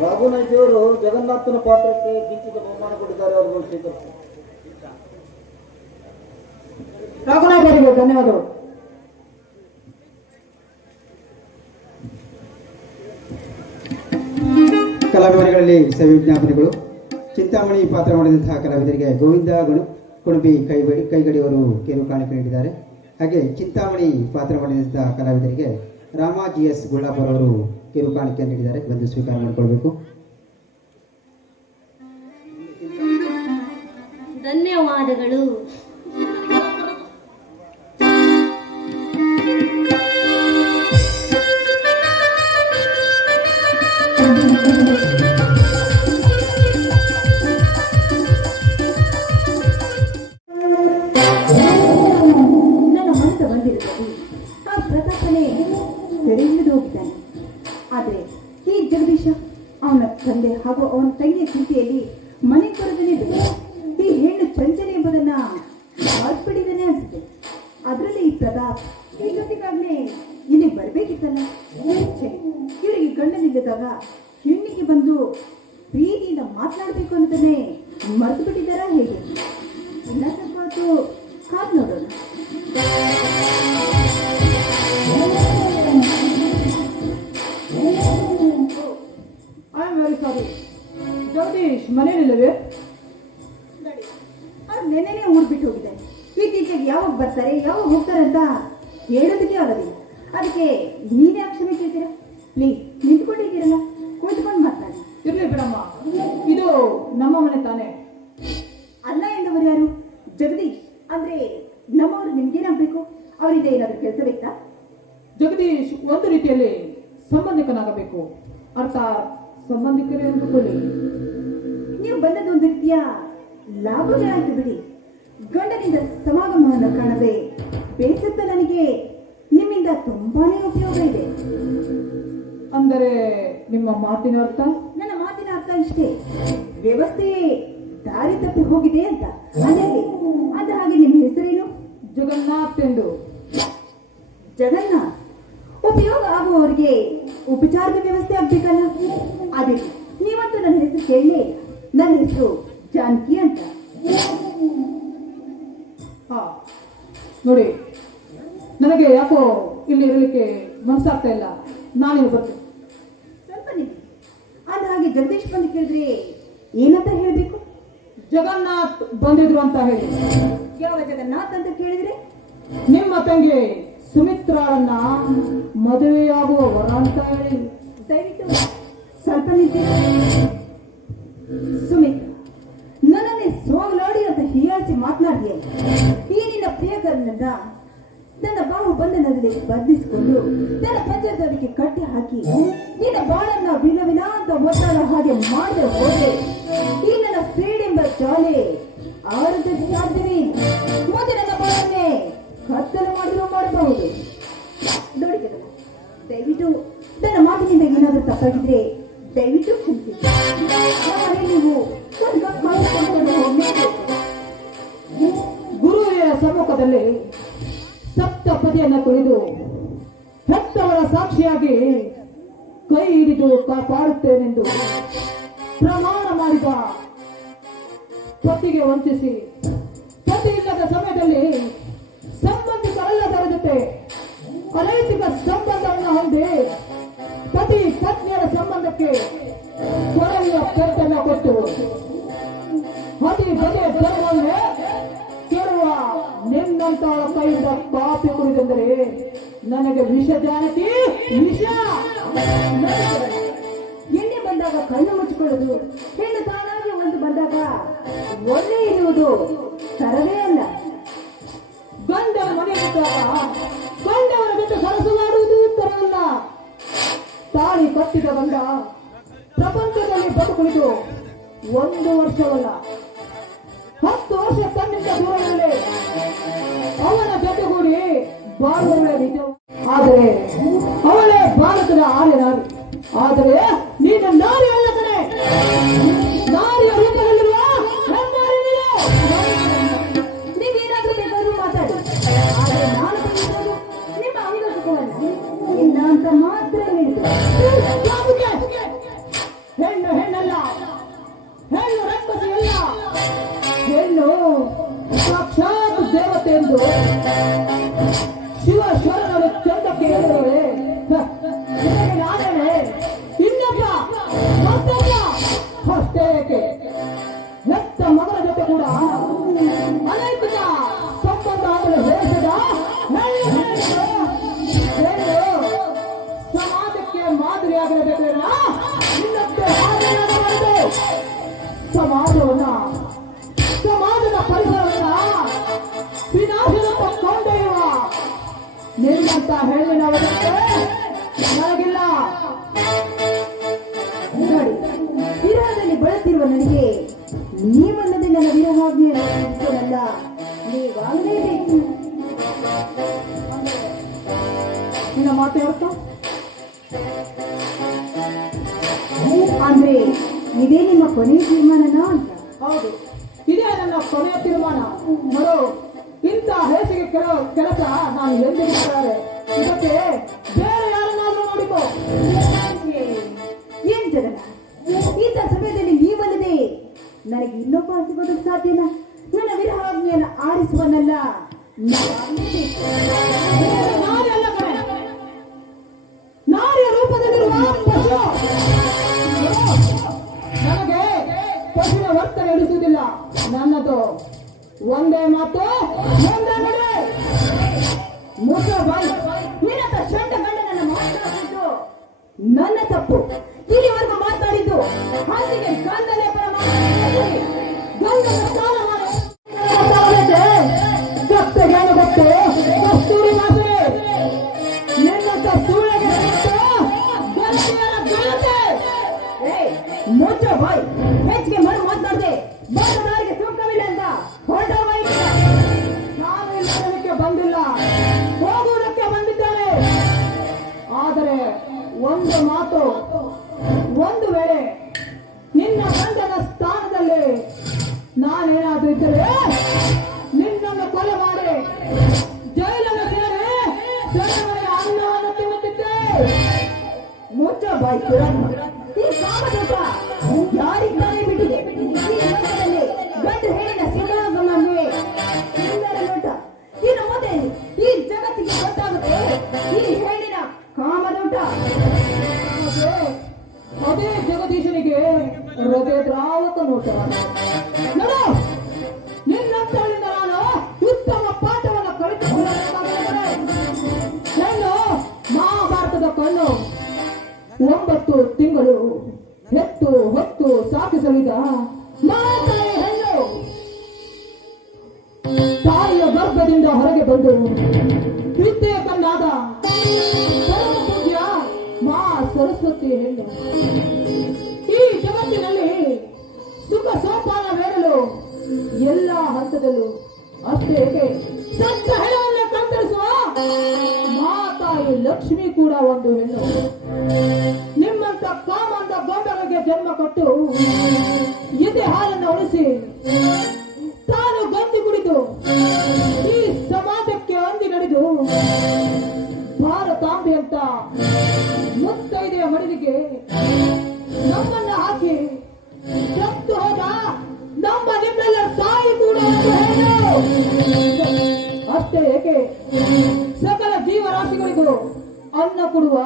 ರಾಘುನಾಥಿಯವರು ಜಗನ್ನಾಥನ ಪಾತ್ರಕ್ಕೆ ದೀಕ್ಷಿತ ಬಹುಮಾನ ಕೊಟ್ಟಿದ್ದಾರೆ. ಅವರುಗಳು ಸ್ವೀಕರಿಸಿ. ರಾಘುನಾಥರಿಗೆ ಧನ್ಯವಾದಗಳು. ಕಲಾವಿದರಲ್ಲಿ ಸೇವೆ ವಿಜ್ಞಾಪನೆಗಳು. ಚಿಂತಾಮಣಿ ಪಾತ್ರ ಮಾಡಿದಂತಹ ಕಲಾವಿದರಿಗೆ ಗೋವಿಂದ ಕುಣಬಿ ಕೈಗಡಿಯವರು ಕೇರು ಕಾಣಿಕೆ ನೀಡಿದ್ದಾರೆ. ಹಾಗೆ ಚಿಂತಾಮಣಿ ಪಾತ್ರ ಮಾಡಿದಂತಹ ಕಲಾವಿದರಿಗೆ ರಾಮ GS ಗುಳ್ಳಾಪುರ ಅವರು ಕಿರು ಕಾಣಿಕೆ ನೀಡಿದ್ದಾರೆ. ಬಂದು ಸ್ವೀಕಾರ ಮಾಡಿಕೊಳ್ಬೇಕು. ಧನ್ಯವಾದಗಳು. ನನ್ನ ಮನಸ್ಸು ಬಂದಿರುತ್ತದೆ. ಆ ಪ್ರತಾಪನೇ ಸೆರೆ ಹಿಡಿದು ಹೋಗಿದ್ದಾನೆ. ಆದರೆ ಈ ಜಗದೀಶ ಅವನ ತಂದೆ ಹಾಗೂ ಅವನ ತಂಗಿಯ ಸ್ಥಿತಿಯಲ್ಲಿ ಮನೆ ಕೊರದನೆ ಬಿಡ ಈ ಹೆಣ್ಣು ಚಂಚಲೆ ಎಂಬುದನ್ನ ಮಾರ್ಪಡಿದಾನೆ ಅನ್ಸುತ್ತೆ. ಅದರಲ್ಲಿ ಈ ಪ್ರತಾಪ್ ಈ ಜೊತೆಗಾಗ್ಲೇ ಇಲ್ಲಿ ಬರ್ಬೇಕಿತ್ತಲ್ಲ. ಇವರಿಗೆ ಗಂಡನಿಲ್ಲದಾಗ ಹೆಣ್ಣಿಗೆ ಬಂದು ಪ್ರೀತಿಯಿಂದ ಮಾತನಾಡಬೇಕು ಅನ್ನೋದನ್ನೇ ಮರೆತು ಬಿಟ್ಟಿದ್ದಾರ ಹೇಗೆ? ಇಲ್ಲ ಸ್ವಲ್ಪ ಹೊತ್ತು ಕಾದು ನೋಡೋಣ. I am very sorry. Jagadish ಮನೇಲಿಲ್ಲವೇ? ಅವ್ರು ನೆನ್ನೆನೇ ಊರು ಬಿಟ್ಟು ಹೋಗಿದ್ದಾರೆ. ಇತ್ತೀಚೆಗೆ ಯಾವಾಗ ಬರ್ತಾರೆ ಯಾವಾಗ ಹೋಗ್ತಾರೆ ಅಂತ ಹೇಳೋದಕ್ಕೆ ಆಗೋದಿಲ್ಲ. ಅದಕ್ಕೆ ನೀನೇ ಕ್ಷಮೆ ಕೇಳ್ತೀರಾ? ಪ್ಲೀಸ್ ನಿಂತ್ಕೊಂಡಿದ್ದೀರಲ್ಲ, ಕೂತ್ಕೊಂಡು ಮಾತಾಡಿ. ಇರ್ಲಿ ಬಿಡಮ್ಮ, ಇದು ನಮ್ಮ ಮನೆ ತಾನೇ. ಅಲ್ಲ ಎಂದವರು ಯಾರು? ಜಗದೀಶ್ ಅಂದ್ರೆ ನಮ್ಮವರು ನಿಮ್ಗೇನಾಗಬೇಕು? ಅವರಿಂದ ಏನಾದರೂ ಕೆಲಸ ಬೇಕಾ? ಜಗದೀಶ್ ಒಂದು ರೀತಿಯಲ್ಲಿ ಸಂಬಂಧಿಕನಾಗಬೇಕು. ಅರ್ಥಾತ್ ಸಂಬಂಧಿಕರೇ ಅಂದುಕೊಳ್ಳಿ. ನೀವು ಬಂದದ್ದು ಒಂದು ರೀತಿಯ ಲಾಭವೇ ಆಯ್ತು ಬಿಡಿ. ಗಂಡನಿಂದ ಸಮಾಗಮವನ್ನು ಕಾಣದೆ ಬೇಸತ್ತ ನನಗೆ ನಿಮ್ಮಿಂದ ತುಂಬಾನೇ ಉಪಯೋಗ ಇದೆ. ಅಂದರೆ ನಿಮ್ಮ ಮಾತಿನ ಅರ್ಥ? ನನ್ನ ಮಾತಿನ ಅರ್ಥ ಇಷ್ಟೇ, ವ್ಯವಸ್ಥೆಯೇ ದಾರಿ ತಪ್ಪಿ ಹೋಗಿದೆ ಅಂತ. ಅದ ಹಾಗೆ ನಿಮ್ಮ ಹೆಸರೇನು? ಜಗನ್ನಾಥ್ ಎಂದು. ಜಗನ್ನಾಥ್. ಉಪಯೋಗ ಆಗುವವರಿಗೆ ಉಪಚಾರದ ವ್ಯವಸ್ಥೆ ಆಗ್ಬೇಕಲ್ಲ. ಅದೇ ನೀವಂತೂ ನನ್ನ ಹೆಸರು ಕೇಳಲೇ. ನನ್ನ ಹೆಸರು ಜಾನಕಿ ಅಂತ. ಹಾ ನೋಡಿ, ನನಗೆ ಯಾಕೋ ಇಲ್ಲಿ ಇರಲಿಕ್ಕೆ ಮನಸ್ಸಾಗ್ತಾ ಇಲ್ಲ. ನಾನೇನು ಬರ್ತೇನೆ. ಸ್ವಲ್ಪ ನಿಲ್ಲಿ. ಅಂದ ಹಾಗೆ ಜಗದೀಶ್ ಬಂದು ಕೇಳಿದ್ರೆ ಏನಂತ ಹೇಳಬೇಕು? ಜಗನ್ನಾಥ್ ಬಂದಿದ್ರು ಅಂತ ಹೇಳಿ. ಯಾವ ಜಗನ್ನಾಥ್ ಅಂತ ಕೇಳಿದ್ರೆ? ನಿಮ್ಮ ತಂಗಿ ಸುಮಿತ್ರಾಳನ್ನ ಮದುವೆಯಾಗುವ ವರ ಅಂತ ಹೇಳಿ. ದಯವಿಟ್ಟು ಸ್ವಲ್ಪ ನಿಂತಿರಿ. ಸುಮಿತ್ರ, ನನ್ನನ್ನೇ ಸೋಗಲಾಡಿ ಅಂತ ಹೀಯಾಸಿ ಮಾತನಾಡಿಯೇ ಈ ನಿನ್ನ ಪ್ರಿಯಕರನನ್ನ ನನ್ನ ಬಾಹು ಬಂಧನದಲ್ಲಿ ಬಂಧಿಸಿಕೊಂಡು ನನ್ನ ಪಂಚದವರಿಗೆ ಕಟ್ಟಿ ಹಾಕಿ ನಿನ್ನ ಬಾಳನ್ನ ವಿಲ ವಿಲ ಅಂತ ಒತ್ತಾಡ ಹಾಗೆ ಮಾಡದೆ ಹೋದ್ರೆ ಈ ನನ್ನ ಫ್ರೀಡೆಂಬ ಜಾಲೆ ಆರದ ಸಾಧ್ಯವೇ? ಮುಂದೆ ನನ್ನ ಬಾಳನ್ನೇ ಕತ್ತಲು ಮಾಡಬಹುದು. ನೋಡಿ ಜಗನ್ನ, ದಯವಿಟ್ಟು ನನ್ನ ಮಾತಿನಿಂದ ಏನಾದರೂ ತಪ್ಪಾಗಿದ್ರೆ ದಯವಿಟ್ಟು ಕ್ಷಮಿಸಿ. ನೀವು ಗುರುವಿನ ಸಮ್ಮುಖದಲ್ಲಿ ಸಪ್ತಪದಿಯನ್ನು ಕುಳಿದು ಹೆತ್ತವರ ಸಾಕ್ಷಿಯಾಗಿ ಕೈ ಹಿಡಿದು ಕಾಪಾಡುತ್ತೇನೆಂದು ಪ್ರಮಾಣ ಮಾಡಿದ ಪತಿಗೆ ವಂಚಿಸಿ ಪತಿ ಇಲ್ಲದ ಸಮಯದಲ್ಲಿ ಸಂಬಂಧಿಕರೆಲ್ಲದರ ಜೊತೆ ಅನೈತಿಕ ಸಂಬಂಧವನ್ನು ಹೊಂದಿ ಪತಿ ಪತ್ನಿಯರ ಸಂಬಂಧಕ್ಕೆ ಕೊನೆಯ ಪೆಟ್ಟನ್ನು ಕೊಟ್ಟು ಅತಿ ಬಗೆ ಧರ್ಮವನ್ನೇ ಕೇಳುವ ನಿನ್ನಂತವಳ ಕೈಯಿಂದ ಕಾಪಿ ಕುಡಿದೆಂದರೆ ನನಗೆ ವಿಷ ಜಾನಕಿ, ವಿಷ. ಎಣ್ಣೆ ಬಂದಾಗ ಕಣ್ಣು ಮುಚ್ಚಿಕೊಳ್ಳುವುದು, ಹೆಣ್ಣು ತಾನಾಗಿ ಒಂದು ಬಂದಾಗ ಒಳ್ಳೆ ಎನ್ನುವುದು ತರವೇ ಅಲ್ಲ. ಗಂಡನ ಮನೆ ಬಿಟ್ಟಾಗ ಗಂಡವರ ಜೊತೆ ಸರಸವಾಡುವುದು ತರವಲ್ಲ. ತಾಳಿ ಕಟ್ಟಿದ ಗಂಡ ಪ್ರಪಂಚದಲ್ಲಿ ಬದುಕುಳಿದು 1 ವರ್ಷವಲ್ಲ 10 ವರ್ಷ ತನ್ನಿಂದ ದೂರವಿರಲಿ ಅವನ ಜೊತೆಗೂಡಿ ಬಾಳುವವಳೆ ನಿಜ. ಆದರೆ ಅವಳೇ ಭಾರತದ ಆರ್ಯನಾರಿ. ಆದರೆ ನೀನು ನಾರಿ ಅಲ್ಲ ಕಣೆ, ನಾರಿಯ ರೂಪದಲ್ಲಿರುವ ಹೆಣ್ಣಾರಿ ನೀನು. ನೀವೇನಾದ್ರೂ ಬೇಕಾದ್ರೂ ಮಾತಾಡಿ, ಆದರೆ ನಾನು ಬಯಸುವುದು ನಿಮ್ಮ ಅಂಗಸುಖವಲ್ಲ ಇಲ್ಲ ಅಂತ ಮಾತ್ರ ಹೇಳಿದೆ. ಹೆಣ್ಣು ಹೆಣ್ಣಲ್ಲ, ಹೆಣ್ಣು ರಂಗಸಿ ಅಲ್ಲ, ಹೆಣ್ಣು ಸಾಕ್ಷಾತ್ ದೇವತೆ ಎಂದು ಶಿವಶ್ವರನವರು ಚಂದಕ್ಕೆ ಹೇಳಿದವರೇ. ನಾನೇ ಇನ್ನೊಬ್ಬ ಮತ್ತೊಬ್ಬ ಅಷ್ಟೇ ಏಕೆ ಹೆತ್ತ ಮಗನ ಜೊತೆ ಕೂಡ ಅನೈತಿಕ ಸಂಬಂಧ ಆಗಲು ಹೇಳಿದ ಹೆಣ್ಣು ಸಮಾಜಕ್ಕೆ ಮಾದರಿಯಾಗಿರಬೇಕೇನ? ಇನ್ನೊಬ್ಬ ಸಮಾಜದ ಪರಿಸರವನ್ನ ವಿನಾಶದತ್ತ ಕೊಂಡೊಯ್ಯುವ ನಿನ್ನಂತ ಹೆಣ್ಣಿನ ಅವಶ್ಯಕತೆ ನನಗಿಲ್ಲ. ನೋಡಿ, ವಿರಹದಲ್ಲಿ ಬಳಲ್ತಿರುವ ನನಗೆ ನೀವನ್ನದೇ ನನ್ನ ವಿರಹಾಗ್ನಿಯಲ್ಲ, ನೀವಾಗಲೇಬೇಕು. ನಿನ್ನ ಮಾತು ಯಾವತ್ತು? ಅಂದ್ರೆ ಇದೇ ನಿಮ್ಮ ಕೊನೆಯ ತೀರ್ಮಾನನಾ ಅಂತ? ಹೌದು, ಇದೇ ನನ್ನ ಕೊನೆಯ ತೀರ್ಮಾನ. ಮರು ಇಂಥ ಹೇಸಿಗೆ ಕೆಲಸ ನಾನು ಎಂದಿರುತ್ತಾರೆ. ಇದಕ್ಕೆ ಬೇರೆ ಯಾರನ್ನಾದ್ರೂ ನೋಡಿಕೋ. ಏನ್ ಜಗನ್ನ, ಇಂಥ ಸಮಯದಲ್ಲಿ ನೀವಲ್ಲದೆ ನನಗೆ ಇನ್ನೊಬ್ಬ ಸಿಗೋದಕ್ಕೆ ಸಾಧ್ಯನ? ನನ್ನ ವಿರಹಾಗ್ನಿಯನ್ನು ಆರಿಸುವನಲ್ಲ, ನೀವಾಗಲೇಬೇಕು. ನಾರಿ ಅಲ್ಲ ಕಣೆ, ನಾರಿಯ ರೂಪದಲ್ಲಿರುವ ಪಶು. ನನಗೆ ಪಶುವಿನ ವರ್ತನೆ ಇಡಿಸುವುದಿಲ್ಲ. ನನ್ನದು ಒಂದೇ ಮಾತು, ಒಂದೇ ನಡೆ. ಮುಚ್ಚ ಬಾಯಿ. ನಿನ್ನಂತ ಚಂಡ ಗಂಡನನ್ನ ಮಾತಾಡಿದ್ದು ನನ್ನ ತಪ್ಪು. ಇಲ್ಲಿವರೆಗೂ ಮಾತಾಡಿದ್ದು ಹಾಸಿಗೆ ಗಂಡನೇ ಪರ ಮಾತಾಡಿ ಗಂಡನ ಸ್ಥಾನ ಮಾಡಿ ಕತ್ತೆಗೇನು ಗೊತ್ತೇ? ಕಸ್ತೂರಿ ಮಾಸೆ ನಿನ್ನಂತ ಸೂಳೆಗೆ ಮುಚ್ಚ ಬಾಯ್. ಹೆಚ್ಚಿಗೆ ಮರು ಮಾತನಾಡದೆ ಬಂದವರಿಗೆ ಸೂಕ್ತವಿಲ್ಲ ಅಂತ ಹೊರಟವ. ನಾನು ಇಲ್ಲದಕ್ಕೆ ಬಂದಿಲ್ಲ, ಹೋಗುವುದಕ್ಕೆ ಬಂದಿದ್ದೇನೆ. ಆದರೆ ಒಂದು ಮಾತು, ಒಂದು ವೇಳೆ ನಿನ್ನ ಗಂಡನ ಸ್ಥಾನದಲ್ಲಿ ನಾನೇನಾದ್ರೂ ಇದ್ದರೆ ನಿನ್ನನ್ನು ಕೊಲೆ ಮಾಡಿ ಜೈಲನ್ನು ಸೇರಿ ಜನರ ಅನ್ನವನ್ನು ತಿನ್ನುತ್ತಿದ್ದೆ. ಮುಚ್ಚ ಬಾಯ್. ಈ ಕಾಮದೂಟ ಯಾರಿದ್ದಾನೆ ಬಿಟ್ಟಿದೆ. ಈ ಲೋಕದಲ್ಲಿ ಗಂಡು ಹೆಣ್ಣಿನ ಸಿಂಹಾಸನವೇ ಸುಂದರ ನೋಟ. ಇನ್ನು ಮುಂದೆ ಈ ಜಗತ್ತಿಗೆ ಗೊತ್ತಾಗುತ್ತೆ ಈ ಹೆಣ್ಣಿನ ಕಾಮದೂಟ. ಅದೇ ಜಗದೀಶನಿಗೆ ಹೃದಯ ದ್ರಾವಕ ನೋಟ. ನೋಡು, ನಿನ್ನಂತವರಿಂದ ನಾನು ಉತ್ತಮ ಪಾಠವನ್ನು ಕಲಿತುಕೊಳ್ಳಬೇಕಾದರೆ ಹೆಣ್ಣು ಮಹಾಭಾರತದ ಕಣ್ಣು 9 ತಿಂಗಳು ಹೆತ್ತು ಹೊತ್ತು ಸಾಕಿಸಲಿದ ಮಾತಾಯಿ ಹೆಣ್ಣು ತಾಯಿಯ ಗರ್ಭದಿಂದ ಹೊರಗೆ ಬಂದು ವಿದ್ಯೆಯ ಕಣ್ಣಾದ ಪರಮ ಪೂಜ್ಯ ಮಾ ಸರಸ್ವತಿ ಹೆಣ್ಣು ಈ ಜಗತ್ತಿನಲ್ಲಿ ಸುಖ ಸೋಪಾನವೇರಲು ಎಲ್ಲ ಹಂತದಲ್ಲೂ ಅಷ್ಟೇ ಏಕೆ ಸತ್ತ ಹೆಣವನ್ನು ಕತ್ತರಿಸುವ ಮಾತಾಯಿ ಲಕ್ಷ್ಮಿ ಕೂಡ ಒಂದು ಹೆಣ್ಣು. ನಿಮ್ಮಂತ ಕಾಮಂತ ಗೊಂಬೆಗಳಿಗೆ ಜನ್ಮ ಕೊಟ್ಟು ಎದೆ ಹಾಲನ್ನು ಉಳಿಸಿ ತಾನು ಗಂಜಿ ಕುಡಿದು ಈ ಸಮಾಜಕ್ಕೆ ಹೊಂದಿ ನಡೆದು ಭಾರತಾಂಬೆ ಅಂತ ಮುತ್ತೈದೆಯ ಮಡಿಲಿಗೆ ನಮ್ಮನ್ನ ಹಾಕಿ ಸತ್ತು ಹೋದ ನಮ್ಮ ನಿಮ್ಮೆಲ್ಲ ತಾಯಿ ಕೂಡ ಒಂದು ಹೆಣ್ಣು. ಅಷ್ಟೇ ಏಕೆ ಸಕಲ ಜೀವರಾಶಿಗಳಿಗೂ ಅನ್ನ ಕೊಡುವ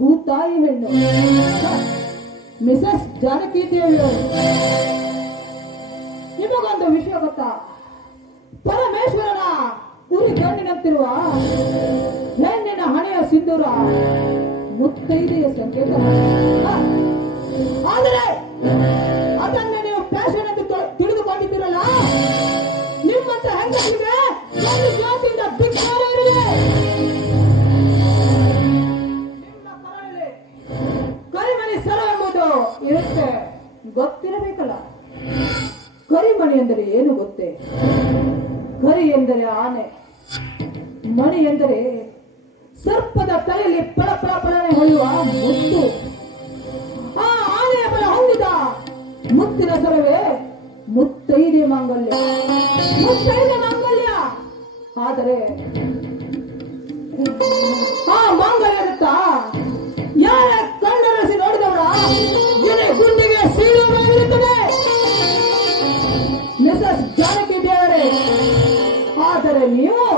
ಭೂತಾಯಿ ಹೆಣ್ಣು ಮಿಸಸ್ ಜಾನಕಿ ದೇವಿ. ನಿಮಗೊಂದು ವಿಷಯ ಗೊತ್ತಾ? ಪರಮೇಶ್ವರನ ಉರಿ ಕಣ್ಣಿನಂತಿರುವ ಹೆಣ್ಣಿನ ಹಣೆಯ ಸಿಂಧೂರ ಮುತ್ತೈದೆಯ ಸಂಕೇತ. ಆದರೆ ಅದನ್ನ ನೀವು ಫ್ಯಾಷನ್ ಎಂದು ತಿಳಿದುಕೊಂಡಿದ್ದೀರಲ್ಲ, ನಿಮ್ಮಂತ ಹೆಂಗಸಿಗೆ ಒಂದು ಜಾತಿಯಿಂದ ಧಿಕ್ಕಾರ ಇರಲಿ. ನಿಮ್ಮ ಕರಳಲ್ಲಿ ಕರಿಮಣಿ ಸರ ಎಂಬುದು ಇರುತ್ತೆ, ಗೊತ್ತಿರಬೇಕಲ್ಲ. ಕರಿಮಣಿ ಎಂದರೆ ಏನು ಗೊತ್ತೇ? ಕರಿ ಎಂದರೆ ಆನೆ, ಮಣಿ ಎಂದರೆ ಸರ್ಪದ ತಲೆಯಲ್ಲಿ ಪಳ ಪಳ ಪಳನೆ ಹೊಳೆಯುವ ಮುತ್ತು. ಆ ಆನೆಯ ಬಲ ಹೊಂದಿದ ಮುತ್ತಿನ ಸರವೇ ಮುತ್ತೈದೆ ಮಾಂಗಲ್ಯ. ಮುತ್ತೈದೆ ಮಾಂಗಲ್ಯ ಆದರೆ ಆ ಮಾಂಗಲ್ಯದತ್ತ ಯಾರ ಕಣ್ಣರಸಿ ನೋಡಿದವರ ಎದೆ ಗುಂಡಿಗೆ ಸೀಳುವಾಗಿರುತ್ತದೆ. ಮಿಸಸ್ ಜಾನಕಿ ದೇವರೇ, ಆದರೆ ನೀವು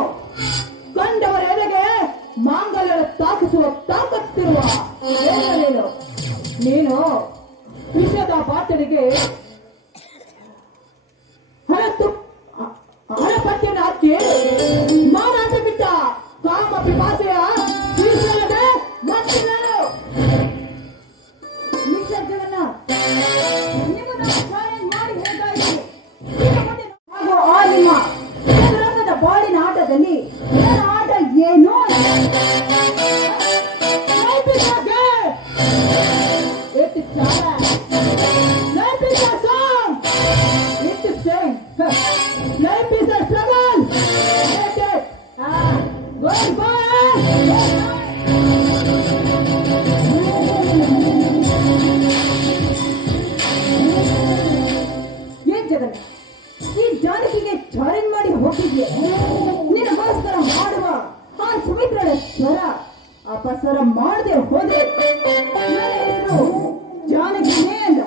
ಕಂಡವರ ಎದೆಗೆ ಮಾಂಗಲ್ಯ ತಾಕಿಸುವ ತಾಕತ್ತಿರುವ ಏನು? ನೀನು ವಿಷದ ಬಾಟಲಿಗೆ ಹಣಪಟ್ಟಿಯನ್ನು ಹಾಕಿ ಮಾರಾಟ ಬಿಟ್ಟ ಕಾಮ ಪಿಪಾಸೆಯ ಮಿಸ್ಟರ್ ಜಗನ್ನಾಥ್, ನಿಮ್ಮನ್ನ ಚಾಲೆಂಜ್ ಮಾಡಿ ಹೇಳ್ತಾ ಇದ್ದೀನಿ. ಹಾಗೂ ಆ ನಿಮ್ಮ ಚದುರಂಗದ ಬಾಳಿನ ಆಟದಲ್ಲಿ ನನ್ನ ಆಟ ಏನು? ಈ ಜಾನಕಿಗೆ ಚಾಲೆಂಜ್ ಮಾಡಿ ಹೋಗಿದ್ಯೆ. ನಿನಗೋಸ್ಕರ ಮಾಡುವ ಆ ಸುಮಿತ್ರಳ ಸ್ವರ ಅಪಸ್ವರ ಮಾಡದೆ ಹೋದ್ರೆ ನನ್ನ ಹೆಸರು ಜಾನಕಿನೇ ಅಲ್ಲ.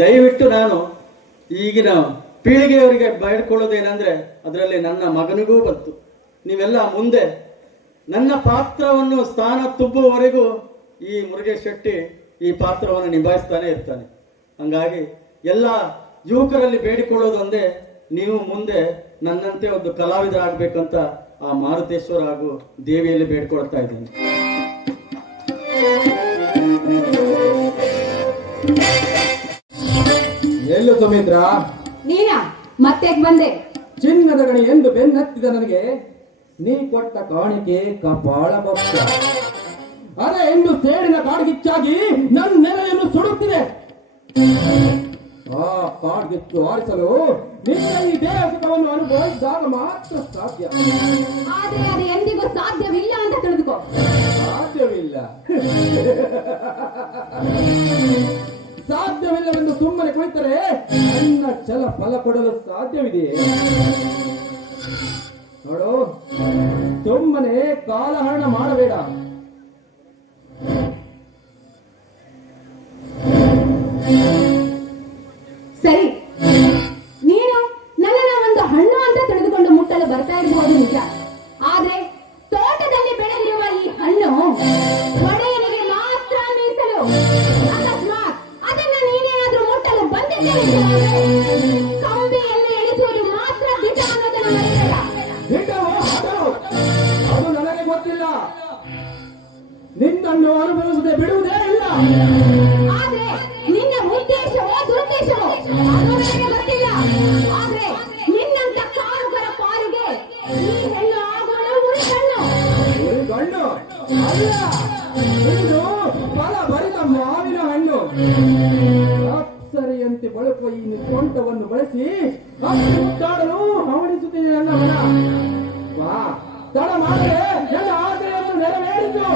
ದಯವಿಟ್ಟು ನಾನು ಈಗಿನ ಪೀಳಿಗೆಯವರಿಗೆ ಬೇಡ್ಕೊಳ್ಳೋದೇನೆಂದ್ರೆ, ಅದರಲ್ಲಿ ನನ್ನ ಮಗನಿಗೂ ಬಂತು. ನೀವೆಲ್ಲ ಮುಂದೆ ನನ್ನ ಪಾತ್ರವನ್ನು ಸ್ಥಾನ ತುಂಬುವವರೆಗೂ ಈ ಮುರುಗೇಶ್ ಶೆಟ್ಟಿ ಈ ಪಾತ್ರವನ್ನು ನಿಭಾಯಿಸ್ತಾನೆ ಇರ್ತಾನೆ. ಹಂಗಾಗಿ ಎಲ್ಲ ಯುವಕರಲ್ಲಿ ಬೇಡಿಕೊಳ್ಳೋದೊಂದೇ, ನೀವು ಮುಂದೆ ನನ್ನಂತೆ ಒಂದು ಕಲಾವಿದರಾಗಬೇಕಂತ ಆ ಮಾರುತೇಶ್ವರ ಹಾಗೂ ದೇವಿಯಲ್ಲಿ ಬೇಡ್ಕೊಳ್ತಾ ಇದ್ದೀನಿ. ಎಲ್ಲು ಸುಮಿತ್ರ? ನೀನಾ ಮತ್ತೆ ಬಂದೆ? ಚಿನ್ನದ ಗಣಿ ಎಂದು ಬೆನ್ನತ್ತಿದ ನನಗೆ ನೀ ಕೊಟ್ಟ ಕಾಣಿಕೆ ಕಪಾಳ ಭಕ್ತ. ಅದೇ ಎಂದು ಸೇಡಿನ ಕಾಡ್ಗಿಚ್ಚಾಗಿ ನನ್ನ ನೆಲೆಯನ್ನು ಸುಡುತ್ತಿದೆ. ಆ ಕಾಡ್ಗಿಚ್ಚು ಆರಿಸಲು ನಿನ್ನ ಈ ದೇಹ ಸುಖವನ್ನು ಅನುಭವಿಸಿದಾಗ ಮಾತ್ರ ಸಾಧ್ಯ. ಆದ್ರೆ ಅದು ಎಂದಿಗೂ ಸಾಧ್ಯವಿಲ್ಲ ಅಂತ ತಿಳಿದುಕೋ. ಸಾಧ್ಯವಿಲ್ಲ ಸಾಧ್ಯವಿಲ್ಲವೆಂದು ಸುಮ್ಮನೆ ಕುಳಿತರೆ ನನ್ನ ಛಲ ಫಲ ಕೊಡಲು ಸಾಧ್ಯವಿದೆ. ನೋಡು, ಸುಮ್ಮನೆ ಕಾಲಹರಣ ಮಾಡಬೇಡ. ಸರಿ, ನೀನು ನನ್ನನ್ನ ಒಂದು ಹಣ್ಣು ಅಂತ ತಿಳಿದುಕೊಂಡು ಮುಟ್ಟಲು ಬರ್ತಾ ಇರಬಹುದು ನಿಜ. ಆದ್ರೆ ತೋಟದಲ್ಲಿ ಬೆಳೆದಿರುವ ಈ ಹಣ್ಣು ಒಡೆಯನಿಗೆ ಮಾತ್ರ ಮೀಸಲು. ಅಕಸ್ಮಾತ್ ಅದನ್ನ ನೀನೇನಾದ್ರೂ ಮುಟ್ಟಲು ಬಂದಿದ್ದರೆ ಕಂಬಿಯನ್ನು ಎಣಿಸುವುದು ಮಾತ್ರ ದಿಟ ಅನ್ನೋದನ್ನು ಮರೆಯಬೇಡ. ದಿಟವೋ ಹಗಲು ಅದು ನನಗೆ ಗೊತ್ತಿಲ್ಲ. ನಿನ್ನನ್ನು ಅನುಭವಿಸದೆ ಬಿಡುವುದೇ ಇಲ್ಲ. ಆದ್ರೆ ನಿನ್ನ ಉದ್ದೇಶವೋ ದುರುದ್ದೇಶವೋ ಅದು ನನಗೆ ಗೊತ್ತಿಲ್ಲ. ಆದ್ರೆ ನಿನ್ನಂತ ಕಾರುಗರ ಪಾಲಿಗೆ ಈ ಹೆಣ್ಣು ಆಗೋಣ ಉಳಿಸಣ್ಣು. ಗಣ್ಣು ಅಲ್ಲ, ಇದು ಫಲ ಭರಿತ ಮಾವಿನ ಹಣ್ಣು. ಅಪ್ಸರಿಯಂತೆ ಬಳಸುವ ಈ ಸೊಂಟವನ್ನು ಬಳಸಿ ಮುಟ್ಟಾಡಲು ಹವಣಿಸುತ್ತಿದೆ ನನ್ನ ಮನ. ಬಾ, ತಡ ಮಾಡದೆ ನನ್ನ ಆಸೆಯನ್ನು ನೆರವೇರಿಸು.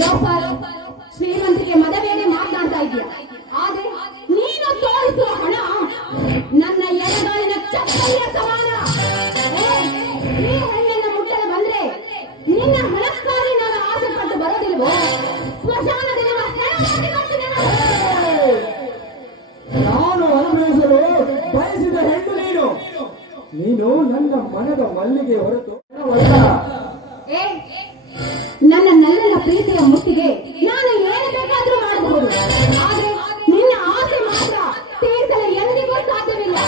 ಲೋಫರ್, ಶ್ರೀಮಂತಿಗೆ ಮದವೇನೆ ಮಾತನಾಡ್ತಾ ಇದೆಯಾ? ಆದ್ರೆ ನೀನು ತೋರಿಸುವ ಹಣ ನನ್ನ ಎಡಗಾಲಿನ ಚಪ್ಪಲಿಯ ಸಮಾನ. ಈ ಹೆಣ್ಣನ್ನು ಮುಟ್ಟಲು ಬಂದ್ರೆ ನಿನ್ನ ಹಣಕ್ಕಾಗಿ ನಾನು ಆಸೆ ಪಟ್ಟು ಬರೋದಿಲ್ವೋ? ಸ್ಮಶಾನದಲ್ಲಿ ನಾನು ಅನುಭವಿಸಲು ಬಯಸಿದ ಹೆಣ್ಣು ನೀನು. ನೀನು ನನ್ನ ಮನದ ಮಲ್ಲಿಗೆ ಹೊರತು ನನ್ನ ನಲ್ಲೆಲ್ಲ ಪ್ರೀತಿಯ ಮುತ್ತಿಗೆ ನಾನು ಏನು ಬೇಕಾದ್ರೂ ಮಾಡಬಹುದು. ಆದ್ರೆ ನಿನ್ನ ಆಸೆ ಮಾತ್ರ ತೀರಿಸಲು ಎಂದಿಗೂ ಸಾಧ್ಯವಿಲ್ಲ.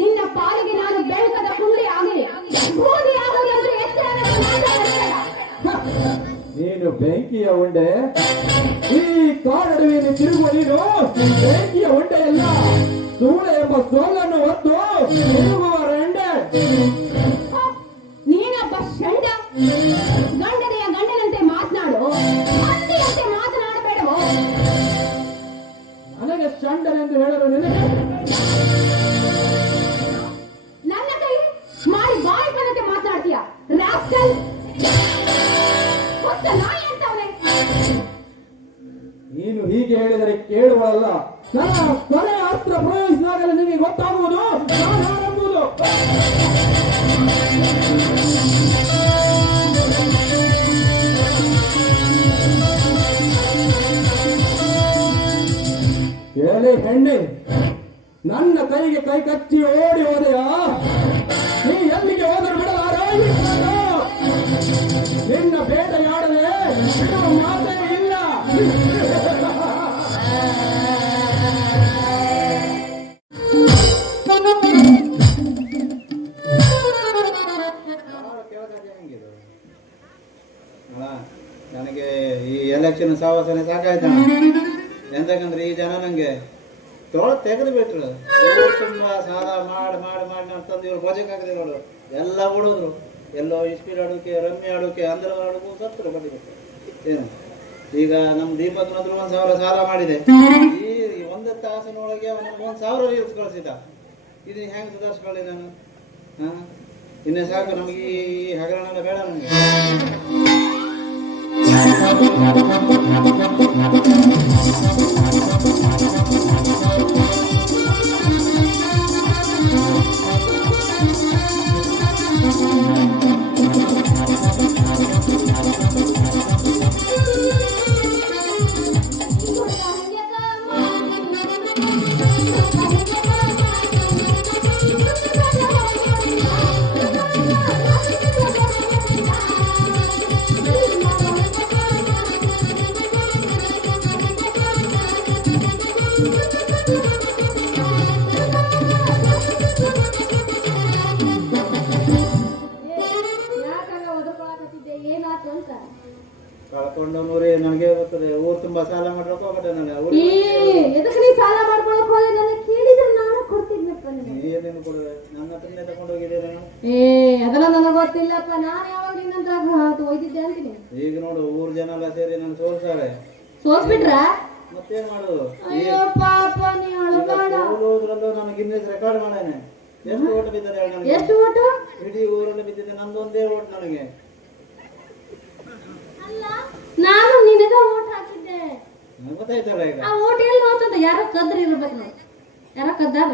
ನಿನ್ನ ಪಾಲಿಗೆ ನಾನು ಬೆಳಕದ ಕುಂಡಿ ಆಗಿ ಬೂದಿ ಆಗೋದಂದ್ರೆ ಎಚ್ಚರ. ನೀನು ಬೆಂಕಿಯ ಉಂಡೆ. ಈ ಕಾರಡುವೆಯಲ್ಲಿ ತಿರುಗುವ ನೀನು ಬೆಂಕಿಯ ಉಂಡೆಯಲ್ಲ, ಸೂಳೆ ಎಂಬ ಸೋಲನ್ನು ಹೊತ್ತು ತಿರುಗುವ ರೆಂಡೆ. ನೀನೊಬ್ಬ ಷಂಡ. ಗಂಡನೆಯ ಗಂಡನಂತೆ ಮಾತನಾಡು, ಹಂದಿಯಂತೆ ಮಾತನಾಡಬೇಡವೋ? ನನಗೆ ಷಂಡನೆಂದು ಹೇಳಲು ನಿನಗೆ ನನ್ನ ಕೈ ಮಾಡಿ ಬಾಯಿ ಬಂದಂತೆ ಮಾತನಾಡ್ತೀಯ ರಾಸ್ಕಲ್. ಹೊತ್ತ ನಾಯಿ ಅಂತವನೇ. ನೀನು ಹೀಗೆ ಹೇಳಿದರೆ ಕೇಳುವಲ್ಲ. ನನ್ನ ಕೊನೆಯ ಅಸ್ತ್ರ ಪ್ರಯೋಗಿಸಿದಾಗಲೇ ನಿನಗೆ ಗೊತ್ತಾಗುವುದು ನಾನು ಯಾರೆಂಬುದು. ಹೇಳಿ ಹೆಣ್ಣೆ, ನನ್ನ ಕೈಗೆ ಕೈ ಕಚ್ಚಿ ಓಡಿ ಹೋದೆಯಾ? ನೀ ಎಲ್ಲಿಗೆ ಹೋದರೂ ಬಿಡಲಾರೆ. ನಿನ್ನ ಬೇಟೆಯಾಡದೆ ಬಿಡುವ ಮಾತೇ ಇಲ್ಲ. ನನಗೆ ಈ ಎಲೆಕ್ಷನ್ ಸಾವಾಸನೆ ಸಾಕಾಯ್ತ. ಎಂತಕಂದ್ರೆ ಈ ಜನ ನಂಗೆ ತೆಗೆದು ಬಿಟ್ರು. ತುಂಬಾ ಸಾಲ ಮಾಡಿ ಮಾಡಿ ಮಾಡಿ ನಾನು ತಂದು ಇವ್ರು ಬೋಜಕ್ಕಾಗದೆ ನೋಡು ಎಲ್ಲ ಉಳಿದ್ರು. ಎಲ್ಲೋ ಇಸ್ಪೀಡ್ ಆಡೋಕೆ, ರಮ್ಮಿ ಆಡೋಕೆ, ಅಂದ್ರ ಆಡೋಕು ಸತ್ತರು ಬಂದಿಬಿಟ್ಟು. ಏನು ಈಗ ನಮ್ಮ ದೀಪಕ್ನತ್ರ 1,000 ಸಾಲ ಮಾಡಿದೆ. ಈ ಒಂದು ತಾಸಿನೊಳಗೆ ಅವನಿಗೆ 1,000 ರೀಲ್ಸ್ ಕಳಿಸಿದ. ಇದು ಹೆಂಗೆ ಸುಧಾರಿಸ್ಕೊಳ್ಳಿ ನಾನು? ಇನ್ನೇ ಸಾಕು ನಮಗೆ ಈ ಹಗರಣ ಬೇಡ ನಮಗೆ. ಕಳ್ಕೊಂಡವ್ರಿ ನನಗೆ ಗೊತ್ತದೆ. ಊರು ತುಂಬಾ ಸಾಲ ಮಾಡ್ರಕ್ ಹೋಗ್ಬೇಡ. ಎದಕ್ಕೆ ನೀ ಸಾಲ ಮಾಡ್ಕೊಳಕ್ ಹೋದೆ? ನನ್ನ ಕೇಳಿದ್ರೆ ನಾನು ಕೊಡ್ತಿದ್ನಪ್ಪ ನಿನಗೆ. ಏನೇನು ಕೊಡುವೆ? ನನ್ನ ಹತ್ರನೇ ತಗೊಂಡು ಹೋಗಿದ್ದೆ ನಾನು. ಅದೆಲ್ಲ ನನಗೆ ಗೊತ್ತಿಲ್ಲಪ್ಪ. ನಾನು ಯಾವಾಗ ನಿನ್ನಂತ ಒಯ್ದಿದ್ದೆ ಅಂತೀನಿ. ಈಗ ನೋಡು ಊರ್ ಜನ ಎಲ್ಲ ಸೇರಿ ನಾನು ಸೋಲ್ಸಾಳೆ. ಸೋಸ್ಬಿಟ್ರ ಮತ್ತೇನ್ ಮಾಡುದು? ಅಯ್ಯೋ ಪಾಪ, ನೀ ಅಳಬೇಡ. ಸೋಲೋದ್ರಲ್ಲೂ ನಾನು ಗಿನ್ನೆಸ್ ರೆಕಾರ್ಡ್ ಮಾಡೇನೆ. ಎಷ್ಟು ಓಟ್ ಬಿದ್ದರೆ ನನಗೆ? ಎಷ್ಟು ಓಟು? ಇಡೀ ಊರಲ್ಲಿ ಬಿದ್ದಿದೆ ನಂದೊಂದೇ ಓಟ್ ನನಗೆ. ನಾನು ನಿನಗ ಓಟ್ ಹಾಕಿದ್ದೆ. ಗೊತ್ತಾಯ್ತಲ್ಲ ಈಗ. ಆ ಓಟ್ ಎಲ್ಲಿ ಹೋಗ್ತದ? ಯಾರೋ ಕದ್ರಿ ಇರ್ಬೇಕು. ನಾವು ಯಾರೋ ಕದ್ದಾರ?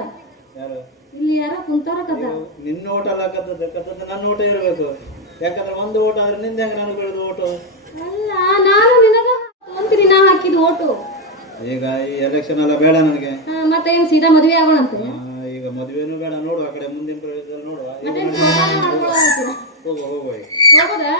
ಯಾರು? ಇಲ್ಲಿ ಯಾರೋ ಕುಂತಾರ ಕದ್ದಾರ. ನಿನ್ನ ಓಟ್ ಅಲ್ಲ ಕದ್ದದ್ದು ನನ್ನ ಓಟ ಇರಬೇಕು. ಯಾಕಂದ್ರೆ ಒಂದು ಓಟ್ ಆದ್ರೆ ನಿಂದ ಹೆಂಗ ನನಗೆ ಬೆಳೆದು ಓಟು? ಅಲ್ಲ, ನಾನು ನಿನಗ ಅಂತೀನಿ. ನಾ ಹಾಕಿದ ಓಟು. ಈಗ ಈ ಎಲೆಕ್ಷನ್ ಎಲ್ಲ ಬೇಡ ನನಗೆ. ಮತ್ತೆ ಏನ್ ಸೀದಾ ಮದುವೆ ಆಗೋಣಂತೆ? ಈಗ ಮದುವೆನೂ ಬೇಡ. ನೋಡುವ ಆ ಕಡೆ ಮುಂದಿನ ಪ್ರವೇಶದಲ್ಲಿ ನೋಡುವ. ಮತ್ತೆ ಹೋಗುವ ಹೋಗೋದಾ?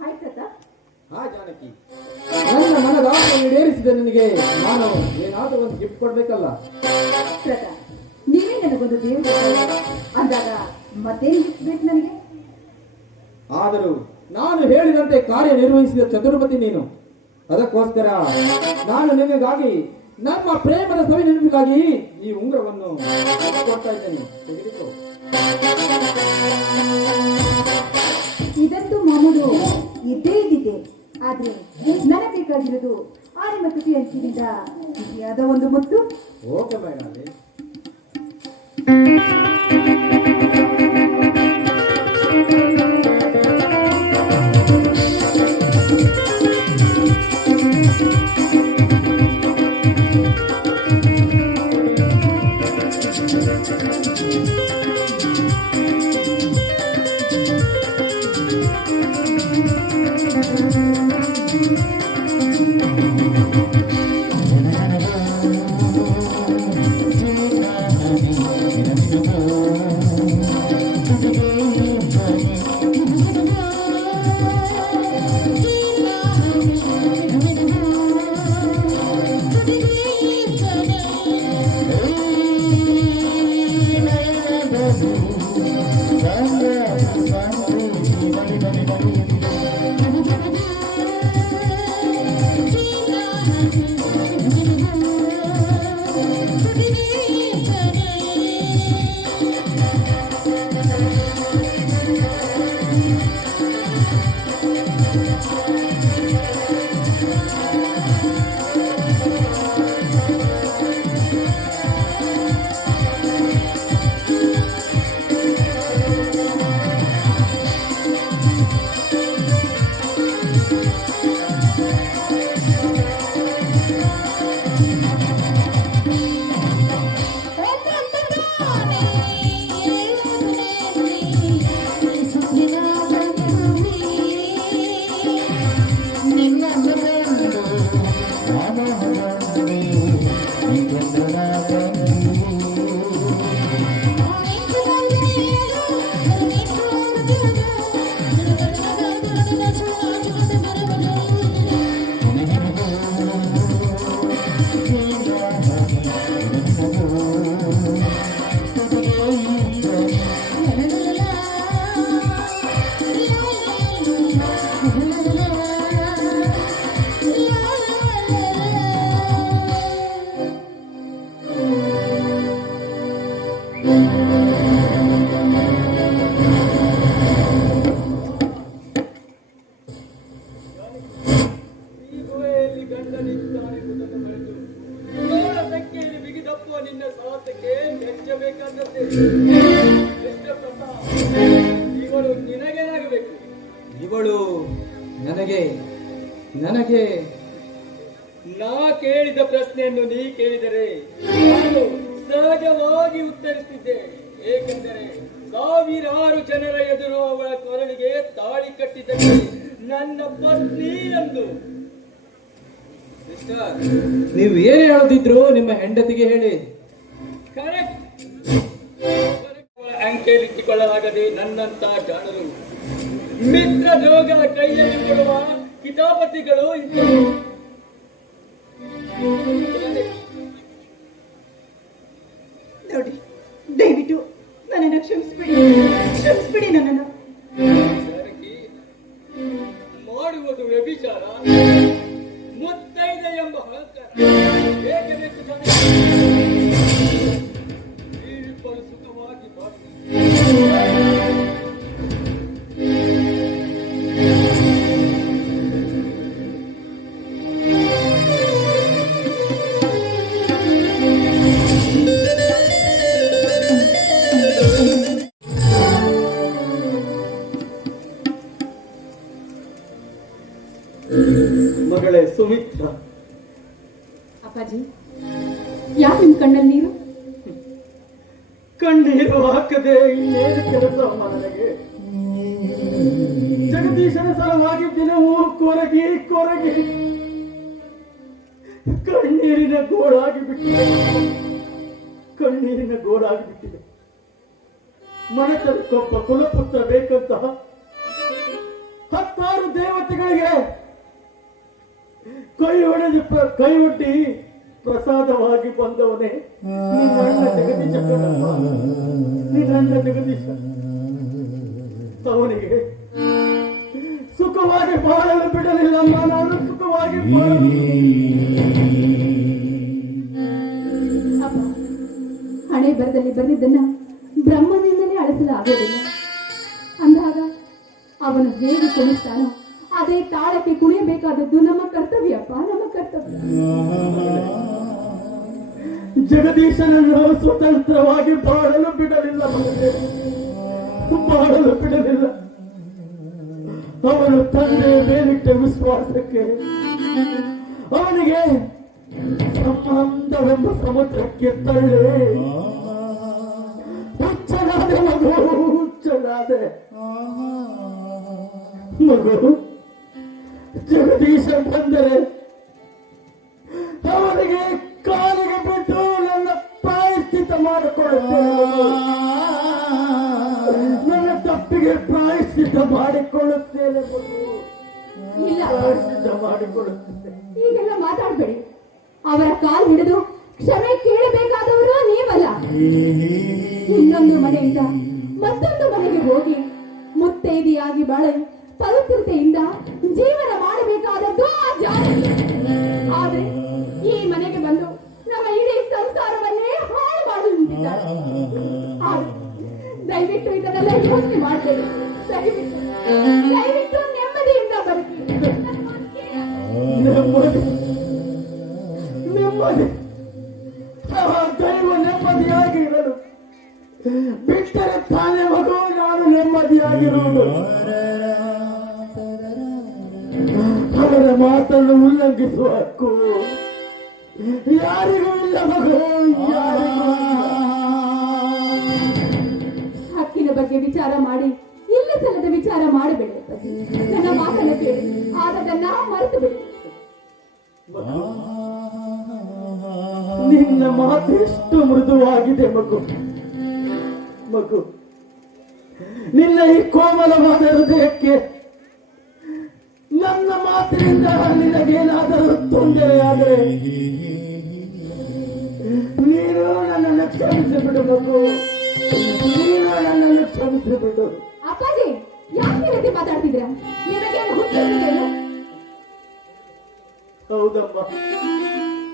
ಹಾಯ್ ಪ್ರತಾಪ್. ಹಾ ಜಾನಕಿ, ನನ್ನ ಮನದ ಆಸೆ ಈಡೇರಿಸಿದ ನಿನಗೆ ನಾನು ಏನಾದರೂ ಒಂದು ಗಿಫ್ಟ್ ಕೊಡ್ಬೇಕಲ್ಲ. ಪ್ರತಾಪ್, ನೀವೇ ನನಗೊಂದು ದೇವರು ಅಂದಾಗ ಮತ್ತೇನು ಗಿಫ್ಟ್ ಬೇಕು ನನಗೆ? ಆದರೂ ನಾನು ಹೇಳಿದಂತೆ ಕಾರ್ಯನಿರ್ವಹಿಸಿದ ಚತುರ್ಪತಿ ನೀನು. ಅದಕ್ಕೋಸ್ಕರ ನಾನು ನಿನಗಾಗಿ ನಮ್ಮ ಪ್ರೇಮದ ಸವಿ ನೆನಪಿಗಾಗಿ ಈ ಉಂಗುರವನ್ನು ಕೊಡ್ತಾ ಇದ್ದೇನೆ, ತೆಗೆದುಕೋ. ಇದಂತೂ ಮಾಮೂಲು ಇದ್ದೇ ಇದ್ದಿದೆ. ಆದ್ರೆ ನನಗೆ ಬೇಕಾಗಿರೋದು ಆನೆ ಮತ್ತು ತುಟಿ ಅಂಚಿನಿಂದ ಸಿಹಿಯಾದ ಒಂದು ಮುತ್ತು. Okay madam. ಇವಳು ನಿನಗೇನಾಗಬೇಕು? ಇವಳು ನನಗೆ ನಾ ಕೇಳಿದ ಪ್ರಶ್ನೆಯನ್ನು ನೀ ಕೇಳಿದರೆ ನಾನು ಸಹಜವಾಗಿ ಉತ್ತರಿಸುತ್ತಿದ್ದೆ. ಏಕೆಂದರೆ ಸಾವಿರಾರು ಜನರ ಎದುರು ಅವಳ ಕೊರಳಿಗೆ ತಾಳಿ ಕಟ್ಟಿದ್ದಕ್ಕೆ ನನ್ನ ಪತ್ನಿ ಎಂದು. ನೀವು ಏನೇ ಹೇಳದಿದ್ರು ನಿಮ್ಮ ಹೆಂಡತಿಗೆ ಹೇಳಿ. ಕರೆಕ್ಟ್. ಅಂಕೆಲಿಟ್ಟುಕೊಳ್ಳಲಾಗದೆ ನನ್ನಂತ ಜಾಣರು ಮಿತ್ರ ರೋಗ ಕೈಯಲ್ಲಿ ಕೊಡುವ ಕಿತಾಪತಿಗಳು ಇದ್ದರು. ನೋಡಿ, ದಯವಿಟ್ಟು ನನ್ನನ್ನು ಕ್ಷಮಿಸ್ಬಿಡಿ ನನ್ನನ್ನು. ಮಾಡುವುದು ವ್ಯಭಿಚಾರ, ಮುತ್ತೈದೆ ಎಂಬ ಅಹಂಕಾರ. ಏಕೆ ಬೇಕು ಇಬ್ಬರು ಸುಖವಾಗಿ ಬಾಳಿ. ಮಗಳೇ ಸುಮಿತ್ರ, ಅಪ್ಪಾಜಿ, ಯಾಕೆ ನಿಮ್ ಕಣ್ಣಲ್ಲಿ ನೀರು? ಕಣ್ಣೀರು ಹಾಕದೆ ಇನ್ನೇನು ಕೆಲಸ ನನಗೆ? ಜಗದೀಶನ ಸಲುವಾಗಿ ದಿನವೂ ಕೊರಗಿ ಕಣ್ಣೀರಿನ ಗೋಳಾಗಿ ಬಿಟ್ಟಿದೆ. ಮನೆತನಕ್ಕೊಬ್ಬ ಕುಲಪುತ್ರ ಬೇಕಂತ 10 ದೇವತೆಗಳಿಗೆ ಕೈ ಒಡ್ಡಿ ಪ್ರಸಾದವಾಗಿ ಬಂದವನೇ ನಿನ್ನ ಜಗದೀಶ ಕಣಪ್ಪ. ನಿನ್ನ ಜಗದೀಶ ಅವನಿಗೆ ಸುಖವಾಗಿ ಬಾಳಲು ಬಿಡಲಿಲ್ಲಮ್ಮ. ನಾನು ಸುಖವಾಗಿ ಬಾಳಲು ಅಪ್ಪ, ಹಣೆ ಬರದಲ್ಲಿ ಬರೆದಿದ್ದನ್ನ ಬ್ರಹ್ಮನಿಂದಲೇ ಅಳಿಸಲಾಗೋದಿಲ್ಲ. ಅಂದಾಗ ಅವನು ಹೇಗೆ ಕುಣಿಸ್ತಾನೋ ಅದೇ ತಾಳಕ್ಕೆ ಕುಣಿಯಬೇಕಾದದ್ದು ನಮ್ಮ ಕರ್ತವ್ಯಪ್ಪ, ನಮ್ಮ ಕರ್ತವ್ಯ. ಜಗದೀಶನನ್ನು ಸ್ವತಂತ್ರವಾಗಿ ಬಾಳಲು ಬಿಡಲಿಲ್ಲ ಮಗನೇ. ಬಾಳಲು ಬಿಡಲಿಲ್ಲ. ಅವನು ತಂದೆಯ ಮೇಲಿಟ್ಟ ವಿಶ್ವಾಸಕ್ಕೆ ಅವನಿಗೆ ಸಂಬಂಧವೆಂಬ ಸಮುದ್ರಕ್ಕೆ ತಳ್ಳಿ ಹುಚ್ಚನಾದೆ ಮಗು, ಹುಚ್ಚನಾದೆ ಮಗು. ಜಗದೀಶ ಬಂದರೆ ಅವನಿಗೆ ಕಾಲಿಗೆ ಬಿಟ್ಟು ನನ್ನ ಪ್ರಾಯಶ್ಚಿತ್ತ ಮಾಡಿಕೊಳ್ಳುತ್ತೇನೆ. ನನ್ನ ತಪ್ಪಿಗೆ ಪ್ರಾಯಶ್ಚಿತ್ತ ಮಾಡಿಕೊಳ್ಳುತ್ತೇನೆ ಮಗು. ಇಲ್ಲ, ಪ್ರಾಯಶ್ಚಿತ್ತ ಮಾಡಿಕೊಳ್ಳುತ್ತೇನೆ. ಈಗೆಲ್ಲ ಮಾತಾಡ್ಬೇಡಿ. ಅವರ ಕಾಲು ಹಿಡಿದು ಕ್ಷಮೆ ಕೇಳಬೇಕಾದವರು ನೀವಲ್ಲ. ಇನ್ನೊಂದು ಮನೆಯಿಂದ ಮತ್ತೊಂದು ಮನೆಗೆ ಹೋಗಿ ಮುತ್ತೈದೆಯಾಗಿ ಬಾಳೆ ಪವಿತ್ರತೆಯಿಂದ ಜೀವನ ಮಾಡಬೇಕಾದದ್ದು ಆ ಜಾತಿ. ಆದ್ರೆ ಈ ಮನೆಗೆ ಬಂದು ನಮ್ಮ ಇಡೀ ಸಂಸಾರವನ್ನೇ ಹಾಳು ಮಾಡಿ ನಿಂತಿದ್ದಾರೆ. ದಯವಿಟ್ಟು ಇದನ್ನೆಲ್ಲ ಯೋಚನೆ ಮಾಡಬೇಡಿ. ದಯವಿಟ್ಟು ನೆಮ್ಮದಿಯಿಂದ ಬದುಕಿ. ನೆಮ್ಮದಿ ದೈವ ನೆಮ್ಮದಿಯಾಗಿ ಇರಲು ಬಿಟ್ಟರೆ ತಾನೇ ಮಗು ನಾನು ನೆಮ್ಮದಿಯಾಗಿರುವುದು. ಅವರ ಮಾತನ್ನು ಉಲ್ಲಂಘಿಸುವ ಹಕ್ಕು ಯಾರಿಗೂ ಇಲ್ಲ ಮಗು, ಯಾರಿಗೂ ಇಲ್ಲ. ಹಕ್ಕಿನ ಬಗ್ಗೆ ವಿಚಾರ ಮಾಡಿ ಇಲ್ಲಿ ಸಲ್ಲದ ವಿಚಾರ ಮಾಡಬೇಡಿ. ನನ್ನ ಮಾತನ್ನು ಕೇಳಿ ಆದದನ್ನ ಮರೆತು ಬಿಡಿ. ನಿನ್ನ ಮಾತು ಎಷ್ಟು ಮೃದುವಾಗಿದೆ ಮಗು. ಮಗು, ನಿನ್ನ ಈ ಕೋಮಲವಾದ ಹೃದಯಕ್ಕೆ ನನ್ನ ಮಾತಿನಿಂದ ನಿನಗೇನಾದರೂ ತೊಂದರೆಯಾದರೆ ನೀನು ನನ್ನನ್ನು ಕ್ಷಮಿಸಿಬಿಡು ಮಗು, ನೀನು ನನ್ನನ್ನು ಕ್ಷಮಿಸಿಬಿಡು. ಅಪ್ಪಾಜಿ, ಯಾಕೆ ರೀತಿ ಮಾತಾಡ್ತಿದ್ರ? ನಿಮಗೇನು ಹುಟ್ಟಿದ್ದೇನು? ಹೌದಮ್ಮ,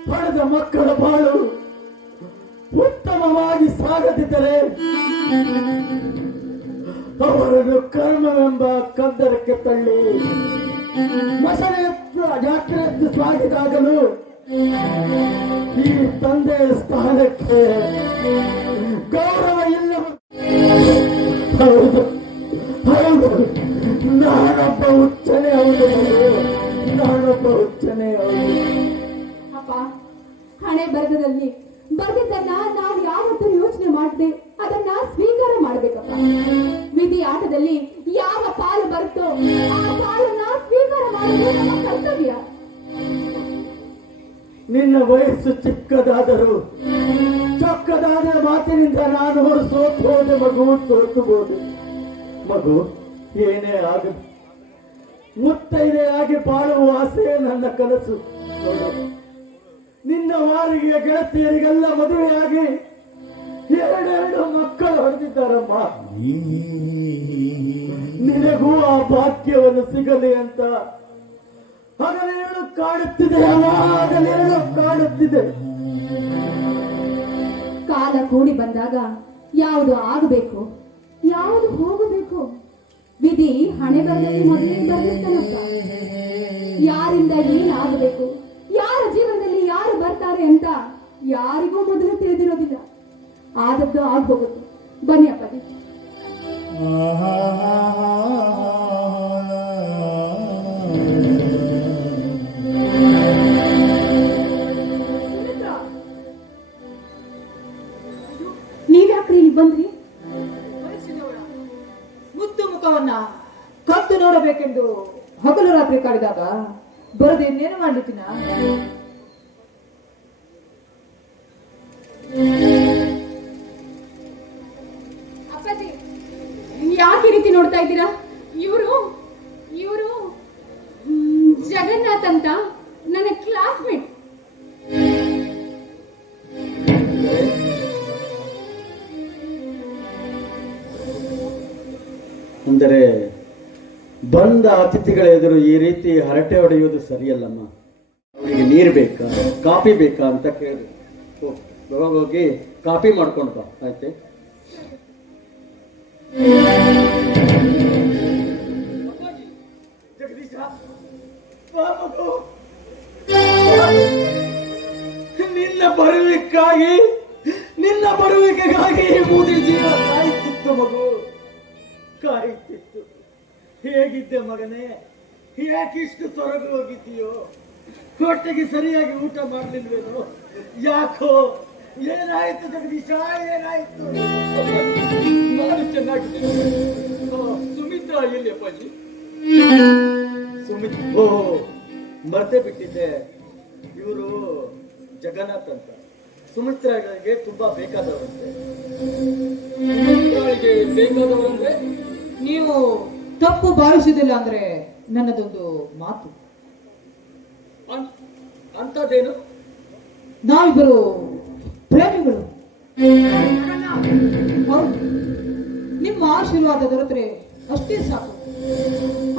ಪಡೆದ ಮಕ್ಕಳ ಬಾಳು ಉತ್ತಮವಾಗಿ ಸಾಗದಿದ್ದರೆ ಅವರನ್ನು ಕರ್ಮವೆಂಬ ಕಂದರಕ್ಕೆ ತಳ್ಳಿ ಮಸಣೆಯತ್ತು ಜಾತ್ರೆಯತ್ತು ಸಾಗಿದಾಗಲೂ ಈ ತಂದೆಯ ಸ್ಥಾನಕ್ಕೆ ಗೌರವ ಇಲ್ಲ. ಹೌದು ಹೌದು, ನಾನೊಬ್ಬ ಹುಚ್ಚನೇ. ಹೌದು, ನಾನೊಬ್ಬ ಹುಚ್ಚನೇ. ಹೌದು ಅಪ್ಪ, ಹಣೆ ಬರದಲ್ಲಿ ಬರೆದಿದ್ದನ್ನ ನಾವು ಯಾವತ್ತೂ ಯೋಚನೆ ಮಾಡದೆ ಅದನ್ನ ಸ್ವೀಕಾರ ಮಾಡ್ಬೇಕಪ್ಪ. ವಿಧಿ ಆಟದಲ್ಲಿ ಯಾವ ಪಾಲು ಬರುತ್ತೋ ಆ ಪಾಲನ್ನ ಸ್ವೀಕಾರ ಮಾಡೋದು ನಮ್ಮ ಕರ್ತವ್ಯ. ನಿನ್ನ ವಯಸ್ಸು ಚಿಕ್ಕದಾದರೂ ಚೊಕ್ಕದಾದ ಮಾತಿನಿಂದ ನಾನು ಸೋತು ಹೋದೆ ಮಗು, ಸೋತುಬೋದು ಮಗು. ಏನೇ ಆಗದು, ಮುತ್ತೈದೆಯಾಗಿ ಬಾಳುವ ಆಸೆ ನನ್ನ ಕನಸು. ನೋಡು, ನಿನ್ನ ವಾರಿಗೆಯ ಗೆಳತಿಯರಿಗೆಲ್ಲ ಮದುವೆಯಾಗಿ 2 ಮಕ್ಕಳು ಹೊಡೆದಿದ್ದಾರಮ್ಮ. ನಿನಗೂ ಆ ಭಾಗ್ಯವನ್ನು ಸಿಗಲಿ ಅಂತ ಹಗಲೇಳು ಕಾಡುತ್ತಿದೆ, ಹಗಲೇಳು ಕಾಡುತ್ತಿದೆ. ಕಾಲ ಕೂಡಿ ಬಂದಾಗ ಯಾವುದು ಆಗಬೇಕು, ಯಾವುದು ಹೋಗಬೇಕು, ವಿಧಿ ಹಣೆ ಬರದಲ್ಲಿ ಮೊದಲೇ ಬರೆದಿರ್ತಾನಪ್ಪ. ಯಾರಿಂದ ಏನಾಗಬೇಕು, ಯಾರ ಜೀವನದಲ್ಲಿ ಯಾರು ಬರ್ತಾರೆ ಅಂತ ಯಾರಿಗೂ ಮೊದಲು ತಿಳಿದಿರೋದಿಲ್ಲ. ಆದದ್ದು ಆಗ್ಬೋಗುತ್ತೆ. ಬನ್ನಿ ಅಪ್ಪಾಜಿ. ನೀವ್ಯಾಕ್ರಿ ಇಲ್ಲಿ ಬಂದ್ರಿ? ಮುದ್ದು ಮುಖವನ್ನ ಕದ್ದು ನೋಡಬೇಕೆಂದು ಹಗಲು ರಾತ್ರಿ ಕಾಡಿದಾಗ ಬರದೆ ಇನ್ನೇನು ಮಾಡ್ಲಿಕ್ಕಿನ? ಅಪ್ಪಾಜಿ, ಹೇಳ್ತಾ ಇದ್ದೀರಾ? ಇವರು ಇವರು ಜಗನ್ನಾಥ್ ಅಂತ ನನ್ನ ಕ್ಲಾಸ್ಮೇಟ್. ಅಂದರೆ ಬಂದ ಅತಿಥಿಗಳ ಎದುರು ಈ ರೀತಿ ಹರಟೆ ಹೊಡೆಯುವುದು ಸರಿಯಲ್ಲಮ್ಮ. ಅವರಿಗೆ ನೀರು ಬೇಕಾ, ಕಾಫಿ ಬೇಕಾ ಅಂತ ಕೇಳಿ ಹೋಗಿ ಕಾಫಿ ಮಾಡ್ಕೊಂಡು ಬಾ, ಆಯ್ತೆ? ಜಗದೀಶ, ಬಾ ಮಗು. ನಿನ್ನ ಬರುವಿಕೆಗಾಗಿ ಈ ಮುದಿ ಜೀವ ಕಾಯುತ್ತಿತ್ತು ಮಗು, ಕಾಯುತ್ತಿತ್ತು. ಹೇಗಿದ್ದೆ ಮಗನೇ? ಯಾಕಿಷ್ಟು ಸೊರಗು ಹೋಗಿದ್ದೀಯೋ? ಹೊಟ್ಟೆಗೆ ಸರಿಯಾಗಿ ಊಟ ಮಾಡ್ಲಿಲ್ವೇನೋ? ಯಾಕೋ? ಏನಾಯ್ತು ಜಗದೀಶ, ಏನಾಯ್ತು? ನಾನು ಚೆನ್ನಾಗಿದ್ದೀನಿ. ಸುಮಿತ್ರಾ ಎಲ್ಲಿ ಅಪ್ಪಾಜಿ? ಓ, ಮರ್ತೇ ಬಿಟ್ಟಿದ್ದೆ. ಇವರು ಜಗನ್ನಾಥ್ ಅಂತ ಸುಮಿತ್ರಾಗೆ ತುಂಬಾ ಬೇಕಾದವರಂತೆ. ಸುಮಿತ್ರಾಳಿಗೆ ಬೇಕಾದವರಂದ್ರೆ? ನೀವು ತಪ್ಪು ಭಾವಿಸುವುದಿಲ್ಲ ಅಂದ್ರೆ ನನ್ನದೊಂದು ಮಾತು. ಅಂತದೇನು? ನಾವಿಬ್ಬರು ಪ್ರೇಮಿಗಳು. ಹೌದು, ನಿಮ್ಮ ಆಶೀರ್ವಾದ ದೊರೆತರೆ ಅಷ್ಟೇ ಸಾಕು.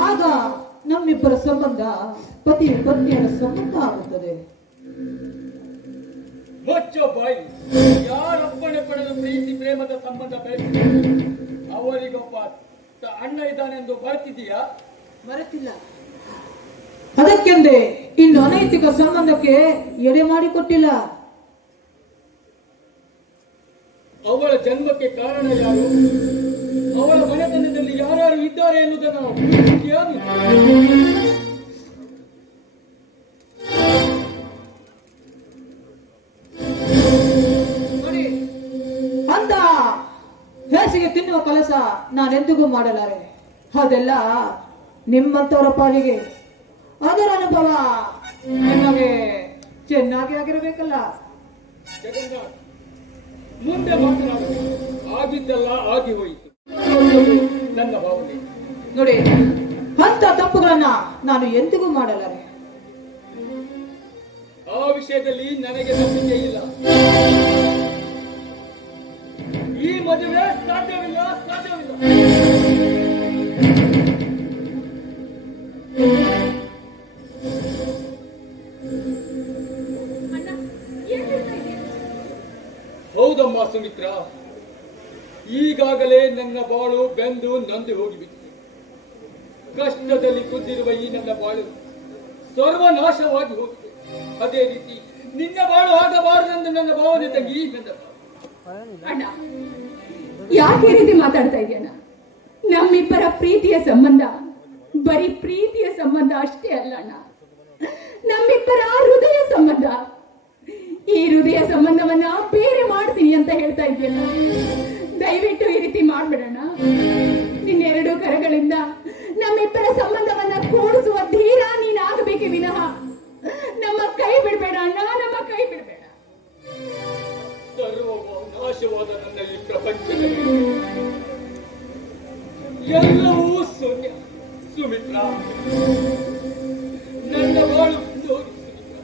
ಆಗ ನಮ್ಮಿಬ್ಬರ ಸಂಬಂಧ ಪತಿ ಪತ್ನಿಯರ ಸಂಬಂಧ ಆಗುತ್ತದೆ. ಮುಚ್ಚೋ ಬಾಯಿ. ಯಾರೊಬ್ಬನೇ ಪಡೆದು ಪ್ರೀತಿ ಪ್ರೇಮದ ಸಂಬಂಧ ಬೆಳೆಸಿದ ಅವರಿಗೊಬ್ಬ ಅಣ್ಣ ಇದ್ದಾನೆಂದು ಬರ್ತಿದೀಯಾ? ಮರೆತಿಲ್ಲ. ಅದಕ್ಕೆಂದೇ ಇನ್ನು ಅನೈತಿಕ ಸಂಬಂಧಕ್ಕೆ ಎಡೆ ಮಾಡಿಕೊಟ್ಟಿಲ್ಲ. ಅವಳ ಜನ್ಮಕ್ಕೆ ಕಾರಣ ಯಾರು? ಅವಳ ಮನೆತನದಲ್ಲಿ ಯಾರ್ಯಾರು ಇದ್ದಾರೆ ಎನ್ನುವುದನ್ನು ಹುಡುಕಿದ್ಯಾ ನೀನು? ನೋಡಿ, ಅಂತ ಹೇಸಿಗೆ ತಿನ್ನುವ ಕೆಲಸ ನಾನೆಂದಿಗೂ ಮಾಡಲಾರೆ. ಅದೆಲ್ಲ ನಿಮ್ಮಂತವರ ಪಾಲಿಗೆ. ಅದರ ಅನುಭವ ನಿಮಗೆ ಚೆನ್ನಾಗಿ ಆಗಿರಬೇಕಲ್ಲ. ಜಗನ್ನಾಥ್, ಮುಂದೆ ಮಾತನಾಡ. ಆಗಿದ್ದೆಲ್ಲ ಆಗಿ ಹೋಯಿತು. ನನ್ನ ಭಾವನೆ. ನೋಡಿ, ಅಂತ ತಪ್ಪುಗಳನ್ನ ನಾನು ಎಂದಿಗೂ ಮಾಡಲಾರೆ. ಆ ವಿಷಯದಲ್ಲಿ ನನಗೆ ನಂಬಿಕೆ ಇಲ್ಲ. ಈ ಮದುವೆ ಸಾಧ್ಯವಿಲ್ಲ, ಸಾಧ್ಯವಿಲ್ಲ. ಹೌದಮ್ಮ ಸುಮಿತ್ರಾ, ಈಗಾಗಲೇ ನನ್ನ ಬಾಳು ಬೆಂದು ನೊಂದು ಹೋಗಿಬಿಟ್ಟಿದೆ. ಕಷ್ಟದಲ್ಲಿ ಕುದ್ದಿರುವ ಈ ನನ್ನ ಬಾಳು ಸರ್ವನಾಶವಾಗಿ ಹೋಗಿದೆ. ಅದೇ ರೀತಿ ನಿನ್ನ ಬಾಳು ಆಗಬಾರದೆಂದು ನನ್ನ ಭಾವನೆ ತಂಗಿ. ಅಣ್ಣ, ಯಾಕೆ ಈ ರೀತಿ ಮಾತಾಡ್ತಾ ಇದೆಯಣ್ಣ? ನಮ್ಮಿಬ್ಬರ ಪ್ರೀತಿಯ ಸಂಬಂಧ ಬರೀ ಪ್ರೀತಿಯ ಸಂಬಂಧ ಅಷ್ಟೇ ಅಲ್ಲ ಅಣ್ಣ, ನಮ್ಮಿಬ್ಬರ ಹೃದಯ ಸಂಬಂಧ. ಈ ಹೃದಯ ಸಂಬಂಧವನ್ನ ಬೇರೆ ಮಾಡ್ತೀನಿ ಅಂತ ಹೇಳ್ತಾ ಇದೆಯಲ್ಲ, ದಯವಿಟ್ಟು ಈ ರೀತಿ ಮಾಡ್ಬೇಡಣ್ಣ. ನಿನ್ನೆರಡು ಕರಗಳಿಂದ ನಮ್ಮಿಬ್ಬರ ಸಂಬಂಧವನ್ನ ಕೂಡಿಸುವ ಧೀರ ನೀನಾಗಬೇಕೆ ವಿನಃ ನಮ್ಮ ಕೈ ಬಿಡ್ಬೇಡ ಅಣ್ಣ, ನಮ್ಮ ಕೈ ಬಿಡ್ಬೇಡ. ಸರ್ವ ನಾಶವಾದ ನನ್ನ ಈ ಪ್ರಪಂಚದಲ್ಲಿ ಎಲ್ಲವೂ ಶೂನ್ಯ. ಸುಮಿತ್ರಾ, ನನ್ನ ಬಾಳು ನೋಡಿ ಸುಮಿತ್ರಾ,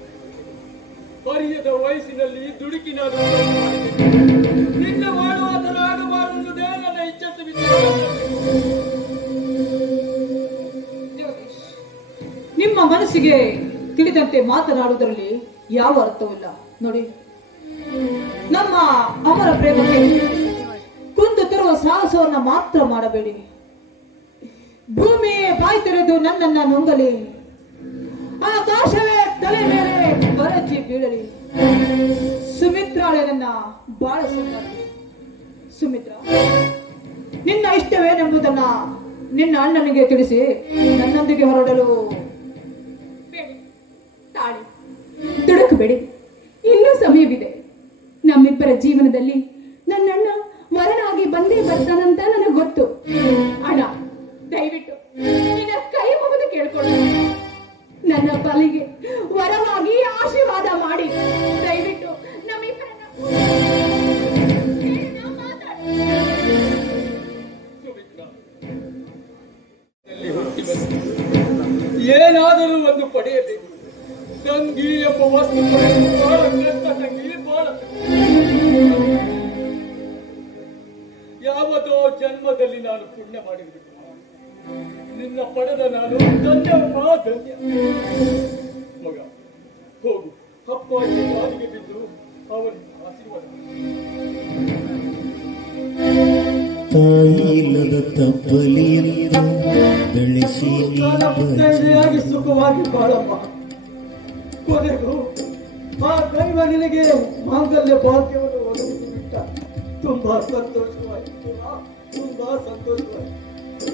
ಹರಿಯದ ವಯಸ್ಸಿನಲ್ಲಿ ದುಡುಕಿ ನಾನು ನಿನ್ನ ಬಾಳು ಅದರ ಆಗಬಾರದುದೇ ನನ್ನ ಇಚ್ಛೆ ಸುಮಿತ್ರಾ. ನಿಮ್ಮ ಮನಸ್ಸಿಗೆ ತಿಳಿದಂತೆ ಮಾತನಾಡುವುದರಲ್ಲಿ ಯಾವ ಅರ್ಥವಿಲ್ಲ. ನೋಡಿ, ನಮ್ಮ ಅಮರ ಪ್ರೇಮಕ್ಕೆ ಕುಂದು ತರುವ ಸಾಹಸವನ್ನ ಮಾತ್ರ ಮಾಡಬೇಡಿ. ಭೂಮಿಯೇ ಬಾಯಿ ತೆರೆದು ನನ್ನನ್ನ ನುಂಗಲಿ, ಆಕಾಶವೇ ತಲೆ ಮೇಲೆ ಬರಚಿ ಬೀಳಲಿ. ಸುಮಿತ್ರಾಳೆ ನನ್ನ ಬಾಳ ಸಂಗಾತಿ. ಸುಮಿತ್ರಾ, ನಿನ್ನ ಇಷ್ಟವೇನೆಂಬುದನ್ನ ನಿನ್ನ ಅಣ್ಣನಿಗೆ ತಿಳಿಸಿ ನನ್ನೊಂದಿಗೆ ಹೊರಡಲು ತಾಳಿ ದುಡುಕಬೇಡಿ. ಇನ್ನೂ ಸಮಯವಿದೆ. ನಮ್ಮಿಬ್ಬರ ಜೀವನದಲ್ಲಿ ನನ್ನಣ್ಣ ವರನಾಗಿ ಬಂದೇ ಬರ್ತಾನಂತ ನನಗೆ ಗೊತ್ತು. ಅಣ್ಣ, ದಯವಿಟ್ಟು ನಿನ್ನ ಕೈ ಮುಗಿದು ಕೇಳ್ಕೊಳ್ಳ, ನನ್ನ ಪಾಲಿಗೆ ವರವಾಗಿ ಆಶೀರ್ವಾದ ಮಾಡಿ. ದಯವಿಟ್ಟು ನಮ್ಮಿಬ್ಬರನ್ನ ಸುಮಿತ್ರಾ, ಏನಾದರೂ ಒಂದು ಪಡೆಯಬೇಕು. ತಂಗಿ ಎಂಬ ವಸ್ತು ಪಡೆಯುವುದು ಬಹಳ ಕಷ್ಟ ತಂಗಿ, ಬಹಳ ಯಾವತ್ತೋ ಜನ್ಮದಲ್ಲಿ ನಾನು ಪುಣ್ಯ ಮಾಡಿರಬೇಕು. ನಿನ್ನ ಪಡೆದ ನಾನು ಧನ್ಯಪ್ಪ, ಧನ್ಯ. ಮಗ ಹೋಗು, ಅಪ್ಪಾಜಿ ಕಾಲಿಗೆ ಬಿದ್ದು ಅವನಿಗೆ ಆಶೀರ್ವಾದ. ತಾಯಿಲ್ಲದ ತಪ್ಪಲಿಯನ್ನು ಬೆಳೆಸಿ ಮುತ್ತೈದೆಯಾಗಿ ಸುಖವಾಗಿ ಬಾಳಮ್ಮ. ಕೊನೆಗೂ ಆ ದೈವ ನಿನಗೆ ಮಾಂಗಲ್ಯ ಭಾಗ್ಯವನ್ನು ಒದಗಿಸಿ ಬಿಟ್ಟ. ತುಂಬಾ ಸಂತೋಷವಾಯಿತು, ತುಂಬಾ ಸಂತೋಷವಾಯಿತು.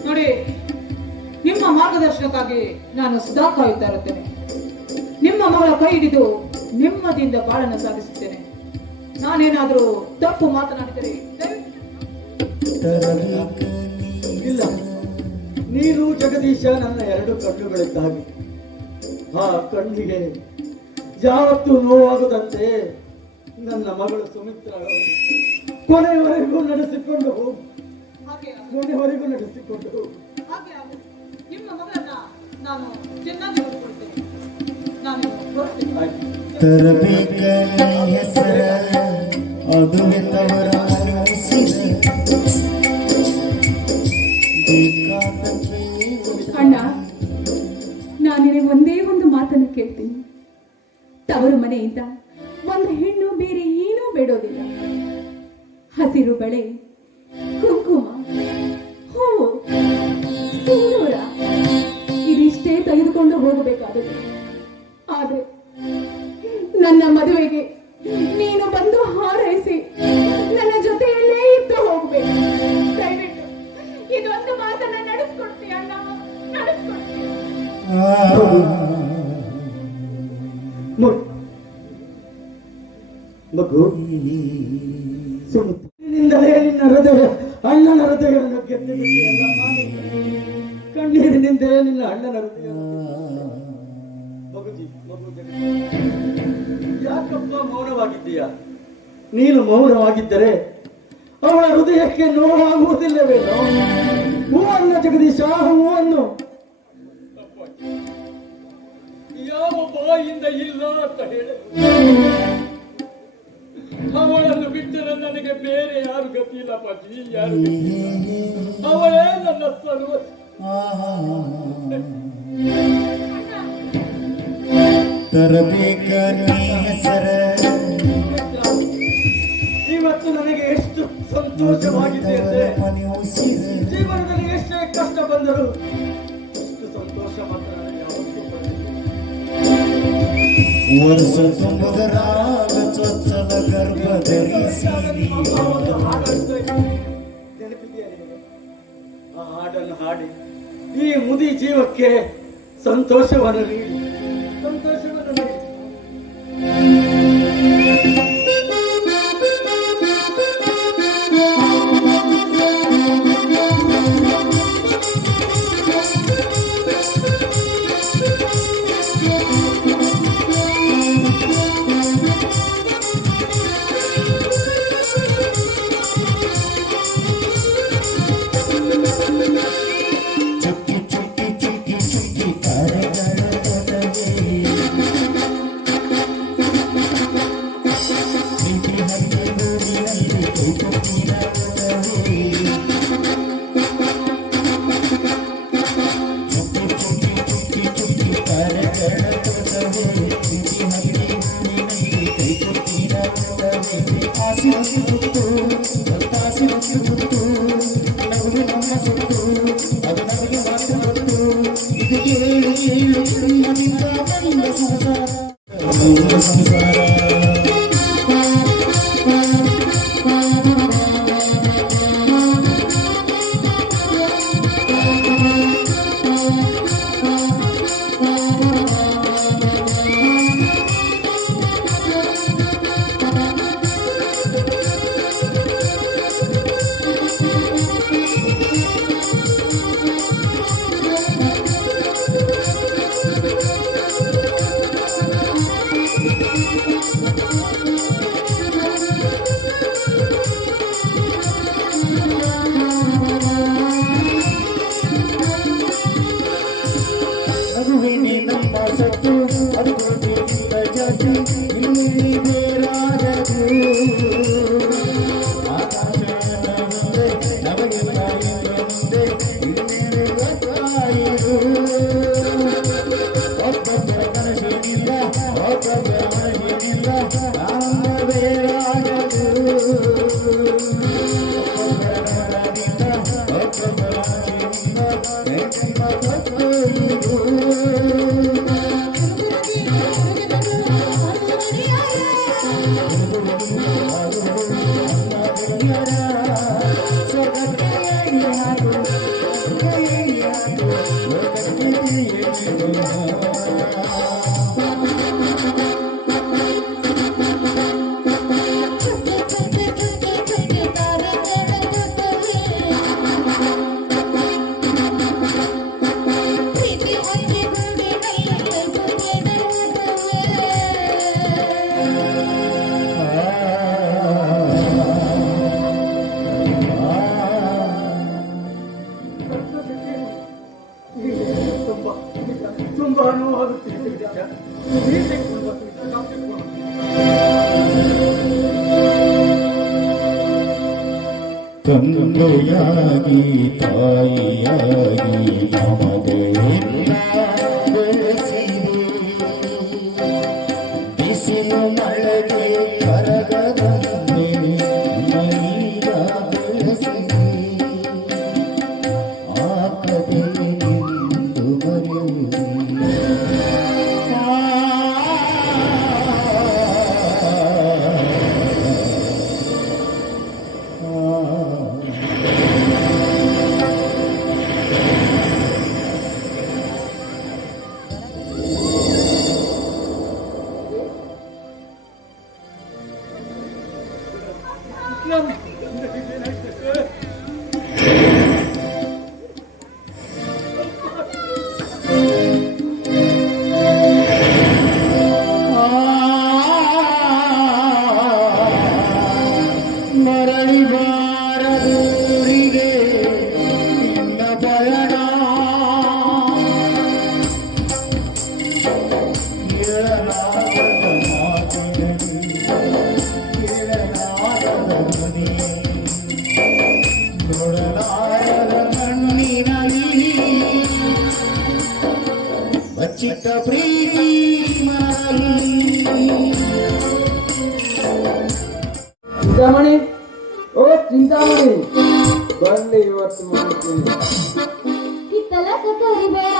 ನೋಡಿ, ನಿಮ್ಮ ಮಾರ್ಗದರ್ಶನಕ್ಕಾಗಿ ನಾನು ಸದಾ ಕಾಯುತ್ತಾ ಇರುತ್ತೇನೆ. ನಿಮ್ಮ ಮಗಳ ಕೈ ಹಿಡಿದು ನೆಮ್ಮದಿಯಿಂದ ಬಾಳನ್ನು ಸಾಗಿಸುತ್ತೇನೆ. ನಾನೇನಾದರೂ ತಪ್ಪು ಮಾತನಾಡಿದರೆ ಇಲ್ಲ, ನೀನು ಜಗದೀಶ ನನ್ನ ಎರಡು ಕಣ್ಣುಗಳಿದ್ದಾಗಿ. ಆ ಕಣ್ಣಿಗೆ ಯಾವತ್ತೂ ನೋವಾಗದಂತೆ ನನ್ನ ಮಗಳು ಸುಮಿತ್ರ ಕೊನೆಯವರೆಗೂ ನಡೆಸಿಕೊಂಡು ಹೋಗು, ಕೊನೆಯವರೆಗೂ ನಡೆಸಿಕೊಂಡು ಹೋಗು. ನಿಮ್ಮ ಮಗಳನ್ನ ನಾನು ಚೆನ್ನಾಗಿ ನೋಡಿಕೊಳ್ತೇನೆ. ನಾನು ಹೊರಡ್ತೇನೆ. ತರಬೇಕ ಹೆಸರ ಅದುವೆ ತವರ ಅಣ್ಣ, ನಾನಿನ ಒಂದೇ ಒಂದು ಮಾತನ್ನು ಕೇಳ್ತೀನಿ. ತವರು ಮನೆಯಿಂದ ಒಂದು ಹೆಣ್ಣು ಬೇರೆ ಏನೂ ಬೇಡೋದಿಲ್ಲ. ಹಸಿರು ಬಳೆ, ಕುಂಕುಮ, ಹೂವು, ಸಿಂಧೂರ ಇದಿಷ್ಟೇ ತೆಗೆದುಕೊಂಡು ಹೋಗಬೇಕಾದದ್ದು. ಆದ್ರೆ ನನ್ನ ಮದುವೆಗೆ ನೀನು ಬಂದು ಹಾರೈಸಿ ನನ್ನ ಜೊತೆಯಲ್ಲೇ ಇದ್ದು ಹೋಗ್ಬೇಕು. ದಯವಿಟ್ಟು ಇದೊಂದು ಮಾತನ್ನ ನಡೆಸ್ಕೊಡ್ತೀಯ ಅಣ್ಣ, ನಡೆಸ್ಕೊಡ್ತೀಯ. ಮಗು, ಸುಮಿತ್ರಿನಿಂದಲೇ ನಿನ್ನ ಹೃದಯ ಅಣ್ಣನ ಹೃದಯವನ್ನು ಗೆದ್ದು ಬಿಟ್ಟಿಯಲ್ಲ. ಕಣ್ಣೀರಿನಿಂದಲೇ ನಿನ್ನ ಅಣ್ಣನ ಹೃದಯ. ಮಗುಜಿ, ಯಾಕಪ್ಪ ಮೌನವಾಗಿದ್ದೀಯಾ? ನೀನು ಮೌನವಾಗಿದ್ದರೆ ಅವಳ ಹೃದಯಕ್ಕೆ ನೋವಾಗುವುದಿಲ್ಲವೇನೋ? ಹೂವನ್ನು ಜಗದೀಶ, ಹೂವನ್ನು ಯಾವ ಬಾಯಿಂದ ಇಲ್ಲ ಅಂತ ಹೇಳಿ ಅವಳನ್ನು ಬಿಟ್ಟರೆ ನನಗೆ ಬೇರೆ ಯಾರು ಗತಿ ಇಲ್ಲ ಪಾಜಿ, ಯಾರು ಗತಿ ಇಲ್ಲ. ಅವಳೇ ನನ್ನ ಸರ್ವ. ತರಬೇಕ ಹೆಸರ ಇವತ್ತು ನನಗೆ ಎಷ್ಟು ಸಂತೋಷವಾಗಿದೆ ಅಂದ್ರೆ, ಜೀವನದಲ್ಲಿ ಎಷ್ಟೇ ಕಷ್ಟ ಬಂದರೂ ಎಷ್ಟು ಸಂತೋಷ ಮಾತ್ರ ನನಗೆ ಯಾವತ್ತೂ ಬಂದಿಲ್ಲ. ವರ್ಷ ತುಂಬದರಾಗ ಚೊಚ್ಚಲ ಗರ್ಭ ಧರಿಸಿ ನೆನಪಿದೆಯಾ ನಿನಗೆ? ಆ ಹಾಡನ್ನು ಹಾಡಿ ಈ ಮುದಿ ಜೀವಕ್ಕೆ ಸಂತೋಷವನ್ನು ನೀಡಿ, ಸಂತೋಷವನ್ನು ನೀಡಿ. ತುಂಬಾ ತುಂಬಾ ನೋವಾಗುತ್ತಿದೆ ಜಗದೀಶ. ನೀನ್ ತೆಗೆದುಕೊಂಡು ಬರ್ತೀನಿ, ನಾವು ತೆಗೆದುಕೊಂಡು ತಂದೆಯಾಗಿ ತಾಯಿಯಾಗಿ ಮಮತೆಯಿಂದ ಬೆಳೆಸಿದೆ ಬಿಸಿಲು ಮಳೆಗೆ ಕರಗದಂತೆ ಮೈಗ ಬೆಳೆಸಿದೆ ಆ ಕಥೆ ನಿಂದು ಬರೆಯುವೆ ಮರಳಿ ಬಾರದೂರಿಗೆ ನಿನ್ನ ಪಯಣ ಕೇಳಲಾಗದ ಮಾತಿನಲ್ಲಿ ಕೇಳಲಾಗದ ಧ್ವನಿಯಲ್ಲಿ ನೋಡಲಾಗದ ಕಣ್ಣಿನಲ್ಲಿ ಬಚ್ಚಿಟ್ಟ ಪ್ರೀತಿ ಮರಳಿ ಚಿಂತಾಮಣಿ, ಓ ಚಿಂತಾಮಣಿ, ಬನ್ನಿ ಇವತ್ತು ಮಾಡ್ತೀನಿ. ಕಿತ್ತಲಕ ಕರಿಬೇಡ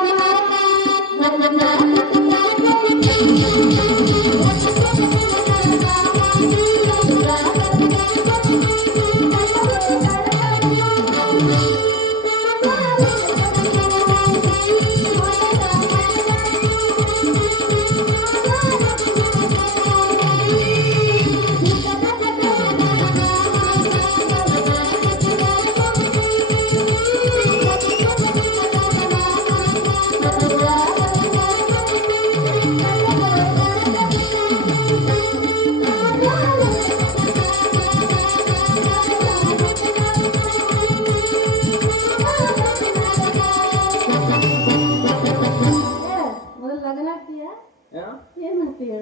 ಏನ್ ಮಾಡ್ತೀಯ?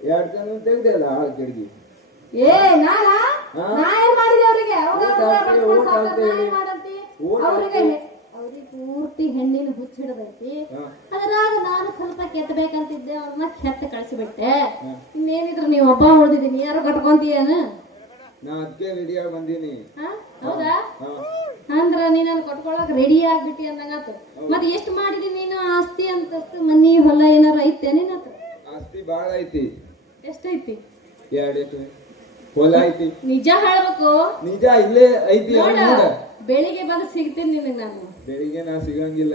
2 ಜನ ತೆಗ್ದಲ್ಲ ಹಾಳು ಕೆಡ್ಗಿ. ಏ ನಾನಾ ನಾ ಏನ್ ಮಾಡಿದೆ ಅವ್ರಿಗೆ ಅವ್ರಿಗೆ ಪೂರ್ತಿ ಹೆಣ್ಣಿನ ಹುಚ್ಚ ಹಿಡದೈತಿ. ಅದ್ರಾಗ ನಾನು ಸ್ವಲ್ಪ ಕೆತ್ತಬೇಕಂತಿದ್ದೆ, ಅವ್ರನ್ನ ಕೆತ್ತ ಕಳ್ಸಿಬಿಟ್ಟೆ. ಇನ್ನೇನಿದ್ರು ನೀವು ಒಬ್ಬ ಉಳ್ದಿದ್ದೀನಿ, ಯಾರು ಕಟ್ಕೊಂತೀಯನ? ನಾ ಅದಕ್ಕೆ ರೆಡಿಯಾಗಿ ಬಂದೀನಿ. ಹೌದಾ? ಅಂದ್ರ ನೀನ್ ಕಟ್ಕೊಳಕ್ ರೆಡಿ ಆಗ್ಬಿಟ್ಟಿ ಅಂದಂಗಾತು. ಮತ್ತೆ ಎಷ್ಟು ಮಾಡಿದಿ ನೀನು ಆಸ್ತಿ ಅಂತಸ್ತು, ಮನಿ ಹೊಲ ಏನಾರ ಐತೆ ನಿನ್ನ ಹತ್ರ? ಆಸ್ತಿ ಬಾಳ ಐತಿ. ಎಷ್ಟೈತಿ? 2 ಎಕರೆ ಹೊಲ ಐತಿ. ನಿಜ ಹೇಳ್ಬೇಕು? ನಿಜ, ಇಲ್ಲೇ ಐತಿ. ನೋಡ, ಬೆಳಿಗ್ಗೆ ಬಂದು ಸಿಗ್ತೀನಿ ನಿನಗೆ ನಾನು. ಬೆಳಿಗ್ಗೆ ನಾ ಸಿಗಂಗಿಲ್ಲ.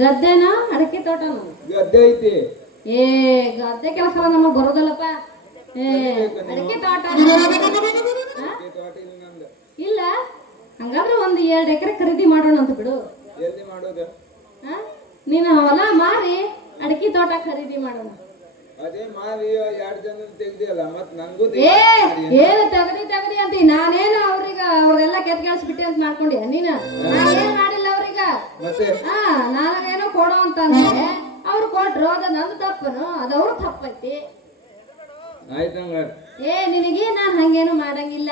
ಗದ್ದೆನಾ ಅಡಕೆ ತೋಟನ? ಗದ್ದೆ ಐತಿ. ಏ ಗದ್ದೆ ಕೆಲಸ ನಮಗ್ ಬರೋದಲ್ಲಪ್ಪ. ಅಡಕೆ ತೋಟ ಇಲ್ಲ? ಹಂಗಾದ್ರೆ ಒಂದು 2 ಎಕರೆ ಖರೀದಿ ಮಾಡೋಣ ಅಂತ ಬಿಡು. ಎಲ್ಲಿ ಮಾಡೋದು? ನೀನು ಹೊಲ ಮಾರಿ ಅಡಕೆ ತೋಟ ಖರೀದಿ ಮಾಡೋಣ. ಅದೇ ಮಾರಿ 2 ಜನ ತೆಗ್ದಿಯಲ್ಲ, ಮತ್ ನಂಗೂ ಏನು ತಗದಿ ಅಂತ ನಾನೇನು ಅವ್ರೆಲ್ಲ ಕೆತ್ಕೇಳಿಸ್ಬಿಟ್ಟೆ ಅಂತ ಮಾಡ್ಕೊಂಡೆ ನೀನ? ನಾನೇನ್ ಮಾಡಿಲ್ಲ ಅವ್ರೀಗ. ನನಗೇನೋ ಕೊಡೋ ಅಂತಂದ್ರೆ ಅವ್ರು ಕೊಟ್ರು, ಅದ ನಂದು ತಪ್ಪನು, ಅದು ಅವ್ರ ತಪ್ಪೈತಿ. ಏ ನಿನಗೆ ನಾನ್ ಹಂಗೇನು ಮಾಡಂಗಿಲ್ಲ.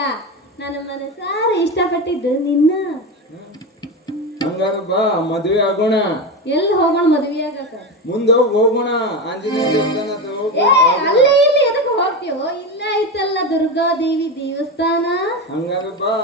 ನಾನು ಮನಸಾರ ಇಷ್ಟಪಟ್ಟಿದ್ದು ನಿನ್ನ. ಹಂಗಾರ ಬಾ, ಮದ್ವೆ ಆಗೋಣ. ಎಲ್ಲಿ ಹೋಗೋಣ ಮದ್ವೆ ಆಗಕ? ಮುಂದೆ ಹೋಗೋಣ, ಆಂಜನೇಯ ದೇವಸ್ಥಾನ ಹತ್ರ ಹೋಗೋಣ. ಅಲ್ಲಿ ಇಲ್ಲಿ ಎದಕ್ಕೆ ಹೋಗ್ತೀವೋ? ಇಲ್ಲ ಐತಲ್ಲ ದುರ್ಗಾದೇವಿ ದೇವಸ್ಥಾನ. ಹಂಗಾರ ಬಾ.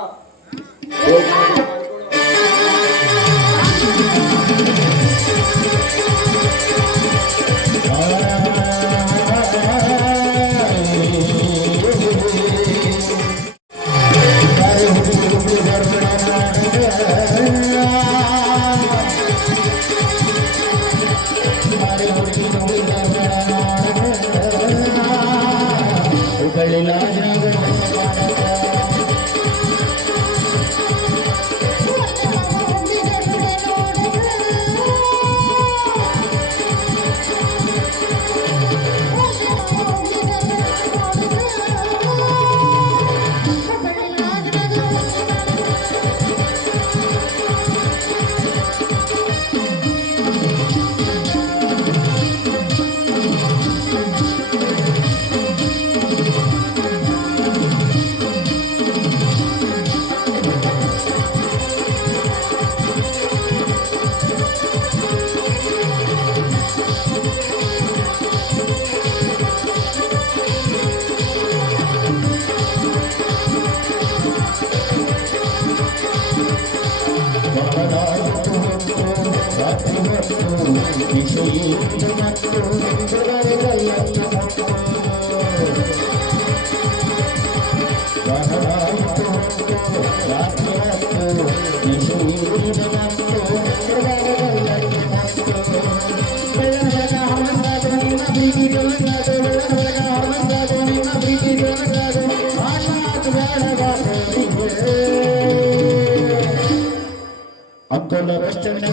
ಅಂಕೋಲ ಬಸ್ ಸ್ಟ್ಯಾಂಡ್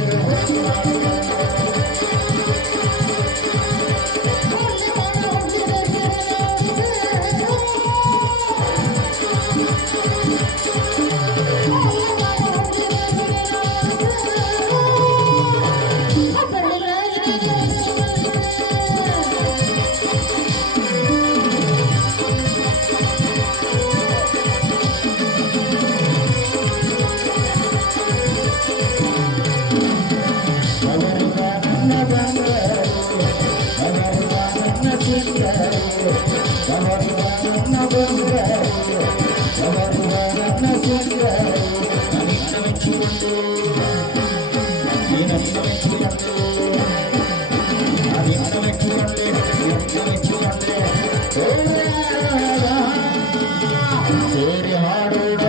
ಸೇರಿ ಹಾಡೋಣ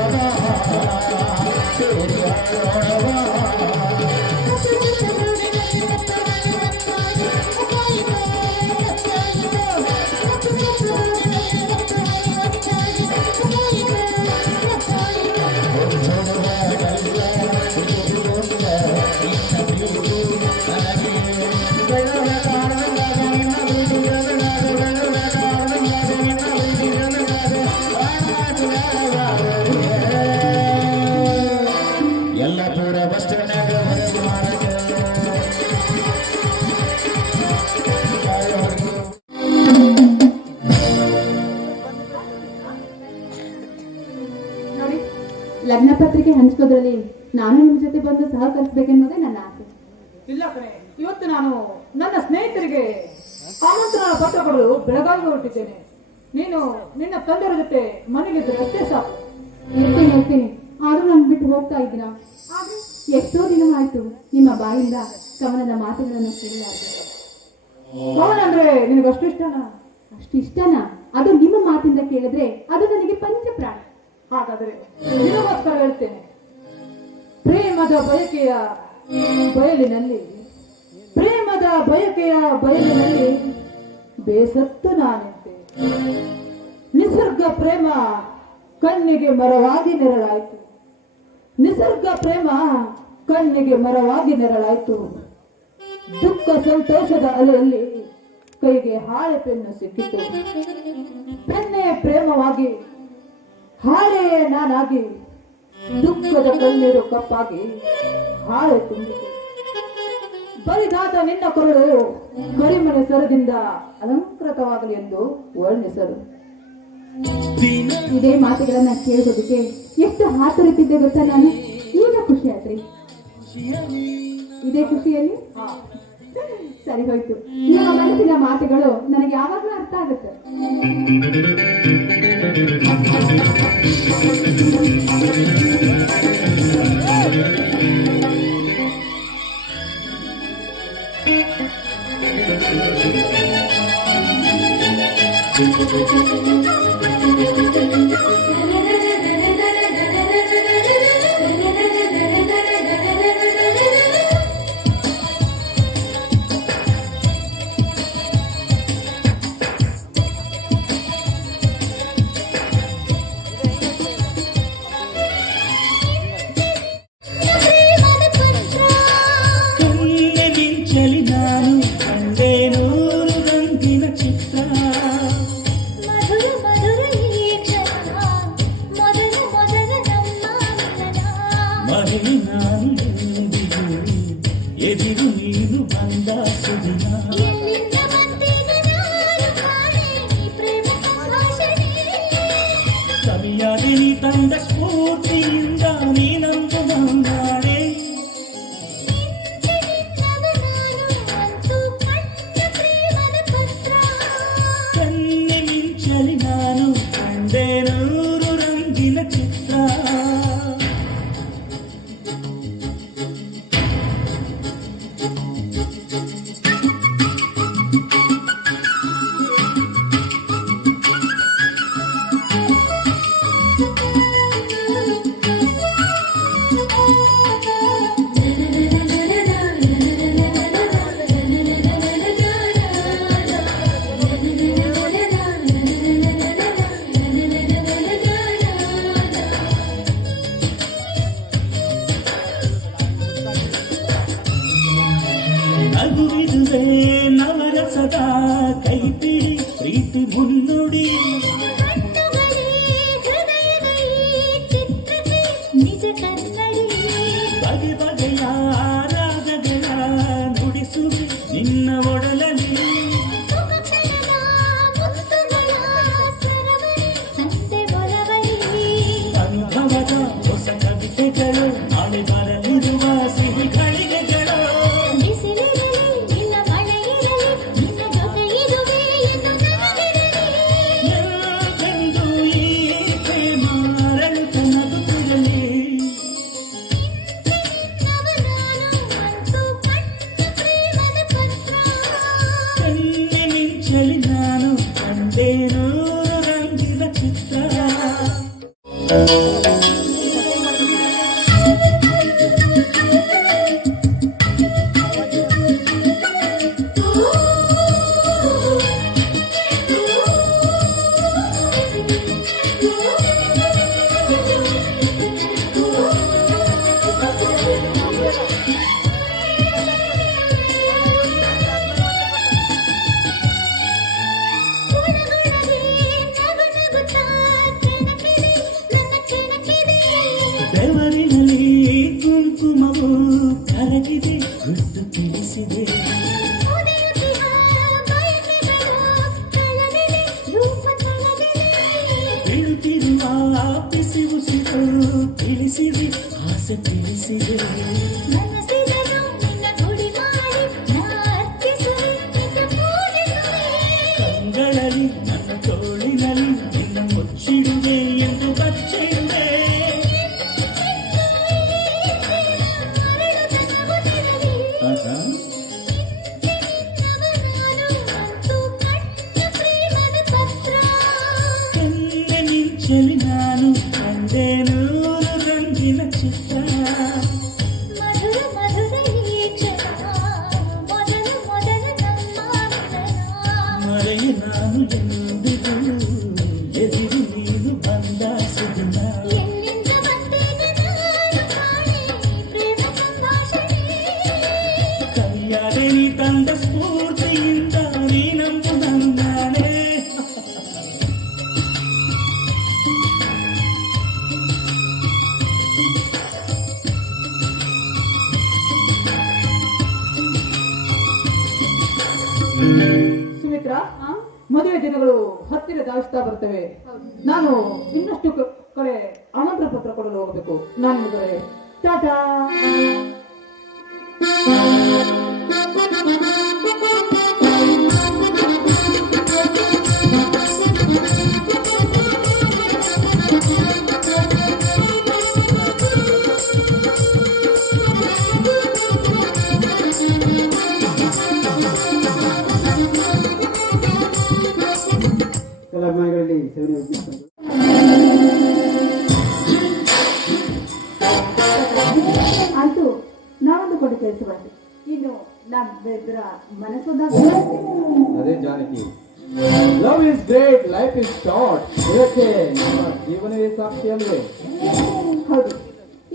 ಸೇರಿ ಹಾಡೋಣ ಯಲ್ಲಾಪುರ ಬಸ್ ಸ್ಟ್ಯಾಂಡ್ ನೋಡಿ, ಲಗ್ನ ಪತ್ರಿಕೆ ಹಂಚ್ಕೋದ್ರಲ್ಲಿ ನಾನು ನಿಮ್ ಜೊತೆ ಬಂದು ಸಹಕರಿಸಬೇಕೆನ್ನೋದೇ ನನ್ನ ಆಸೆ. ಇಲ್ಲ ಕಣೆ, ಇವತ್ತು ನಾನು ನನ್ನ ಸ್ನೇಹಿತರಿಗೆ ಆಮಂತ್ರಣ ಪತ್ರ ಕೊಡಲು ಬೆಳಗಾವಿಗೆ ಹೊರಟಿದ್ದೇನೆ. ನೀನು ನಿನ್ನ ತಂದೆಯ ಜೊತೆ ಮನೆಗಿದ್ದರೆ ಅಷ್ಟೇ ಸಾಕು. ಇರ್ತೀನಿ, ಆದ್ರೂ ನನ್ ಬಿಟ್ಟು ಹೋಗ್ತಾ ಇದ್ದೀರಾ? ಎಷ್ಟೋ ದಿನ ಆಯ್ತು ನಿಮ್ಮ ಬಾಯಿಂದ ಕವನದ ಮಾತುಗಳನ್ನು ಕೇಳಲಾರ್ದು. ಕವನ ಅಂದ್ರೆ ನಿನಗಷ್ಟು ಇಷ್ಟನಾ? ಅಷ್ಟು ಇಷ್ಟನಾ? ಅದು ನಿಮ್ಮ ಮಾತಿಂದ ಕೇಳಿದ್ರೆ ಅದು ನನಗೆ ಪಂಚಪ್ರಾಣ. ಹಾಗಾದ್ರೆ ನಿನಗೋಸ್ಕರ ಹೇಳ್ತೇನೆ. ಪ್ರೇಮದ ಬಯಕೆಯ ಬಯಲಿನಲ್ಲಿ ಬೇಸತ್ತು ನಾನೆಂತೆ. ನಿಸರ್ಗ ಪ್ರೇಮ ಕಣ್ಣಿಗೆ ಮರವಾಗಿ ನೆರಳಾಯ್ತು. ದುಃಖ ಸಂತೋಷದ ಅಲೆಯಲ್ಲಿ ಕೈಗೆ ಹಾಳೆ ಪೆನ್ನು ಸಿಕ್ಕಿತು. ಪೆನ್ನೇ ಪ್ರೇಮವಾಗಿ, ಹಾಳೆಯೇ ನಾನಾಗಿ, ದುಃಖದ ಕಣ್ಣೀರು ಕಪ್ಪಾಗಿ ಹಾಳೆ ತುಂಬಿತು. ಬರಿದಾದ ನಿನ್ನ ಕೊರಳು ಕರಿಮಣಿ ಸರದಿಂದ ಅಲಂಕೃತವಾಗಲಿ ಎಂದು ವರ್ಣಿಸಲು. ಇದೇ ಮಾತುಗಳನ್ನ ಕೇಳೋದಕ್ಕೆ ಎಷ್ಟು ಹಾತೊರಿತಿದ್ದೆ ಗೊತ್ತಾ ನಾನು. ಈಗ ಖುಷಿ ಆಯ್ತ್ರಿ. ಇದೇ ಖುಷಿಯಲ್ಲಿ ಸರಿ ಹೋಯ್ತು. ನಿಮ್ಮ ಮನಸ್ಸಿನ ಮಾತುಗಳು ನನಗೆ ಯಾವಾಗಲೂ ಅರ್ಥ ಆಗುತ್ತೆ. ಕಣ್ಣೆ ಮಿಂಚಲಿ ನಾನು ಕಂಡೆ ನೂರು ರಂಗಿನ ಚಿತ್ರ ಮಧುರ ಮಧುರ ಈ ಕ್ಷಣ ಮೊದಲ ಮೊದಲ ನಮ್ಮ ಮಿಲನ ಮರಳಿ ನಾನು ಎಂದಿಗೂ ಎದಿರು ನೀನು ಬಂದ ಸುದಿನ ಎಲ್ಲಿಂದ ಬಂದಿದೆ ನಾನು ಕಾಣೆ ಈ ಪ್ರೇಮ ಸಂಭಾಷಣೆ ಕವಿಯಾದೆ ನೀ ತಂದ ಸ್ಫೂರ್ತಿಯಿಂದ ನೀನಂದು ಬಂದಾಡೆ ಅಂತೂ ಪಟ್ಟ ಪ್ರೇಮದ ಪತ್ರ ಕಣ್ಣೆ ಮಿಂಚಲಿ ನಾನು ಕಂಡೆ ನೂರು ರಂಗಿನ ಚಿತ್ರ ನಗುವಿದುವೆ ನವರಸದ ಕೈಪಿಡಿ ಪ್ರೀತಿ ಮುನ್ನುಡಿ ಕಣ್ಣುಗಳೇ ಹೃದಯಗಳೇ ಚಿತ್ರವೇ ನಿಜ ಕನ್ನಡಿ ಬಗೆ ಬಗೆಯ ರಾಗಗಳ ನುಡಿಸುವೆ ನಿನ್ನ ಒಡಲಲ್ಲಿ ಸುಮಕರಣ ಮುತ್ತುಗಳ ಸರವರಿ ಸಂತೆ ಒಲವರಿ ಅನುಭವದ ಹೊಸ ಕವಿತೆಗಳು ನಾಳೆ ಬರಲಿರುವ ಸಿಹಿ ಗಳಿಗೆಗಳು ಬಿಸಿಲಿರಲಿ ಇಲ್ಲ ಮಳೆಯಿರಲಿ ನಿನ್ನ ಜೊತೆ ಇರುವೆ ಎಂದು ನನಗಿರಲಿ ಎಂದೆಂದೂ ಈ ಪ್ರೇಮ ಅರಳುತ್ತ ನಗುತ್ತಿರಲಿ ನಾನು ಅಂತೂ ಪಟ್ಟ ಪ್ರೇಮದ ಪತ್ರ ಕಣ್ಣೆ ಮಿಂಚಲಿ ನಾನು ಕಂಡೆ ನೂರು ರಂಗಿನ ಚಿತ್ರ ಬೆವರಿನಲ್ಲಿ ಕುಂಕುಮವು ಕರಗಿದೆ ಗುಟ್ಟು ತಿಳಿಸಿದೆ ಬೀಳುತ್ತಿರುವ ಬಿಸಿ ಉಸಿರು ತಿಳಿಸಿದೆ ಆಸೆ ತಿಳಿಸಿದೆ ಕಂಗಳಲ್ಲಿ ನನ್ನ ತೋಳಿನಲ್ಲಿ ನಿನ್ನ ಮುಚ್ಚಿಡುವೆ ಎಂದು ಬಚ್ಚಿಡುವೆ ಆಹಾ. ಕಣ್ಣೆ ಮಿಂಚಲಿ ನಾನು ಕಂಡೆ ನೂರು ರಂಗಿನ ಚಿತ್ರ ಮಧುರ ಮಧುರ ಈ ಕ್ಷಣ ಮೊದಲ ಮೊದಲ ನಮ್ಮ ಮಿಲನ ಮರೆಯ ನಾನು ಎಂದಿಗೂ ಎದಿರು ನೀನು ಬಂದ ಸುದಿನ ಎಲ್ಲಿಂದ ಬಂದಿದೆ ನಾನು ಕಾಣೆ ಈ ಪ್ರೇಮ ಸಂಭಾಷಣೆ ಕೈಯಾರೆ ನೀ ತಂದ ಸ್ಫೂರ್ತಿಯಿಂದ ನೀನಂದು ಬಂದಾನೆ ಸುಮಿತ್ರಾ ಮದುವೆ ದಿನಗಳು ಹತ್ತಿರ ಧಾವಿಸ್ತಾ ಬರ್ತವೆ. ನಾನು ಇನ್ನಷ್ಟು ಕಡೆ ಆಮಂತ್ರಣ ಪತ್ರ ಕೊಡಲು ಹೋಗಬೇಕು. ನಾನು ಮುದರೆ ಟಾಟಾ. ಕಲಾಭಿಮಾನಿಗಳಲ್ಲಿ ಸೇವನೆ ವಿಜ್ಞಾಪನೆಗಳು. ಅಂತೂ ನಾವೊಂದುಕೊಂಡು ಕೆಲಸವಾಗಿದೆ. ಇನ್ನು ನಮ್ಮಿಬ್ಬರ ಮನಸ್ಸೊಂದಾಗ ಅದೇ Janaki, love is great, life is short. ಇದಕ್ಕೆ ನಮ್ಮ ಜೀವನವೇ ಸಾಕ್ಷಿ ಅಲ್ವೇ? ಹೌದು,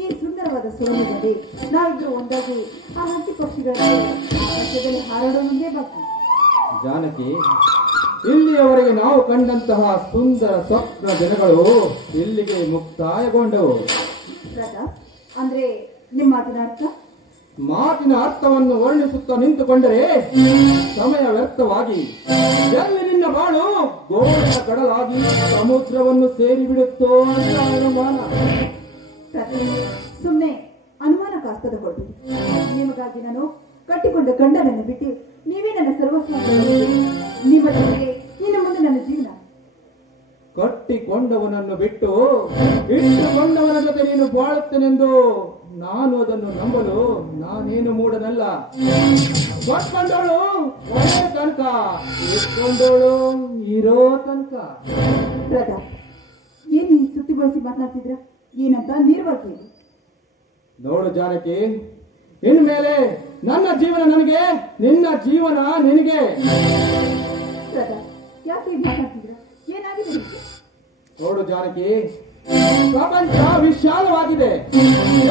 ಈ ಸುಂದರವಾದ ಸೋಲಿನಲ್ಲಿ ನಾವಿಬ್ಬರು ಒಂದಾಗಿ ಆ ಹಕ್ಕಿ ಪಕ್ಷಿಗಳಲ್ಲಿ ಆಕಾಶದಲ್ಲಿ ಹಾರಾಡೋದೇ ಬಾಕಿ. ಜಾನಕಿ, ಇಲ್ಲಿಯವರೆಗೆ ನಾವು ಕಂಡಂತಹ ಸುಂದರ ಸ್ವಪ್ನ ದಿನಗಳು ಇಲ್ಲಿಗೆ ಮುಕ್ತಾಯಗೊಂಡವು. ಪ್ರತಾಪ್, ಅಂದ್ರೆ ನಿಮ್ಮ ಮಾತಿನ ಅರ್ಥ? ಮಾತಿನ ಅರ್ಥವನ್ನು ವರ್ಣಿಸುತ್ತಾ ನಿಂತುಕೊಂಡರೆ ಸಮಯ ವ್ಯರ್ಥವಾಗಿ ಎಲ್ಲಿ ನಿನ್ನ ಬಾಳು ಗೋಡೆಯ ಕಡಲಾಗಿ ಸಮುದ್ರವನ್ನು ಸೇರಿಬಿಡುತ್ತೋ ಅಂತ ಅನುಮಾನ. ಪ್ರತಾಪ್, ಸುಮ್ಮನೆ ಅನುಮಾನಕ್ಕಾಸ್ಪದ ಕೊಡ್ತೀವಿ. ನಿಮಗಾಗಿ ನಾನು ಕಟ್ಟಿಕೊಂಡ ಗಂಡನನ್ನು ಬಿಟ್ಟು ನೀವೇ ನನ್ನ ಸರ್ವಸ್ವ. ನಿಮ್ಮ ಜೊತೆಗೆ ಇನ್ನು ಮುಂದೆ ನನ್ನ ಜೀವನ. ಕಟ್ಟಿಕೊಂಡವನನ್ನು ಬಿಟ್ಟು ಇಟ್ಟುಕೊಂಡವನ ಜೊತೆ ನೀನು ಬಾಳುತ್ತೇನೆಂದು ನಾನು ಅದನ್ನು ನಂಬಲು ನಾನೇನು ಮೂಢನಲ್ಲ. ಕೊಟ್ಕೊಂಡವಳು ಒಳ್ಳೆ ತನಕ, ಇಟ್ಕೊಂಡವಳು ಇರೋ ತನಕ. ಪ್ರತಾಪ್, ಏನ್ ಈ ಸುತ್ತಿ ಬಳಸಿ ಮಾತನಾಡ್ತಿದ್ರ? ಏನಂತ ನೇರವಾಗಿ ಹೇಳಿ. ನೋಡು ಜಾನಕಿ, ಇನ್ಮೇಲೆ ನನ್ನ ಜೀವನ ನನಗೆ, ನಿನ್ನ ಜೀವನ ನಿನಗೆ. ಪ್ರತಾಪ್, ಯಾಕೆ ಹೀಗ್ ಮಾತಾಡ್ತಿದ್ರ? ಏನಾಗಿದೆ ನಿಮ್ಗೆ? ನೋಡು ಜಾನಕಿ, ಪ್ರಪಂಚ ವಿಶಾಲವಾಗಿದೆ.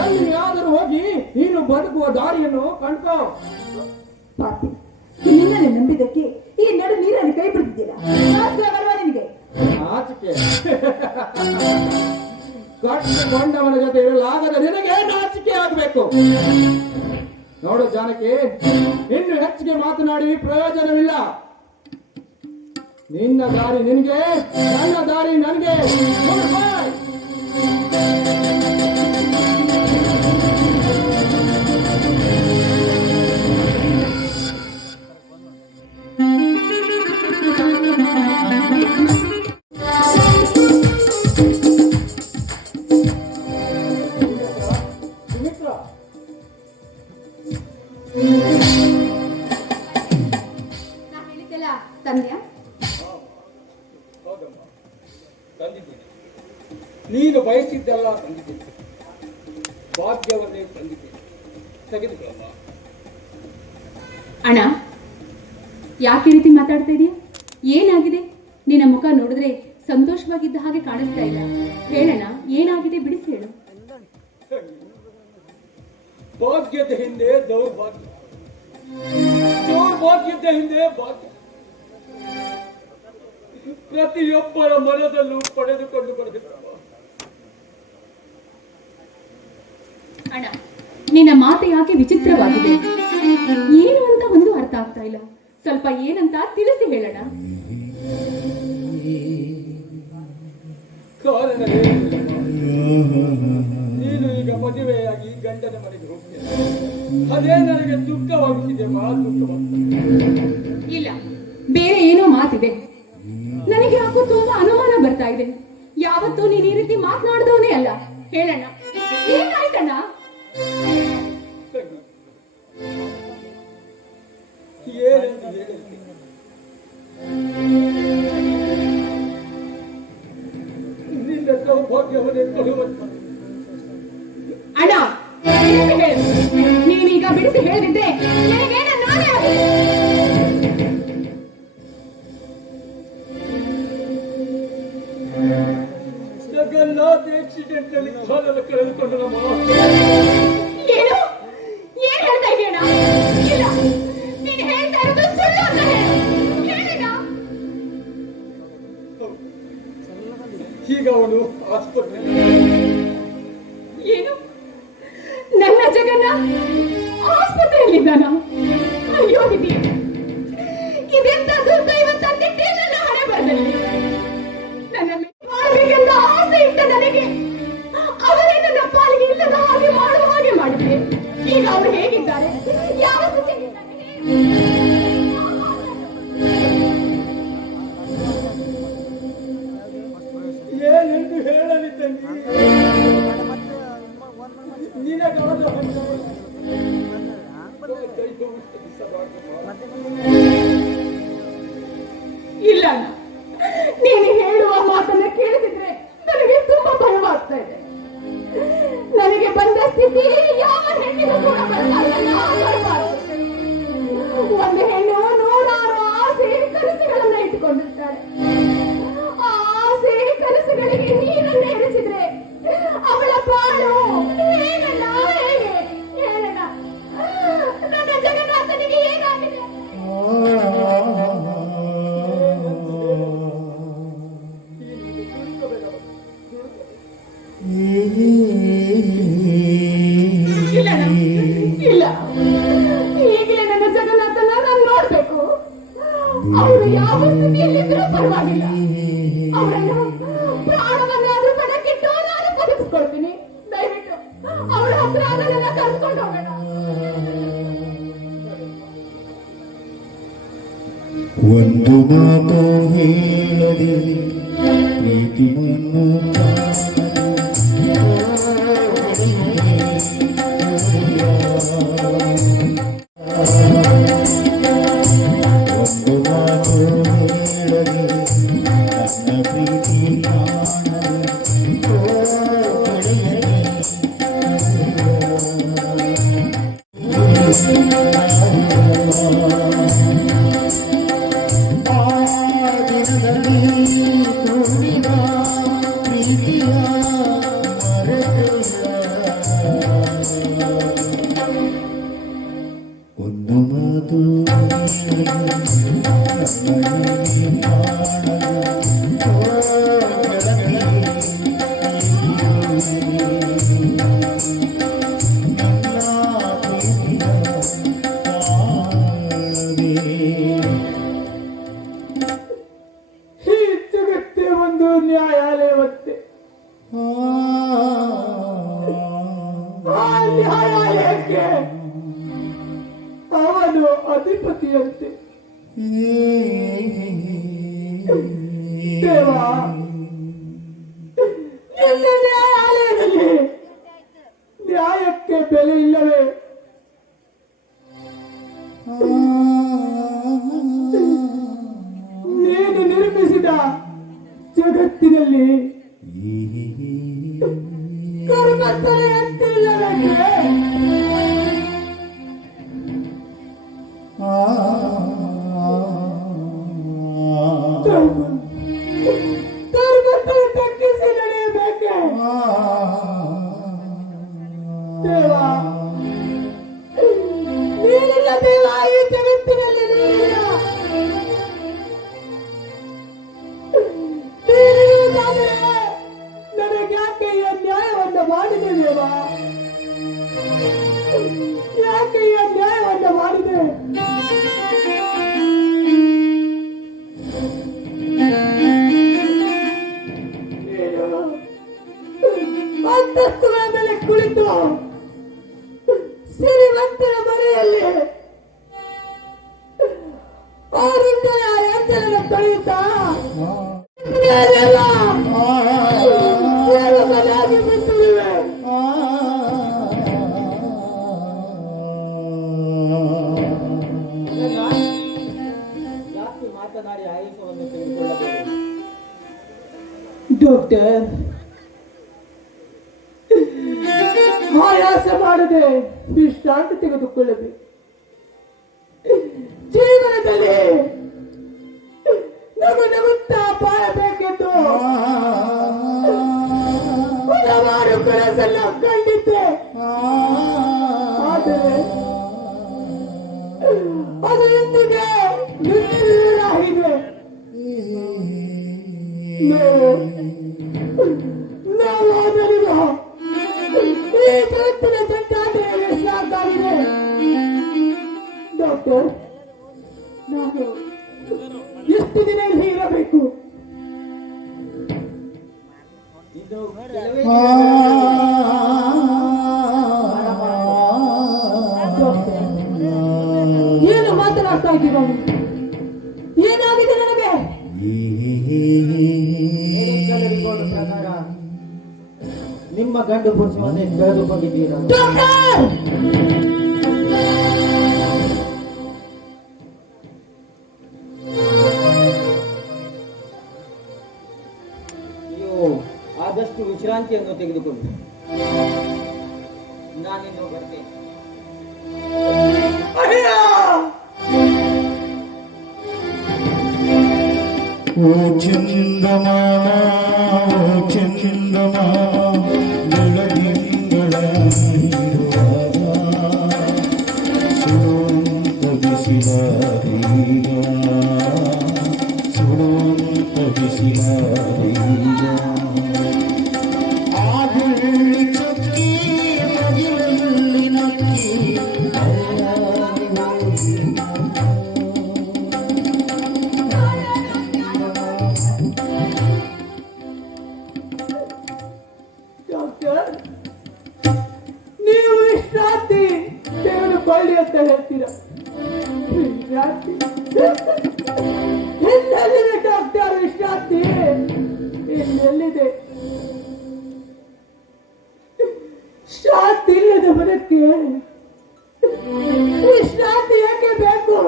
ಎಲ್ಲಿಯಾದರೂ ಹೋಗಿ ನೀನು ಬದುಕುವ ದಾರಿಯನ್ನು ಕಂಡ್ಕೋ. ಪಾಪಿ, ನಿನ್ನನ್ನು ನಂಬಿದ್ದಕ್ಕೆ ಈ ನಡು ನೀರಲ್ಲಿ ಕೈ ಬಿಡ್ತಿದ್ದೀರಾ? ನಾಚಿಕೆ ಬರುವ ನಿನಗೆ? ನಾಚಿಕೆ? ಕಟ್ಟಿಕೊಂಡವನ ಜೊತೆ ಇರಲಾಗದ ನಿನಗೆ ನಾಚಿಕೆ ಆಗಬೇಕು. ನೋಡು ಜಾನಕಿ, ಇನ್ನು ಹೆಚ್ಚಿಗೆ ಮಾತನಾಡಿ ಪ್ರಯೋಜನವಿಲ್ಲ. ನಿನ್ನ ದಾರಿ ನಿನಗೆ, ನನ್ನ ದಾರಿ ನನಗೆ. Goodbye. ಸುಮಿತ್ರಾ, ನಾ ಹೇಳಿದ್ದೆಲ್ಲ ತಂದ್ಯಾ? ಹೌದಮ್ಮ, ತಂದಿದ್ದೀನಿ. ನೀನು ಬಯಸಿದ್ದೆಲ್ಲ ತಂದಿದ್ದೀನಿ. ಭಾಗ್ಯವನ್ನೇ ತಂದಿದ್ದೀನಿ. ತೆಗೆದುಕೊಳ್ಳಮ್ಮ. ಅಣ್ಣ, ಯಾಕೆ ಈ ರೀತಿ ಮಾತಾಡ್ತಾ ಇದೀಯ? ಏನಾಗಿದೆ? ನಿನ್ನ ಮುಖ ನೋಡಿದ್ರೆ ಸಂತೋಷವಾಗಿದ್ದ ಹಾಗೆ ಕಾಣಿಸ್ತಾ ಇಲ್ಲ. ಹೇಳಣ್ಣ, ಏನಾಗಿದೆ? ಬಿಡಿಸಿ ಹೇಳು. ಭಾಗ್ಯದ ಹಿಂದೆ ದೌರ್ಭಾಗ್ಯ, ದೌರ್ಭಾಗ್ಯದ ಹಿಂದೆ ಭಾಗ್ಯ. ಪ್ರತಿಯೊಬ್ಬರ ಮನದಲ್ಲೂ ಪಡೆದುಕೊಂಡು ಬರಬೇಕು. ಅಣ್ಣ, ನಿನ್ನ ಮಾತು ಯಾಕೆ ವಿಚಿತ್ರವಾಗಿದೆ? ಏನು ಅಂತ ಒಂದು ಅರ್ಥ ಆಗ್ತಾ ಇಲ್ಲ. ಸ್ವಲ್ಪ ಏನಂತ ತಿಳಿಸಿ ಹೇಳೋಣ. ಕಾರಣವೇನಿಲ್ಲಮ್ಮ. ನೀನು ಈಗ ಮದುವೆಯಾಗಿ ಗಂಡನ ಮನೆಗೆ ಹೋಗ್ತೀಯ. ಅದೇ ನನಗೆ ದುಃಖವಾಗುತ್ತಿದೆ. ದುಃಖವಾಗ್ತದೆ. ಇಲ್ಲ, ಬೇರೆ ಏನೋ ಮಾತಿದೆ. ನನಗೆ ಯಾಕೋ ತುಂಬಾ ಅನುಮಾನ ಬರ್ತಾ ಇದೆ. ಯಾವತ್ತೂ ನೀನ್ ಈ ರೀತಿ ಮಾತನಾಡ್ದವನೇ ಅಲ್ಲ. ಹೇಳಣ್ಣ, ಏನಾಯ್ತಣ್ಣ? ಏನೆಂದು ಹೇಳಲಿ? ನಿನ್ನ ಸೌಭಾಗ್ಯವನ್ನೇ ಕೊಡುವಂತ ಅಣ್ಣ, ಬಿಡಿಸಿ ಹೇಳು. ನೀನೀಗ ಬಿಡಿಸಿ ಹೇಳಿದ್ದೆ ನನಗೇನ ನಾನೇ ಆಗಿದೆ. ಜಗನ್ನಾಥ ಆಕ್ಸಿಡೆಂಟ್ ಅಲ್ಲಿ ಕಾಲೆಲ್ಲ ಕಳೆದುಕೊಂಡು ನಮ್ಮ ಏನು? ಏನ್ ಹೇಳ್ತಾ ಇದೀಯಣ್ಣ? ಇಲ್ಲ, ನೀನ್ ಹೇಳ್ತಾ ಇರೋದು ಸುಳ್ಳು ಅಂತ ಹೇಳು. ಹೇಳಣ್ಣ. ಈಗ ಅವನು ಆಸ್ಪತ್ರೆ. ಏನು? ನನ್ನ ಜಗನ್ನ ಆಸ್ಪತ್ರೆಯಲ್ಲಿದ್ದಾನ? ಅಯ್ಯೋ ವಿಧಿ, ಇದೆಂತ ದುರ್ದೈವ ತಂದಿಟ್ಟೆ ನನ್ನ ಹಣೆ ಬರದಲ್ಲಿ. ನನ್ನ ಮಾಡಬೇಕೆಂದ ಆಸೆ ಇಟ್ಟ ನನಗೆ ಅವರೇ ನನ್ನ ಪಾಲಿಗೆ ಇಲ್ಲದ ಹಾಗೆ ಮಾಡುವ ಹಾಗೆ ಮಾಡಿದೆ. ಈಗ ಅವರು ಹೇಗಿದ್ದಾರೆ? ಯಾವ ಸ್ಥಿತಿಯಲ್ಲಿದ್ದಾರೆ? ಏನೆಂದು ಹೇಳಲಿ ತಂಗಿ? ನಿನಗಾದ ಇಲ್ಲ ಅಣ್ಣ, ನೀನು ಹೇಳುವ ಮಾತನ್ನ ಕೇಳಿದ್ರೆ ನನಗೆ ತುಂಬಾ ಭಯವಾಗ್ತಾ ಇದೆ. ನನಗೆ ಬಂದ ಸ್ಥಿತಿ ಯಾವ ಹೆಣ್ಣಿಗೂ ಕೂಡ ಬರಬಾರದು. ಒಂದು ಹೆಣ್ಣು ನೂರಾರು ಆಸೆ ಕನಸುಗಳನ್ನ ಇಟ್ಟುಕೊಂಡಿರ್ತಾಳೆ. ಆ ಆಸೆ ಕನಸುಗಳಿಗೆ ನೀರನ್ನು ಎರೆಸಿದ್ರೆ ಅವಳ ಬಾಳು ಹೇಗಣ್ಣ, ಹೇಗೆ ಹೇಳಣ್ಣ? ನನ್ನ ಜಗನ್ನಾಥನಿಗೆ ಏನಾಗಿದೆ? ಇಲ್ಲ, ಈಗಲೇ ನನ್ನ ಜಗನ್ನಾಥನ ನಾನು ನೋಡ್ಬೇಕು. ಅವರು ಯಾವ ಸ್ಥಿತಿಯಲ್ಲಿದ್ರೂ ಪರವಾಗಿಲ್ಲ, ಅವರನ್ನು ಪ್ರಾಣವನ್ನಾದ್ರೂ ಪಣಕ್ಕಿಟ್ಟು ನಾನು ಬದುಕಿಸ್ಕೊಳ್ತೀನಿ. ದಯವಿಟ್ಟು ಅವಳ ಹತ್ರ ಅದನ್ನ ಕರ್ಕೊಂಡು ಹೋಗೋಣ. ಒಂದು ಮಾತು ಹೇಳದೆ ಪ್ರೀತಿಯನ್ನು ಒಂದು ಮಾತು ಹೇಳದೆ ನನ್ನ ಪ್ರೀತಿ ಒಂದು ಮಾತು ಈ ಜಗತ್ತೇ ಒಂದು ನ್ಯಾಯಾಲಯವತ್ತೆ. ಆ ನ್ಯಾಯಾಲಯಕ್ಕೆ ಅವನು ಅಧಿಪತಿಯಂತೆ. ದೇವ, ನಿನ್ನ ನ್ಯಾಯಾಲಯದಲ್ಲಿ ನ್ಯಾಯಕ್ಕೆ ಬೆಲೆ ಇಲ್ಲವೇ? ನೀನು ನಿರ್ಮಿಸಿದ ಜಗತ್ತಿನಲ್ಲಿ ಕರ್ಮತ್ತಲೆ ಅಂತಿಲ್ಲವೇ? ಕರ್ಮತ್ತಲೆ ತಗ್ಗಿಸಿ ನಡೆಯಬೇಕೆ? ದೇವ, ನೀನಿಲ್ಲ ದೇವ, ಈ ಜಗತ್ತಿನಲ್ಲಿ ನೀನಿಲ್ಲ. ನೀನಿರುವುದಾದರೆ ನನಗೆ ಯಾಕೆ ಈ ಅನ್ಯಾಯವನ್ನು ಮಾಡಿದೆ ದೇವ? ಯಾಕೆ ಈ ಅನ್ಯಾಯವನ್ನು ಮಾಡಿದೆ? ಅಂತಸ್ತುಗಳ ಮೇಲೆ ಕುಳಿತು ಸಿರಿವಂತರ ಮನೆಯಲ್ಲಿ ಅವರಿಂದ ಎಂಜಲನ್ನು ತೊಳೆಯುತ್ತಾ ಸೇವಕನಾಗಿ ಬಿಟ್ಟಿರುವೆ. ಜಾಸ್ತಿ ಮಾತನಾಡಿ ಆಯುಷವನ್ನು ತೆಗೆದುಕೊಳ್ಳಬೇಕು. ಡಾಕ್ಟರ್, ಆಯಾಸ ಮಾಡದೆ ವಿಶ್ರಾಂತಿ ತೆಗೆದುಕೊಳ್ಳಬೇಕು. ಜೀವನದಲ್ಲಿ ನಗುತ್ತಾ ಬಾಳಬೇಕೆಂದು ಹಲವಾರು ಕನಸನ್ನ ಕಂಡಿದ್ದೆ. ಆದರೆ ಅದು ಇಂದಿಗೆ ನಿಷ್ಠೂರವಾಗಿದೆ. ನೋವಾದರೂ ಈ ಜಗತ್ತಿನ ಸಂಗಾತಿಗೆ ಸಾಕಾಗಿದೆ. ಡಾಕ್ಟರ್, ನಾನು ಎಷ್ಟು ದಿನ ಇಲ್ಲಿ ಇರಬೇಕು? ಇದು ಕೆಲವೇ ಏನು ಮಾತನಾಡ್ತಾ ಇದ್ದೀರೋ? ಏನಾಗಿದೆ ನನಗೆ? ರಿಪೋರ್ಟ್ ಪ್ರಕಾರ ನಿಮ್ಮ ಗಂಡು ಪುರುಷವನ್ನೇ ಕಳೆದುಕೊಂಡಿದ್ದೀರಾ? ಡಾಕ್ಟರ್! ವಿಶ್ರಾಂತಿಯನ್ನು ತೆಗೆದುಕೊಂಡು ನಾನಿನ್ನು ಬರ್ತೇನೆ. ಓ ಚಂದಮಾಮ ಓ ಚಂದಮಾಮ ಬೆಳದಿಂಗಳ ನೀಡುವಾಗ ಸುಡುವಂತ ಬಿಸಿಲಾದೀಗ ಸುಡುವಂತ ಬಿಸಿಲಾದೀಗ ಆ ಬೆಳ್ಳಿ ಚಕ್ಕಿ ಮಗಿಲಲ್ಲಿ ನಕ್ಕಿ ಅಲ್ಲಾಗಿ ಹೋಗಿ ಡಾಕ್ಟರ್, ನೀವು ವಿಶ್ರಾಂತಿ ತೆಗೆದುಕೊಳ್ಳಿ ಅಂತ ಹೇಳ್ತೀರಾ? ವಿಶ್ರಾಂತಿ ಎಲ್ಲೆಲ್ಲಿದೆ ಡಾಕ್ಟರ್? ವಿಶ್ರಾಂತಿ ಎಲ್ಲೆಲ್ಲಿದೆ? ಶಾಂತಿ ಇಲ್ಲದ ಬದುಕ್ಕೆ ವಿಶ್ರಾಂತಿ ಯಾಕೆ ಬೇಕು?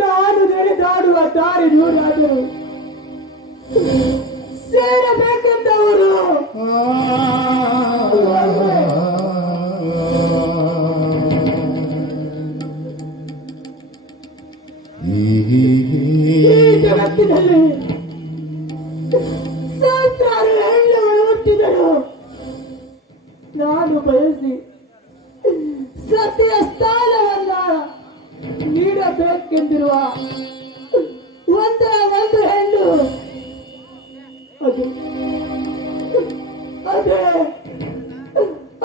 ನಾನು ನಡೆದಾಡುವ ದಾರಿ ನೂರಾದರೂ ಸೇರಬೇಕೆಂದವರು ಈ ಜಗತ್ತಿನಲ್ಲಿ ಸಾವಿರಾರು ಹೆಣ್ಣುಗಳು ಹುಟ್ಟಿದರು. ನಾನು ಬಯಸಿ ಸತ್ಯ ಸ್ಥಾನವನ್ನ ನೀಡಬೇಕೆಂದಿರುವ ಒಂದರ ಒಂದು ಹೆಣ್ಣು ಅದೇ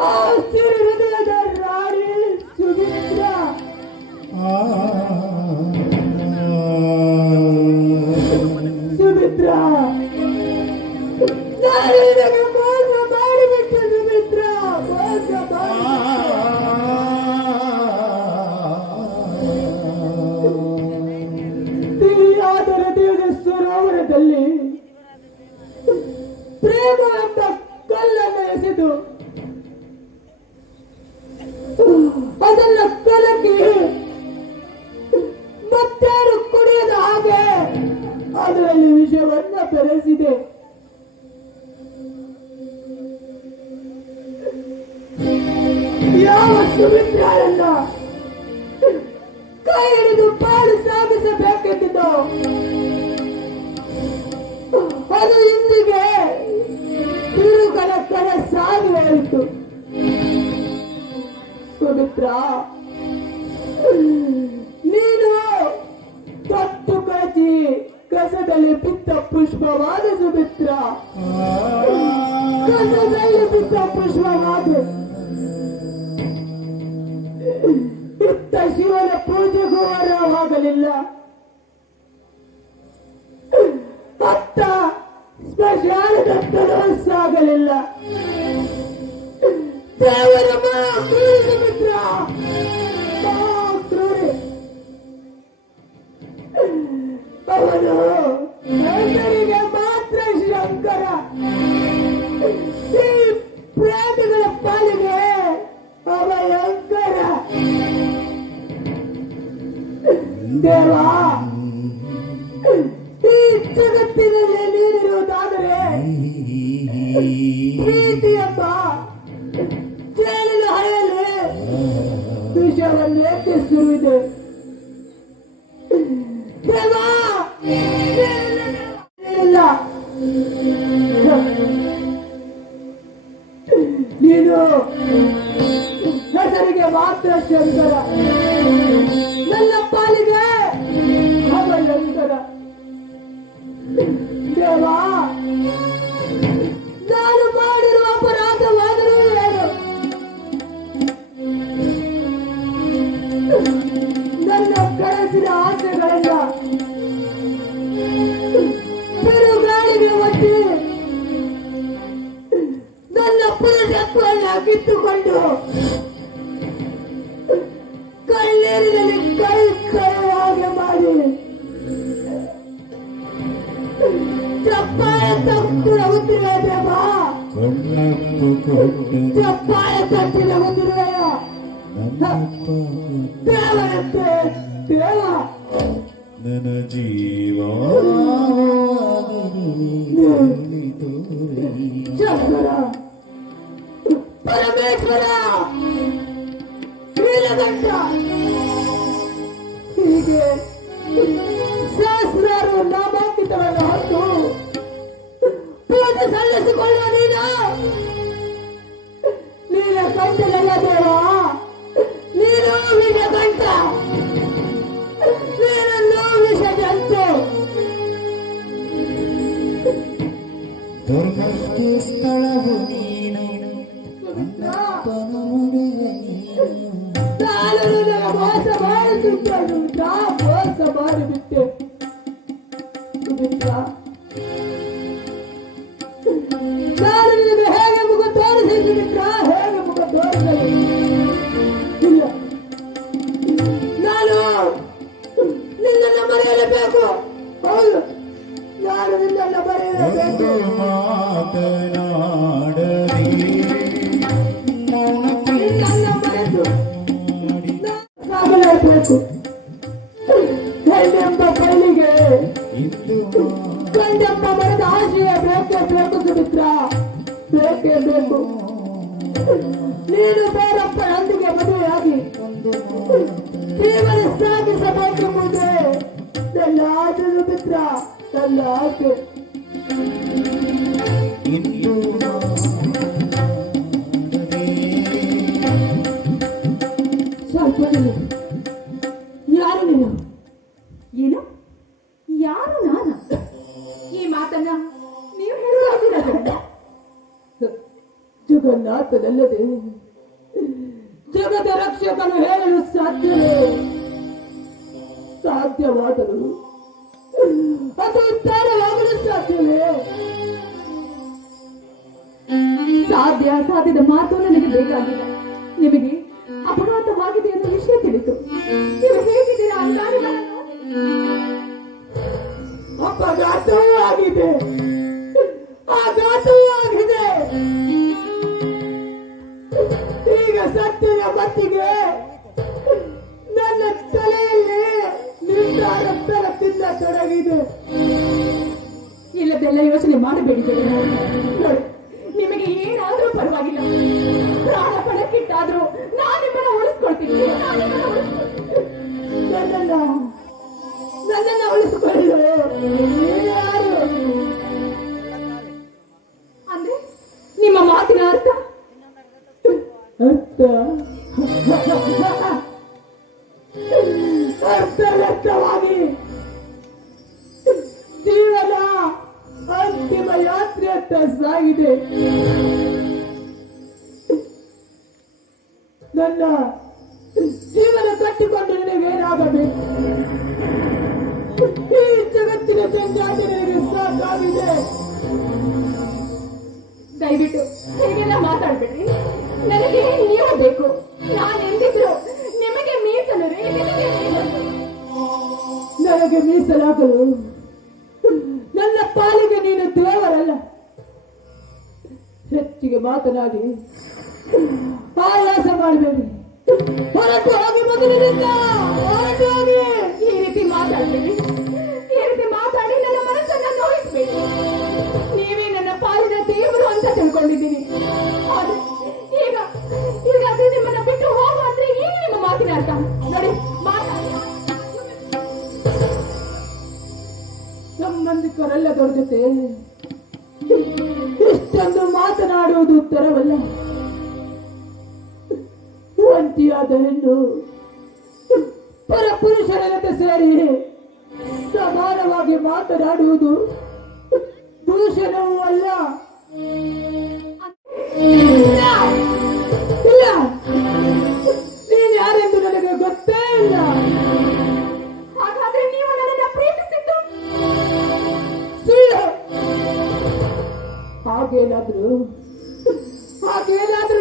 ಆ ಸಿರಿ ಹೃದಯದ ರಾಣಿ ಸುಮಿತ್ರ. ಸುಮಿತ್ರ, ನಾನು ನಿನಗೆ ಮೋಸ ಮಾಡಿಬಿಟ್ಟೆ ಸುಮಿತ್ರ, ಮೋಸ ತಿಳಿಯಾದ ಹೃದಯದ ಸರೋವರದಲ್ಲಿ ಪ್ರೇಮ ಎಂಬ ಕಲ್ಲನ್ನು ಎಸೆದು ಅದನ್ನ ಕಲಕಿ ಮತ್ತೇನು ಕುಡಿಯದ ಹಾಗೆ ಅದರಲ್ಲಿ ವಿಷವನ್ನ ಬೆರೆಸಿದೆ. ಯಾವ ಸುಮಿತ್ರರನ್ನ ಕೈ ಹಿಡಿದು ಪಾಲು ಸಾಗಿಸಬೇಕೆಂದಿದ್ದೋ ಅದು ಇಂದಿಗೆ ತಿರುಗಳ ಕಡೆ ಸಾಗಿ ಹೋಯಿತು. ಸುಮಿತ್ರ, ನೀನು ತೊಟ್ಟು ಕಳಚಿ ಕಸದಲ್ಲಿ ಬಿದ್ದ ಪುಷ್ಪವಾದ ಸುಮಿತ್ರ, ಕಸದಲ್ಲಿ ಬಿದ್ದ ಪುಷ್ಪವಾದ. ಇತ್ತ ಶಿವನ ಪೂಜೆಗೂ ವರವಾಗಲಿಲ್ಲ, ಅತ್ತ ಸ್ಮಶಾನದತ್ತರೂ ಸಾಗಲಿಲ್ಲ. ದೇವರ ಸುಮಿತ್ರ ಅವನು ಹೆಸರಿಗೆ ಮಾತ್ರ ಶಂಕರ, ಈ ಪ್ರೇಮಿಗಳ ಪಾಲಿಗೆ ಅಭಯಂಕರ. ದೇವ, ಈ ಜಗತ್ತಿನಲ್ಲಿ ನೀಡಿರುವುದಾದರೆ ಪ್ರೀತಿ ಎಂಬ ಜೇನಿನ ಹಳೆಯಲ್ಲಿ ವಿಷವನ್ನೇಕೆ ಸುರಿದೆ? ದೇವ, ಇಲ್ಲ, ನೀನು ಹೆಸರಿಗೆ ಮಾತ್ರ ಶಂಕರ, ನನ್ನ ಪಾಲಿಗೆ ಅಭಯಂಕರ. ದೇವ, ನಾನು ಮಾಡಿರುವ ಅಪರಾಧವಾದರೂ ಏನು? ನನ್ನ ಕನಸಿನ ಆಸೆಗಳನ್ನ ಬಿರುಗಾಳಿಗೆ ಒತ್ತಿ ನನ್ನ ಪುರುಷತ್ವವನ್ನು ಕಿತ್ತುಕೊಂಡು ಕಣ್ಣೀರಿನಲ್ಲಿ ಕೈ ಕೈಯಾಗೆ ಮಾಡಿ ಚಪ್ಪಾಳೆ ತಟ್ಟು ನಗುತ್ತಿರುವ ದೇವ, ಚಪ್ಪಾಳೆ ತಟ್ಟು ನಗುತ್ತಿರುವ ದೇವರಂತೆ ದೇವ ನನ್ನ ಜೀವ ಶಂಕರ, ಪರಮೇಶ್ವರ, ನೀಲಕಂಠ, ಹೀಗೆ ಸಹಸ್ರಾರು ನಾಮಾಂಕಿತವನ್ನು ಹೊತ್ತು ಪೂಜೆ ಸಲ್ಲಿಸಿಕೊಳ್ಳುವ ನೀಲಕಂಠನಲ್ಲ ದೇವ, ನೀನು ವಿಷಕಂಠ, ನೀನನ್ನು ವಿಷಜಂತು. ದುರ್ಗಕ್ಕೆ ಸ್ಥಳವು ನೀನು, ಅಣ್ಣಪ್ಪನ ಮುಡಿಯ ನೀನು. ನಾನು ನಿನಗೆ ಮೋಸ ಮಾಡುತ್ತಿದ್ದನು, ನಾ ಮೋಸ ಮಾಡಿಬಿಟ್ಟೆ ಸುಮಿತ್ರ. ನಾನು ನಿನಗೆ ಹೇಗೆ ಮುಖ ತೋರಿಸಿ ಸುಮಿತ್ರ, ಹೇಗೆ ಮುಖ ತೋರಿಸಲು ಇಲ್ಲ. ನಾನು ನಿನ್ನನ್ನು ಮರೆಯಲೇಬೇಕು. ಹೌದು, ನಾನು ನಿನ್ನನ್ನು ಮರೆಯಲೇಬೇಕು. ಒಂದು ಮಾತನಾಡದೆ ಮೌನಕ್ಕೆ ನನ್ನ ಮರೆತು ಸಾಗಲೇಬೇಕು. ಹೆಣ್ಣೆಂಬ ಕೈಲಿಗೆ ಇಂದು ಗಂಡೆಂಬ ಮರದ ಆಶಯ ಬೇಕೇ ಬೇಕು ಸುಮಿತ್ರ, ಬೇಕೇ ಬೇಕು. ನೀನು ಬೇರೊಬ್ಬರೊಂದಿಗೆ ಮದುವೆಯಾಗಿ ಜೀವನ ಸಾಗಿಸಬೇಕೆಂಬುದೇ ನನ್ನ ಆಸೆ ಸುಮಿತ್ರ, ನನ್ನ ಆಸೆ. ಇಂದು ಸ್ವಲ್ಪ ನಿಲ್ಲು. ಯಾರು ನೀನು? ಏನು? ಯಾರು ನಾನು? ಈ ಮಾತನ್ನ ನೀವು ಹೇಳುವುದಿಲ್ಲ. ಜಗನ್ನಾಥನಲ್ಲದೆ ಜಗದ ರಕ್ಷಕನು ಹೇಳಲು ಸಾಧ್ಯವೇ? ಸಾಧ್ಯವಾದರೂ ಅದು ಉತ್ತಾರವಾಗಲು ಸಾಧ್ಯವೇ? ಸಾಧ್ಯ ಅಸಾಧ್ಯದ ಮಾತು ನನಗೆ ಬೇಕಾಗಿಲ್ಲ. ನಿಮಗೆ ಅಪಘಾತವಾಗಿದೆ ಎನ್ನುವ ವಿಷಯ ತಿಳಿತು. ನೀವು ಹೇಗಿದ್ದೀರಾ ಅಂತ ನಿಮ್ಮನ್ನ ನೋಡಿ. ಅಪಘಾತವೂ ಆಗಿದೆ, ಆಘಾತವೂ ಆಗಿದೆ. ಈಗ ಸತ್ಯದ ಮಟ್ಟಿಗೆ ನನ್ನ ತಲೆಯಲ್ಲಿ ನಿರ್ಧಾರ ತಿನ್ನ ತೊಡಗಿದೆ. ಇಲ್ಲದೆಲ್ಲ ಯೋಚನೆ ಮಾಡಬೇಡಿ ಜಗನ್ನಾಥ. ನೋಡಿ, ನಿಮಗೆ ಏನಾದ್ರೂ ಪರವಾಗಿಲ್ಲ, ಪ್ರಾಣ ಪಣಕ್ಕಿಟ್ಟಾದ್ರೂ ನಾನು ನಿಮ್ಮನ್ನ ಉಳಿಸ್ಕೊಳ್ತೀನಿ. ನನ್ನನ್ನ ಉಳಿಸಿಕೊಳ್ಳಲು ಯಾರು? ಅಂದ್ರೆ ನಿಮ್ಮ ಮಾತಿನ ಅರ್ಥ? ಅರ್ಥವ್ಯರ್ಥವಾಗಿ ಜೀವನ ಅಂತಿಮ ಯಾತ್ರೆಯತ್ತ ಸಾಗಿದೆ. ನನ್ನ ಜೀವನ ಕಟ್ಟಿಕೊಂಡು ನಿನಗೇನಾಗಬೇಕು? ಈ ಜಗತ್ತಿನ ಜಂಜಾಟ ನಿನಗೆ ಸಾಕಾಗಿದೆ. ದಯವಿಟ್ಟು ಹೀಗೆಲ್ಲ ಮಾತಾಡ್ಬೇಡ್ರಿ. ನನಗೆ ನೀವು ಬೇಕು. ನಾನು ಎಂದಿದ್ರು ನಿಮಗೆ ಮೀಸಲು ರೀ, ನಿಮಗೆ ಮೀಸಲು. ನನಗೆ ಮೀಸಲಾಗಲು ನನ್ನ ಪಾಲಿಗೆ ನೀನು ದೇವರಲ್ಲ. ಹೆಚ್ಚಿಗೆ ಮಾತನಾಡಿ ಆಯಾಸ ಮಾಡಬೇಡಿ. ಹೊರಟು ಹೋಗಿ ಮೊದಲಿನಿಂದ ಹೊರಟು ಹೋಗಿ. ಈ ರೀತಿ ಮಾತಾಡ್ಬೇಡಿ. ಈ ರೀತಿ ಮಾತಾಡಿ ನನ್ನ ಮನಸ್ಸನ್ನ ನೋಯಿಸ್ಬೇಡಿ. ನೀವೇ ನನ್ನ ಪಾಲಿನ ದೇವರು ಅಂತ ತಿಳ್ಕೊಂಡಿದ್ದೀನಿ. ಆದ್ರೆ ಈಗ ಈಗ ಅದು ನಿಮ್ಮನ್ನ ಬಿಟ್ಟು ಹೋಗು ಅಂದ್ರೆ ಏನು ನಿಮ್ಮ ಮಾತಿನ ಅರ್ಥ? ನೋಡಿ, ಮಾತಾಡಿ. ಸಂಬಂಧಿಕರೆಲ್ಲದರ ಜೊತೆ ಇಷ್ಟೊಂದು ಮಾತನಾಡುವುದು ಉತ್ತರವಲ್ಲ. ಒಂಟಿಯಾದ ಹೆಣ್ಣು ಪರಪುರುಷರ ಜೊತೆ ಸೇರಿ ಸಮಾನವಾಗಿ ಮಾತನಾಡುವುದು ದೂಷಣವೂ ಅಲ್ಲ. ಇಲ್ಲ, ನೀನು ಯಾರೆಂದು ನನಗೆ ಗೊತ್ತೇ ಇಲ್ಲ. ಹಾಗಾದ್ರೆ ನೀವು ನನ್ನನ್ನ ಪ್ರೀತಿಸಿದ್ದು ಸುಳ್ಳು. ಹಾಗೇನಾದ್ರೂ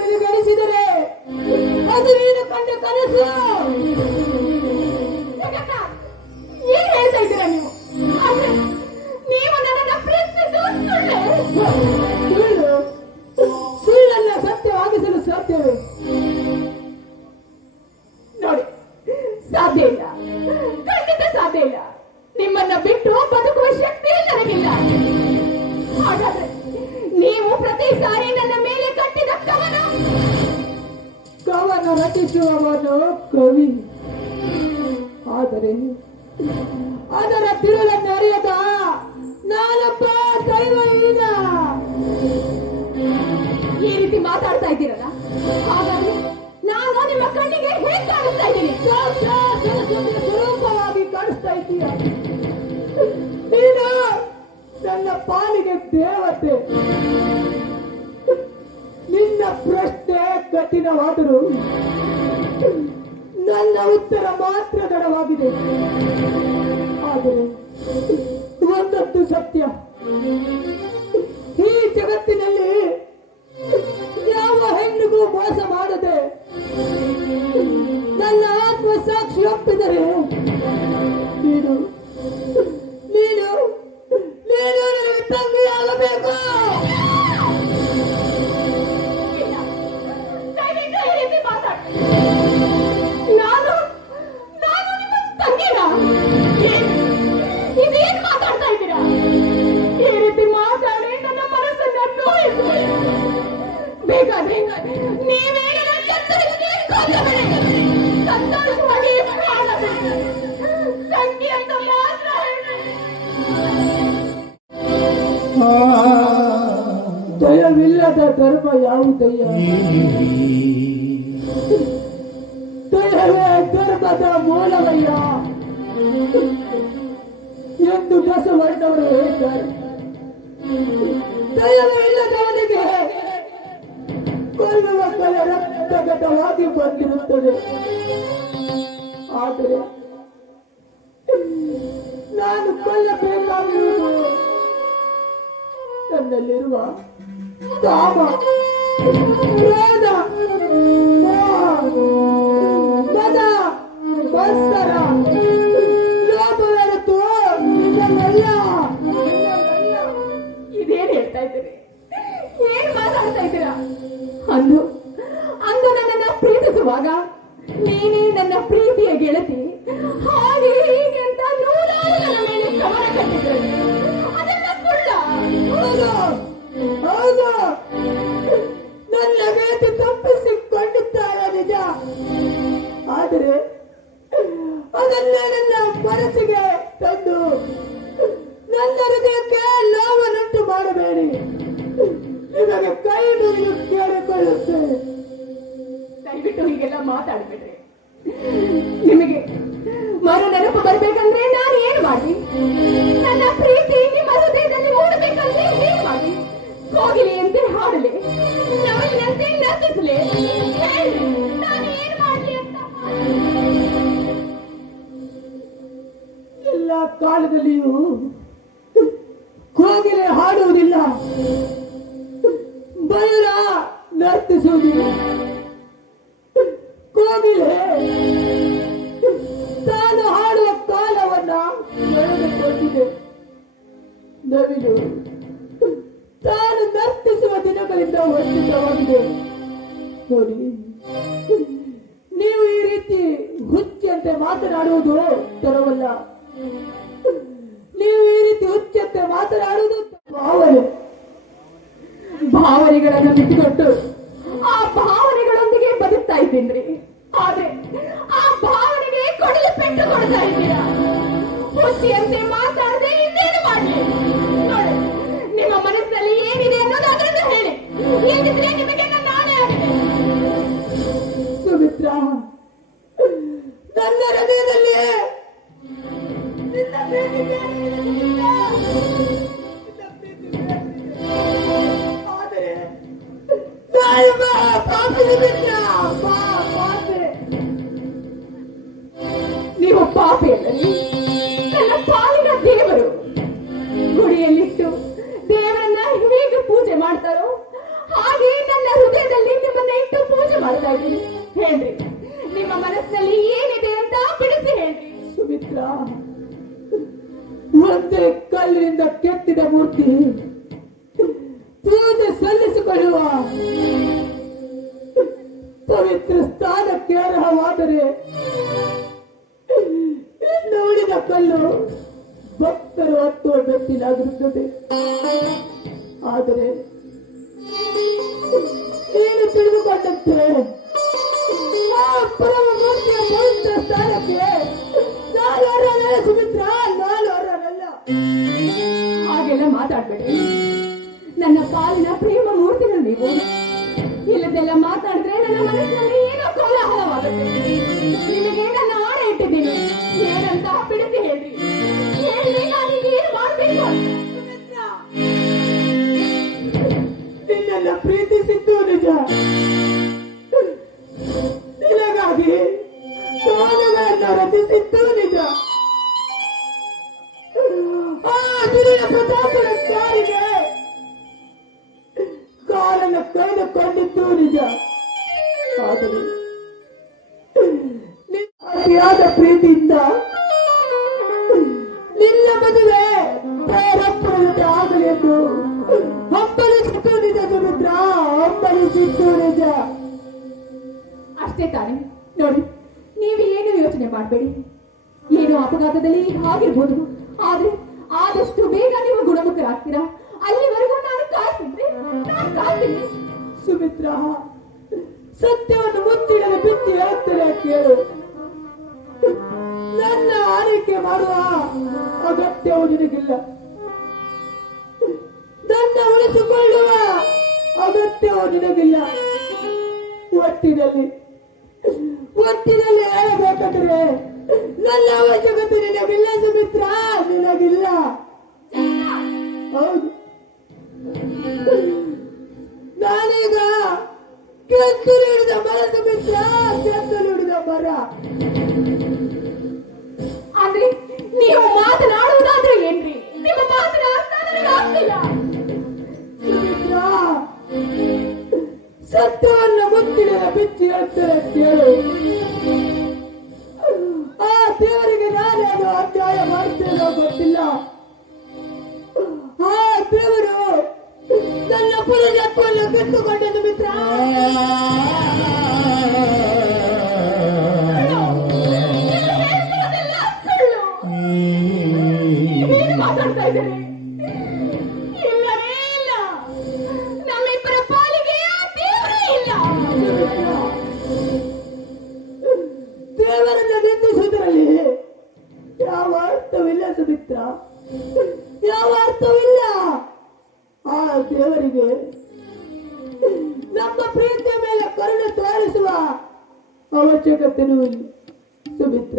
ನಿನಗೆ ಅನಿಸಿದರೆ ಅದು ನೀನು ಕಂಡ ಕನಸು. ಏನ್ ಹೇಳ್ತಾ ಇದ್ದೀರಾ ನೀವು? ಅಂದ್ರೆ ನೀವು ನನ್ನನ್ನ ಪ್ರೀತಿಸಿದ್ದು ಸುಳ್ಳು. ಸುಳ್ಳನ್ನ ಸತ್ಯವಾಗಿಸಲು ಸಾಧ್ಯವೇ? ನೋಡಿ, ಸಾಧ್ಯ ಇಲ್ಲ, ಖಂಡಿತ ಸಾಧ್ಯ ಇಲ್ಲ. ನಿಮ್ಮನ್ನ ಬಿಟ್ಟು ಬದುಕುವ ಶಕ್ತಿ ನನಗಿಲ್ಲ. ರಚಿಸುವವನು ಕವಿ. ಆದರೆ ಅದರ ತಿರುಳನ್ನು ಅರಿಯದ ನಾನೊಬ್ಬ ದೈವಹೀನ. ಈ ರೀತಿ ಮಾತಾಡ್ತಾ ಇದ್ದೀರಲ್ಲ, ಹಾಗಾದ್ರೆ ನಾನು ನಿಮ್ಮ ಕಣ್ಣಿಗೆ ಹೇಗೆ ಕಾಣಿಸ್ತಾ ಇದ್ದೀನಿ? ಸಾಕ್ಷಾತ್ ಸರಸ್ವತಿಯ ಸ್ವರೂಪವಾಗಿ ಕಾಣಿಸ್ತಾ ಇದ್ದೀಯ. ನೀನು ನನ್ನ ಪಾಲಿಗೆ ದೇವತೆ. ನಿನ್ನ ಪ್ರಶ್ನೆ ಕಠಿಣವಾದರೂ ನನ್ನ ಉತ್ತರ ಮಾತ್ರ ದೃಢವಾಗಿದೆ. ಆದರೆ ಒಂದೊಂದು ಸತ್ಯ, ಈ ಜಗತ್ತಿನಲ್ಲಿ ಯಾವ ಹೆಣ್ಣಿಗೂ ಮೋಸ ಮಾಡದೆ ನನ್ನ ಆತ್ಮ ಸಾಕ್ಷಿ ಒಪ್ಪಿದರೆ ನೀನು ನೀನು ನೀನು ನನಗೆ ತಂದೆಯಾಗಬೇಕು. ಇಲ್ಲ, ದಯವಿಟ್ಟು ಈ ರೀತಿ ಮಾತಾಡಿ. ನಾನು ನಾನು ನಿಮ್ಮ ತಂಗಿನ? ಇದೇನು ಮಾತಾಡ್ತಾ ಇದ್ದೀರಾ? ಈ ರೀತಿ ಮಾತಾಡಿ ನನ್ನ ಮನಸ್ಸನ್ನ ನೋಯಿಸಿ. ಬೇಕಾದ್ರೆ ನೀವೇ ನನ್ನ ಕತ್ತರಿಸಿ ಕೊಲ್ಲಬೇಡಿ. ಸಂತೋಷವಾಗಿ ಬಾಳಬೇಡಿ. ತಂಗಿ ಅಂತ ಮಾತ್ರ ಹೇಳಿ. ದಯವಿಲ್ಲದ ಧರ್ಮ ಯಾವುದಯ್ಯ? ದಯವೇ ಧರ್ಮದ ಮೂಲವಯ್ಯ ಎಂದು ಬಸವಣ್ಣವರು ಹೇಳಿದ್ದಾರೆ. ದಯವಿಲ್ಲದವನಿಗೆ ಕೊಲ್ಲುವ ಕಲೆ ರಕ್ತಗತವಾಗಿ ಬಂದಿರುತ್ತದೆ. ಆದರೆ ನಾನು ಕೊಲ್ಲಬೇಕಾಗಿರುವುದು ನನ್ನಲ್ಲಿರುವ ಕಾಮ, ಕ್ರೋಧ, ಮದ, ಮತ್ಸರ, ಲೋಭವೆರತು ನಿನ್ನಲ್ಲ. ಇದೇನ್ ಹೇಳ್ತಾ ಇದ್ದೀರಿ? ಏನ್ ಮಾತಾಡ್ತಾ ಇದ್ದೀರಾ? ಅಂದು ಅಂದು ನನ್ನನ್ನ ಪ್ರೀತಿಸುವಾಗ ನೀನೇ ನನ್ನ ಪ್ರೀತಿಯ ಗೆಳತಿ, ಹಾಗೆ ಹೀಗೆ ಅಂತ ನೂರಾರು ನನ್ನ ಮೇಲೆ ಕವನ ಕಟ್ಟಿದ್ರು. ಅದೆಲ್ಲ ಸುಳ್ಳ? ಹೌದು, ಹೌದು, ನನ್ನ ಗೆಳತಿ ತಪ್ಪಿಸಿಕೊಂಡಿದ್ದಾಳೆ ನಿಜ. ಆದರೆ ಅದನ್ನೇ ನನ್ನ ಮನಸ್ಸಿಗೆ ತಂದು ನನ್ನ ಹೃದಯಕ್ಕೆ ನೋವನ್ನುಂಟು ಮಾಡಬೇಡಿ. ನಿಮಗೆ ಕೈ ಮುಗಿದು ಕೇಳಿಕೊಳ್ಳುತ್ತೇನೆ. ದಯವಿಟ್ಟು ಹೀಗೆಲ್ಲ ಮಾತಾಡ್ಬೇಡ್ರಿ. ನಿಮಗೆ ಮರು ನೆನಪು ಬರ್ಬೇಕಂದ್ರೆ ನಾನು ಏನ್ ಮಾಡಿ? ನನ್ನ ಪ್ರೀತಿ ನಿಮ್ಮ ಹೃದಯದಲ್ಲಿ ಮೂಡಬೇಕಂದ್ರೆ ಏನ್ ಮಾಡಿ? ಕೋಗಿಲೆಯಂತೆ ಹಾಡಲಿ, ನವಲಿನಂತೆ ನರ್ತಿಸಲಿ, ಹೇಳಿ ನಾನು ಏನ್ ಮಾಡ್ಲಿ ಅಂತ. ಎಲ್ಲ ಕಾಲದಲ್ಲಿಯೂ ಕೋಗಿಲೆ ಹಾಡುವುದಿಲ್ಲ, ಬೈರ ನರ್ತಿಸುವುದಿಲ್ಲ. ಕೋಗಿಲೆ ತಾನು ಹಾಡುವ ಕಾಲವನ್ನ ನಡೆದುಕೊಂಡಿದೆ. ನವಿಲು ತಾನು ನರ್ತಿಸುವ ದಿನಗಳಿಂದ ವಂಚಿತವಾಗಿದೆ. ನೋಡಿ, ನೀವು ಈ ರೀತಿ ಹುಚ್ಚಂತೆ ಮಾತನಾಡುವುದು ತರವಲ್ಲ. ನೀವು ಈ ರೀತಿ ಹುಚ್ಚಂತೆ ಮಾತನಾಡುವುದು ಭಾವನೆ. ಭಾವನೆಗಳನ್ನು ಬಿಟ್ಟುಕೊಟ್ಟು ಆ ಭಾವನೆಗಳೊಂದಿಗೆ ಬದುಕ್ತಾ ಇದ್ದೀನ್ರಿ. ಆದ್ರೆ ಆ ಭಾವನೆಗೆ ಕೊಡಲು ಪೆಟ್ಟು ಕೊಡ್ತಾ ಇದ್ದೀರಾ. ಹುಚ್ಚಿಯಂತೆ ಮಾತಾಡದೆ ಇನ್ನೇನು ಮಾಡ್ಲಿ? ನೋಡಿ, ನಿಮ್ಮ ಮನಸ್ಸಲ್ಲಿ ಏನಿದೆ ಅನ್ನೋದಾದ್ರಿಂದ ಹೇಳಿ, ಏನಿದ್ರೆ ನಿಮಗೆ ನನ್ನ ಆಣೆ ಆಗಿದೆ. ಸುಮಿತ್ರ, ನನ್ನ ಹೃದಯದಲ್ಲಿ ನಿನ್ನ ಪ್ರೀತಿ ಬೇರೆಯಿಲ್ಲ. ಆದರೆ ನಾನು ಪಾಪಿ ಸುಮಿತ್ರ, ಪಾಪಿ. ನೀವು ಪಾಪಿ ಅಲ್ಲರಿ, ನನ್ನ ಪಾಲಿನ ದೇವರು. ಗುಡಿಯಲ್ಲಿಟ್ಟು ದೇವರನ್ನ ಹೇಗೆ ಪೂಜೆ ಮಾಡ್ತಾರೋ ಹಾಗೆ ನನ್ನ ಹೃದಯದಲ್ಲಿ ನಿಮ್ಮನ್ನ ಇಟ್ಟು ಪೂಜೆ ಮಾಡ್ತಾ ಇದ್ದೀನಿ. ಹೇಳ್ರಿ, ನಿಮ್ಮ ಮನಸ್ಸಿನಲ್ಲಿ ಏನಿದೆ ಅಂತ ಬಿಡಿಸಿ ಹೇಳ್ರಿ. ಸುಮಿತ್ರ, ಒಂದೇ ಕಲ್ಲಿನಿಂದ ಕೆತ್ತಿದ ಮೂರ್ತಿ ಪೂಜೆ ಸಲ್ಲಿಸಿಕೊಳ್ಳುವ ಪವಿತ್ರ ಸ್ಥಾನಕ್ಕೆ ಅರ್ಹವಾದರೆ ಇನ್ನು ಉಳಿದ ಕಲ್ಲು ಭಕ್ತರು ಹತ್ತುವ ಮೆಟ್ಟಿಲಾಗಿರುತ್ತದೆ. ಆದರೆ ನೀನು ತಿಳಿದುಕೊಂಡಂತೆ ಮಾತಾಡ್ಬೇಡಿ. ನನ್ನ ಪಾಲಿನ ಪ್ರೇಮ ಮೂರ್ತಿಗಳು ನೀವು. ಇಲ್ಲದೆಲ್ಲ ಮಾತಾಡಿದ್ರೆ ನನ್ನ ಮನಸ್ಸಿನಲ್ಲಿ ಏನೋ ಕೋಲಾಹಲವಾಗುತ್ತೆ. ನಿಮಗೆ ನನ್ನ ಆಣೆ ಇಟ್ಟಿದ್ದೀನಿ, ಏನಂತ ಬಿಡಿಸಿ ಹೇಳ್ರಿ. ಹೇಳಿ ನಾನೀಗ ಏನು ಮಾಡ್ಬೇಕು ಅಂತ. ನಿನ್ನೆಲ್ಲ ಪ್ರೀತಿಸಿದ್ದು ನಿಜ, ನಿನಗಾಗಿ ಸೋಲುಗಳನ್ನು ರಚಿಸಿದ್ದು ನಿಜ. ಆ ದಿನ ಪ್ರತಾಪನ ಸಾರಿಗೆ ಕಾಲನ್ನು ಕಳೆದುಕೊಂಡಿದ್ದು ನಿಜ. ಆದರೆ ಅತಿಯಾದ ಪ್ರೀತಿಯಿಂದ ನಿನ್ನ ಮದುವೆ ಪ್ರಾರಂಭದ ಜೊತೆ ಆಗಲೆಂದು ಹಂಬಲಿಸಿದ್ದು ನಿಜ ಸುಮಿತ್ರ, ಹಂಬಲಿಸಿದ್ದು ನಿಜ. ಅಷ್ಟೇ ತಾನೆ. ನೋಡಿ, ನೀವು ಏನು ಯೋಚನೆ ಮಾಡಬೇಡಿ. ಏನೋ ಅಪಘಾತದಲ್ಲಿ ಆಗಿರ್ಬೋದು, ಆದ್ರೆ ಆದಷ್ಟು ಬೇಗ ನೀವು ಗುಣಮುಖರಾಗ್ತೀರಾ. ಅಲ್ಲಿವರೆಗೂ ನಾನು ಕಾಯ್ತೀನಿ. ಸುಮಿತ್ರ, ಸತ್ಯವನ್ನು ಮುಚ್ಚಿಡಲು ಬಿಚ್ಚಿ ಹೇಳ್ತಾರೆ ಕೇಳು. ನನ್ನ ಆರೈಕೆ ಮಾಡುವ ಅಗತ್ಯವು ನಿನಗಿಲ್ಲ, ನನ್ನ ಉಳಿಸಿಕೊಳ್ಳುವ ಅಗತ್ಯವು ನಿನಗಿಲ್ಲ. ಒಟ್ಟಿನಲ್ಲಿ ಹೇಳಬೇಕಂದ್ರೆ ನನ್ನ ಅವಶ್ಯಕತೆ ನಿನಗಿಲ್ಲ ಸುಮಿತ್ರ, ನಿನಗಿಲ್ಲ. ಹೌದು, ನಾನೀಗ ಕೆತ್ತಲು ಹಿಡಿದ ಮರ ಸುಮಿತ್ರ, ಕೆತ್ತಲು ಹಿಡಿದ ಮರ. ಅಂದ್ರೆ ನೀವು ಮಾತನಾಡುವುದಾದ್ರೆ ಏನ್ರಿ? ನಿಮ್ಮ ಮಾತಿನ ಅರ್ಥ ನನಗೆ ಆಗ್ತಿಲ್ಲ. ಸುಮಿತ್ರ, ಸತ್ಯವನ್ನು ಮುಚ್ಚಿಡದ ಬಿಚ್ಚಿ ಹೇಳ್ತಾರೆ ಕೇಳು. ಆ ದೇವರಿಗೆ ನಾನೇ ಅದು ಅನ್ಯಾಯ ಮಾಡ್ತೇನೋ ಗೊತ್ತಿಲ್ಲ. ಆ ದೇವರು ನನ್ನ ಪುರುಷತ್ವವನ್ನು ಕಿತ್ತುಕೊಂಡನು ಮಿತ್ರ. ಮಾತಾಡ್ತಾ ಇದ್ದಾರೆ. ಇಲ್ಲವೇ ಇಲ್ಲ, ನಮ್ಮಿಬ್ಬರ ಪಾಲಿಗೆ ಆ ದೇವರೇ ಇಲ್ಲ. ದೇವರನ್ನ ನಿಂದಿಸುವುದರಲ್ಲಿ ಯಾವ ಅರ್ಥವಿಲ್ಲ ಸುಮಿತ್ರ, ಯಾವ ಅರ್ಥವಿಲ್ಲ. ಆ ದೇವರಿಗೆ ನಮ್ಮ ಪ್ರೀತಿಯ ಮೇಲೆ ಕರುಣೆ ತೋರಿಸುವ ಅವಶ್ಯಕತೆಯೂ ಇಲ್ಲ ಸುಮಿತ್ರ.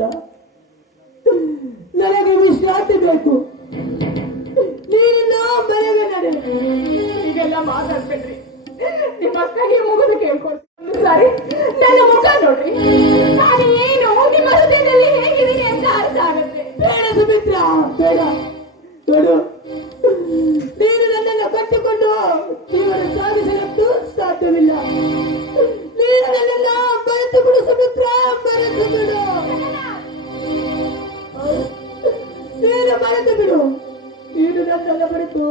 ನನಗೆ ವಿಶ್ರಾಂತಿ ಬೇಕು, ನೀನಿನ್ನ ಮನೆಗೆ ನಡೆ. ಈಗೆಲ್ಲ ಮಾತಾಡ್ಬೇಡ್ರಿ. ನಿಮ್ಮ ಕೈ ಮುಗಿದು ಕೇಳ್ಕೊಳ್ತೀನಿ. ಸಾರಿ, ನನ್ನ ಮುಖ ನೋಡ್ರಿ. ನಾನು ಏನು ನಿಮ್ಮ ಹೃದಯದಲ್ಲಿ ಹೇಗಿದ್ದೀನಿ ಅಂತ ಅರ್ಥ ಆಗುತ್ತೆ. ಬೇಡ ಸುಮಿತ್ರ, ಬೇಡ. ನೋಡು, ನೀನು ನನ್ನನ್ನು ಕಟ್ಟಿಕೊಂಡು ಜೀವನ ಸಾಗಿಸಲಂತೂ ಸಾಧ್ಯವಿಲ್ಲ. ನೀನು ನನ್ನನ್ನು ಮರೆತು ಬಿಡು ಸುಮಿತ್ರ, ಮರೆತು ಬಿಡು. ನೀನು ಮರೆತು ಬಿಡು. ನೀನು ನನ್ನನ್ನು ಮರೆತು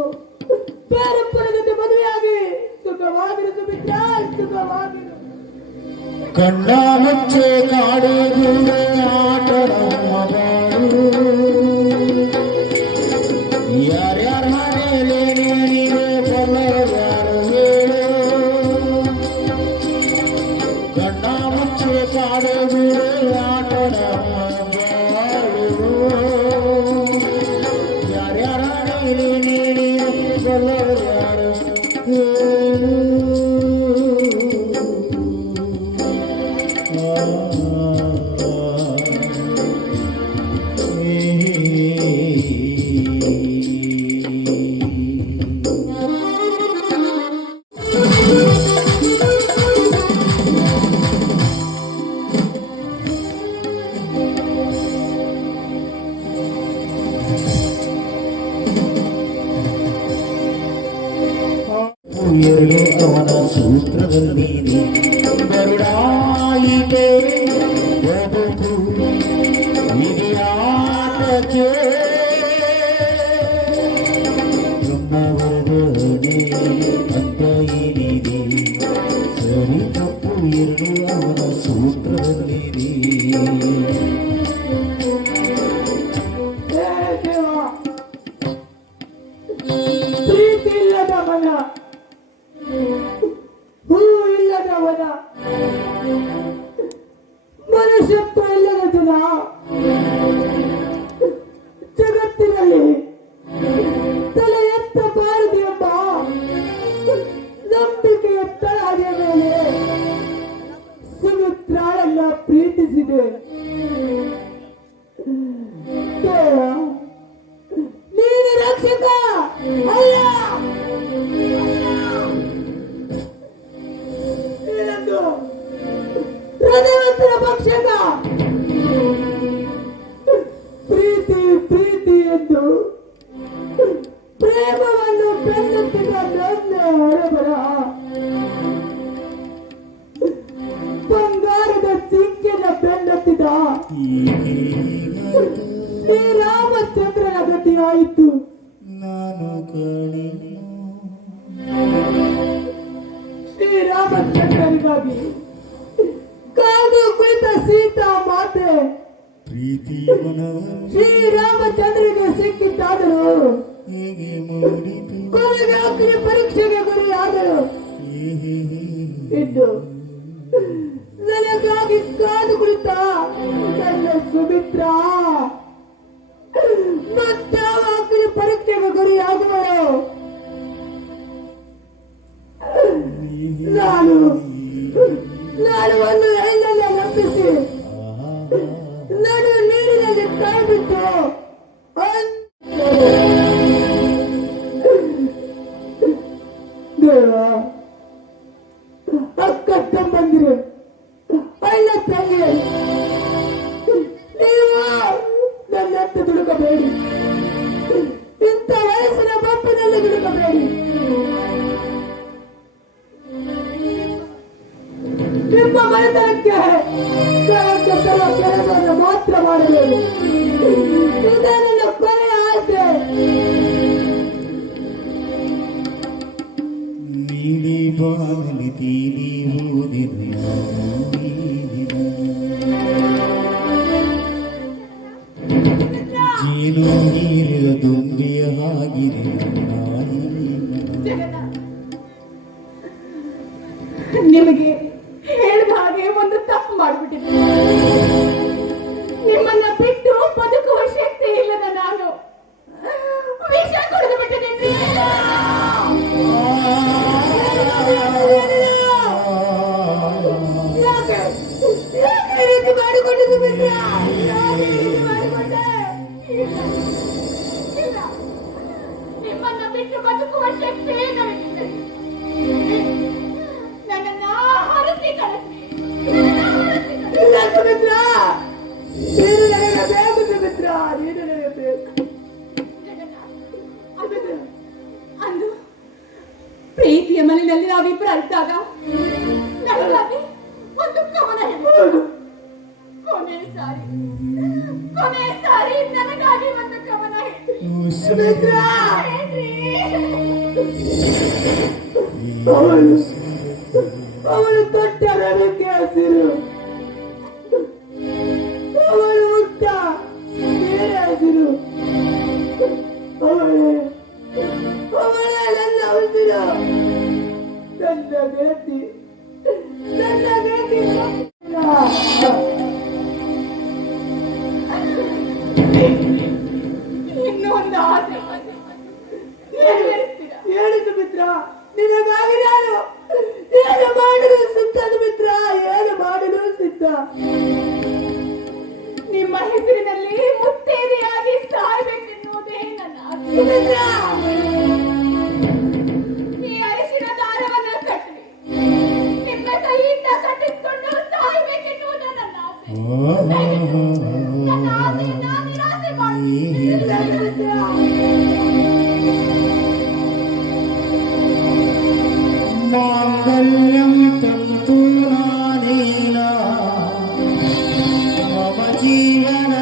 ಬೇರೊಬ್ಬರ ಜೊತೆ ಮದುವೆಯಾಗಿ ಸುಖವಾಗಿರು ಸುಮಿತ್ರ, ಸುಖವಾಗಿರು. ಕಣ್ಣ ಮುಚ್ಚೆ ಕಾಡುವುದು ಆಟ ಯಾರ್ಯಾರ ಮನೆಯಲ್ಲಿ ನೀನು ಬಲ್ಲವ್ಯಾರು ಹೇಳು. ಕಣ್ಣ ಮುಚ್ಚೆ ಕಾಡುವುದು ಆಟ ಯಾರ್ಯಾರ ಮನೆಯಲ್ಲಿ ನೀನು ಬಲ್ಲವ್ಯಾರು ಹೇಳು. ಎರಡು ಅವನ ಸೂತ್ರದಲ್ಲಿ ಬರುಡಾಯಿತೆ ಬದುಕು ವಿಧಿಯಾಟಕ್ಕೆ ಬ್ರಹ್ಮವರ್ಧನೆ ಅಂತ ಏನಿದೆ ಸರಿ ತಪ್ಪು ಎರಡು ಅವನ ಸೂತ್ರದಲ್ಲಿ. ಪ್ರೀತಿ ಇಲ್ಲದ ಮನ, ಹೂ ಇಲ್ಲದ ವನ, ಮನುಷ್ಯತ್ವ ಇಲ್ಲದ ಜನ ಜಗತ್ತಿನಲ್ಲಿ ತಲೆ ಎತ್ತ ನಿನ್ನನ್ನ ಪ್ರೀತಿಸಿದೆ. ದೇವ, ನೀನು ರಕ್ಷಕ ಅಲ್ಲ. ನೀನೊಂದು ಹೃದಯವಂತರ ಭಕ್ಷಕ. ಪ್ರೀತಿ ಪ್ರೀತಿ ಎಂದು ಪ್ರೇಮವನ್ನು ಬೆನ್ನತ್ತಿದ ನನ್ನ ಹಣಬರ ಬಂಗಾರದ ಚಿಕ್ಕಿನ ಬೆನ್ನತ್ತಿದ ಶ್ರೀರಾಮಚಂದ್ರನ ಗತಿಯಾಯಿತು. ನಾನು ಶ್ರೀರಾಮಚಂದ್ರನಿಗಾಗಿ ಕಾದು ಕುಳಿತ ಸೀತಾ ಮಾತೆ ಪ್ರೀತಿ ಶ್ರೀರಾಮಚಂದ್ರನಿಗೆ ಸಿಕ್ಕಿದ್ದಾದರೂ ಹೇಗೆ ಮೂಡಿತು ಕೊನೆಗೆ ಅಗ್ನಿ ಪರೀಕ್ಷೆಗೆ ಗುರಿಯಾದರು. ಇನ್ನು ನನಗಾಗಿ ಕಾದು ಕುಳಿತ ನನ್ನ ಸುಮಿತ್ರ ಮತ್ತಾವ ಅಗ್ನಿ ಪರೀಕ್ಷೆಗೆ ಗುರಿಯಾಗುವಳು. ನಾನು ಒಂದು ಹೆಣ್ಣನ್ನು ನಂಬಿಸಿ ನಾನು ನೀರಿನಲ್ಲಿ ಕಾಯ್ಬಿಟ್ಟು ದೇವ, ಅಕ್ಕ ತಮ್ಮಂದಿರು, ಅಣ್ಣ ತಂಗಿ, ನೀವು ನನ್ನಂತೆ ದುಡುಕಬೇಡಿ. ಇಂಥ ವಯಸ್ಸಿನ ಬಪ್ಪನಲ್ಲಿ ದುಡುಕಬೇಡಿ. ನಿಮ್ಮ ಮನೆತನಕ್ಕೆ ಕೆಲಸವನ್ನು ಮಾತ್ರ ಮಾಡಬೇಡಿ. ಇದೇ ನನ್ನ ಕೊನೆಯ ಆಸೆ. ನೀಲಿ ಬಾನಲಿ ತೀರಿ ಹೋದಿರು ಜೇನು ನೀರಿನ ದುಂಬಿಯ ಹಾಗಿದೆ ನಿಮಗೆ ಹೇಳಿದ ಹಾಗೆ ಒಂದು ತಪ್ಪು ಮಾಡಿಬಿಟ್ಟಿದ್ದೆ. ನಿಮ್ಮನ್ನ ಬಿಟ್ಟು ಬದುಕುವ ಶಕ್ತಿ ಇಲ್ಲದ ನಾನು ವಿಷ ಕುಡಿದು ಬಿಟ್ಟಿದ್ದೀನಿ. ಯಾಕೆ ಈ ರೀತಿ ಮಾಡಿಕೊಂಡಿದ್ದು ಮಿತ್ರ? ಯಾಕೆ ಈ ರೀತಿ ಮಾಡಿಕೊಂಡೆ? ಇಲ್ಲ, ನಿಮ್ಮನ್ನ ಬಿಟ್ಟು ಬದುಕುವ ಶಕ್ತಿ ನನಗಿದೆ. ನನ್ನನ್ನ ಹರಸಿ ಕಳಿಸಿ. ಇಲ್ಲ ಸುಮಿತ್ರ, ನೀನು ನನಗೆ ಬೇಕು ಸುಮಿತ್ರ, ನೀನು ನನಗೆ ಬೇಕು. ಅಂದು ಪ್ರೀತಿಯ ಮನೆಯಲ್ಲಿ ನಾವಿಬ್ಬರು ಅರಿತಾಗ ನನಗಾಗಿ ಒಂದು ಕವನ ಹೇಳಿದ್ರು. ಕೊನೆ ಸಾರಿ ನನಗಾಗಿ ಒಂದು ಕವನ ಹೇಳಿದ್ರು. ಸುಮಿತ್ರ, ಹೇಳ್ರಿ. ಅವಳು ತೊಟ್ಟ ನನಗೆ ಹಸಿರು, ಅವಳು ಹುಟ್ಟ ಬೇರೆ ಹಸಿರು, ಅವಳೇ ನನ್ನ ಉಸಿರು, ನನ್ನ ಗೆಳತಿ, ನನ್ನ ಗೆಳತಿ. ಇನ್ನೂ ಒಂದು ಆಸೆ ನೆರವೇರಿಸ್ತೀರಾ? ಹೇಳು ಸುಮಿತ್ರ, ನಿನಗಾಗಿ ನಾನು ಏನು ಮಾಡಲು ಸಿದ್ಧ ಸುಮಿತ್ರ, ಏನು ಮಾಡಲು ಸಿದ್ಧ. ನಿಮ್ಮ ಹೆಸರಿನಲ್ಲಿ ಮುತ್ತೈದೆಯಾಗಿ ಸಾಯ್ಬೇಕೆನ್ನುವುದೇ ನನ್ನ ಆಸೆ. ಸುಮಿತ್ರ, ಈ ಅರಿಶಿನ ದಾರವನ್ನ ಕಟ್ಟಿ ನಿಮ್ಮ ಕೈಯಿಂದ ಕಟ್ಟಿಸಿಕೊಂಡು ಸಾಯ್ಬೇಕೆನ್ನುವುದು ನನ್ನ ಆಸೆ. ನನ್ನ ಆಸೆಯನ್ನ ನಿರಾಸೆ ಮಾಡುತ್ತಿಲ್ಲ ಸುಮಿತ್ರ. ಮಾಂಗಲ್ಯಂ ತಂತು ನಾನೇನ ಮಮ ಜೀವನ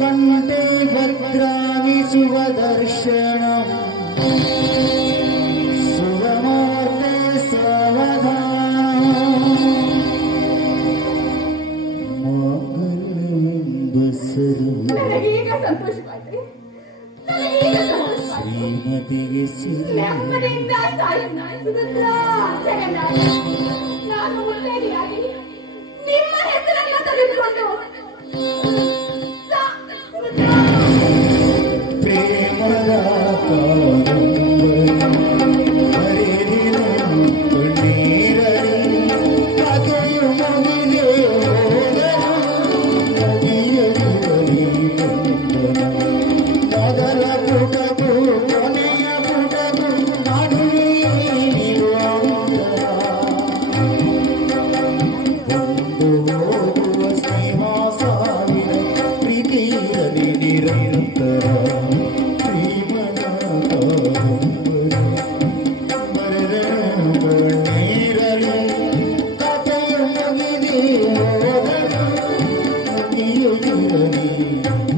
ಕಂಠೆ ಭದ್ರಾಮಿ ಶುಭದರ್ಶನಂ ಶುಭಮೂರ್ತೆ ಸಾವಧಾನ ಮಾಂಗಲ್ಯವೆಂಬ ಸರ್ವ ನನಗೀಗ ಸಂತೋಷವಾಯ್ತು. ನನಗೀಗ ಸಂತೋಷವಾಯ್ತು. ಶ್ರೀಮತಿಗೆ ನೆಮ್ಮದಿಯಿಂದ ಸಾಯೋಣ ಸುಮಿತ್ರ. ಜಗನ್ನಾಥ, ನಾನು ಮುತ್ತೈದೆಯಾಗಿ ನಿಮ್ಮ ಹೆಸರನ್ನ ತೆಗೆದುಕೊಂಡು ಪ್ರೇಮದ ಕಾದಂಬರಿ ಹರಿದಿನ ಧ್ವನಿ